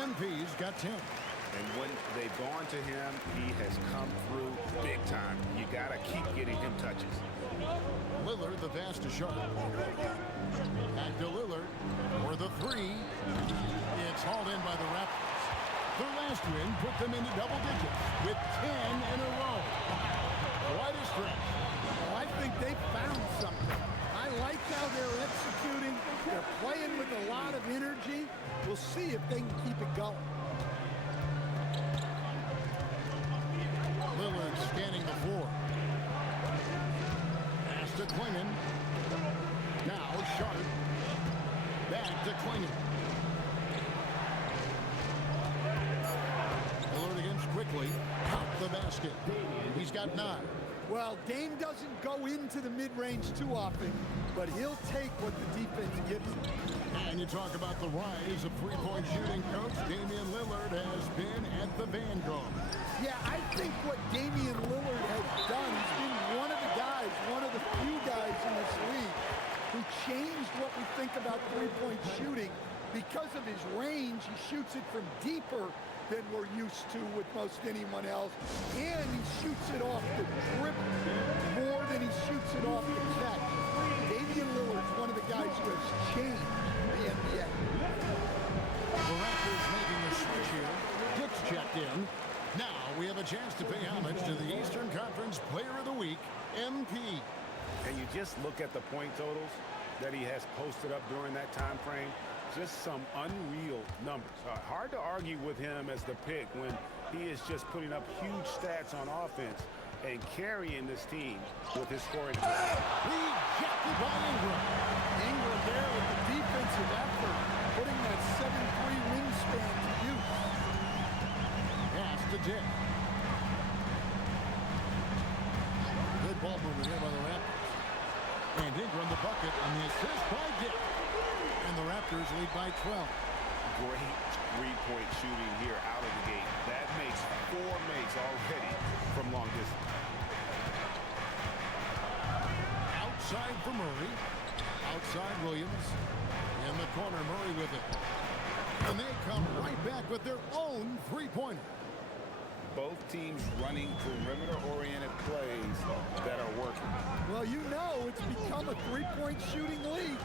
MP's got 10. And when they've gone to him, he has come through big time. You got to keep getting him touches. Lillard, the pass to Sharp. Back to Lillard for the 3. It's hauled in by the Raptors. Their last win put them into double digits with 10 in a row. Quite a stretch. Well, I think they found something. I like how they're executing. They're playing with a lot of energy. We'll see if they can keep it going. Lillard scanning the floor. Pass to Klingon. Now Sharp. Back to Klingon. Lillard against quickly. Pop the basket. He's got 9. Well, Dame doesn't go into the mid-range too often, but he'll take what the defense gives him. And you talk about the rise of three-point shooting, Coach. Damian Lillard has been at the vanguard. Yeah, I think what Damian Lillard has done, he's been one of the guys, one of the few guys in this league who changed what we think about three-point shooting. Because of his range, he shoots it from deeper than we're used to with most anyone else. And he shoots it off the dribble more than he shoots it off the catch. Damian Lillard's one of the guys who has changed the NBA. The Raptors making a switch here. Dick's check just look at the point totals that he has posted up during that time frame, just some unreal numbers. Hard to argue with him as the pick when he is just putting up huge stats on offense and carrying this team with his scoring. Rejected by Ingram. Ingram there with the defensive effort, putting that 7'3" wingspan to use. Pass to Dick. Good ball movement here by the Raptors. And Ingram the bucket on the assist by Dick. And the Raptors lead by 12. Great three-point shooting here out of the gate. That makes 4 makes already from long distance. Outside for Murray. Outside Williams. In the corner, Murray with it. And they come right back with their own three-pointer. Both teams running perimeter-oriented plays that are working. Well, you know it's become a three-point shooting league.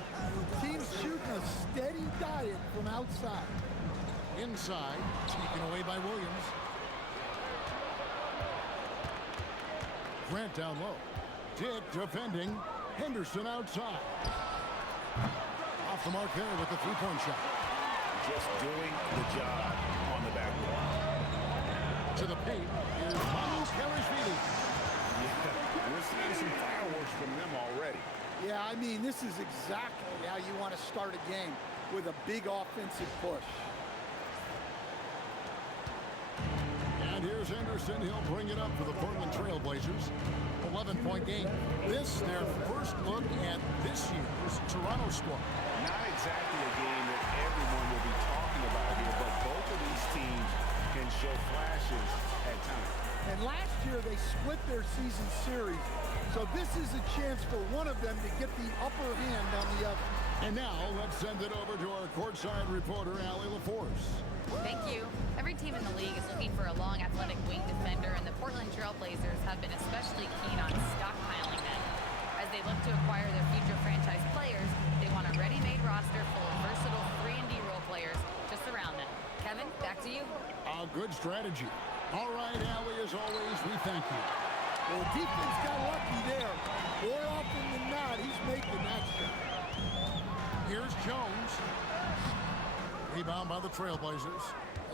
Teams shooting a steady diet from outside. Inside, taken away by Williams. Grant down low. Dick defending. Henderson outside. Off the mark there with the three-point shot. Just doing the job on the backboard. To the paint is Manu Karashvili. Yeah, we're seeing some fireworks from them already. Yeah, I mean, this is exactly how you want to start a game, with a big offensive push. And here's Anderson. He'll bring it up for the Portland Trail Blazers. 11-point game. This, their first look at this year's Toronto squad. Not exactly a game that everyone will be talking about here, but both of these teams can show flashes at times. And last year they split their season series, so this is a chance for one of them to get the upper hand on the other. And now let's send it over to our courtside reporter, Allie LaForce. Thank you. Every team in the league is looking for a long, athletic wing defender, and the Portland Trail Blazers have been especially keen on stockpiling them. As they look to acquire their future franchise players, they want a ready-made roster full of versatile 3-and-D role players to surround them. Kevin, back to you. A good strategy. All right, Allie, as always, we thank you. Well, the defense got lucky there. More often than not, he's making that shot. Here's Jones. Rebound by the Trailblazers.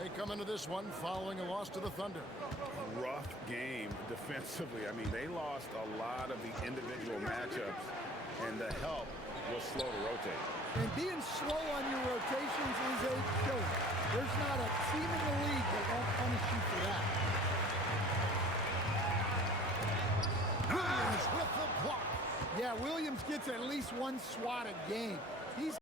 They come into this one following a loss to the Thunder. Rough game defensively. I mean, they lost a lot of the individual matchups, and the help was slow to rotate. And being slow on your rotations is a killer. There's not a team in the league that won't punish you for that. Williams with the block. Yeah, Williams gets at least one swat a game. He's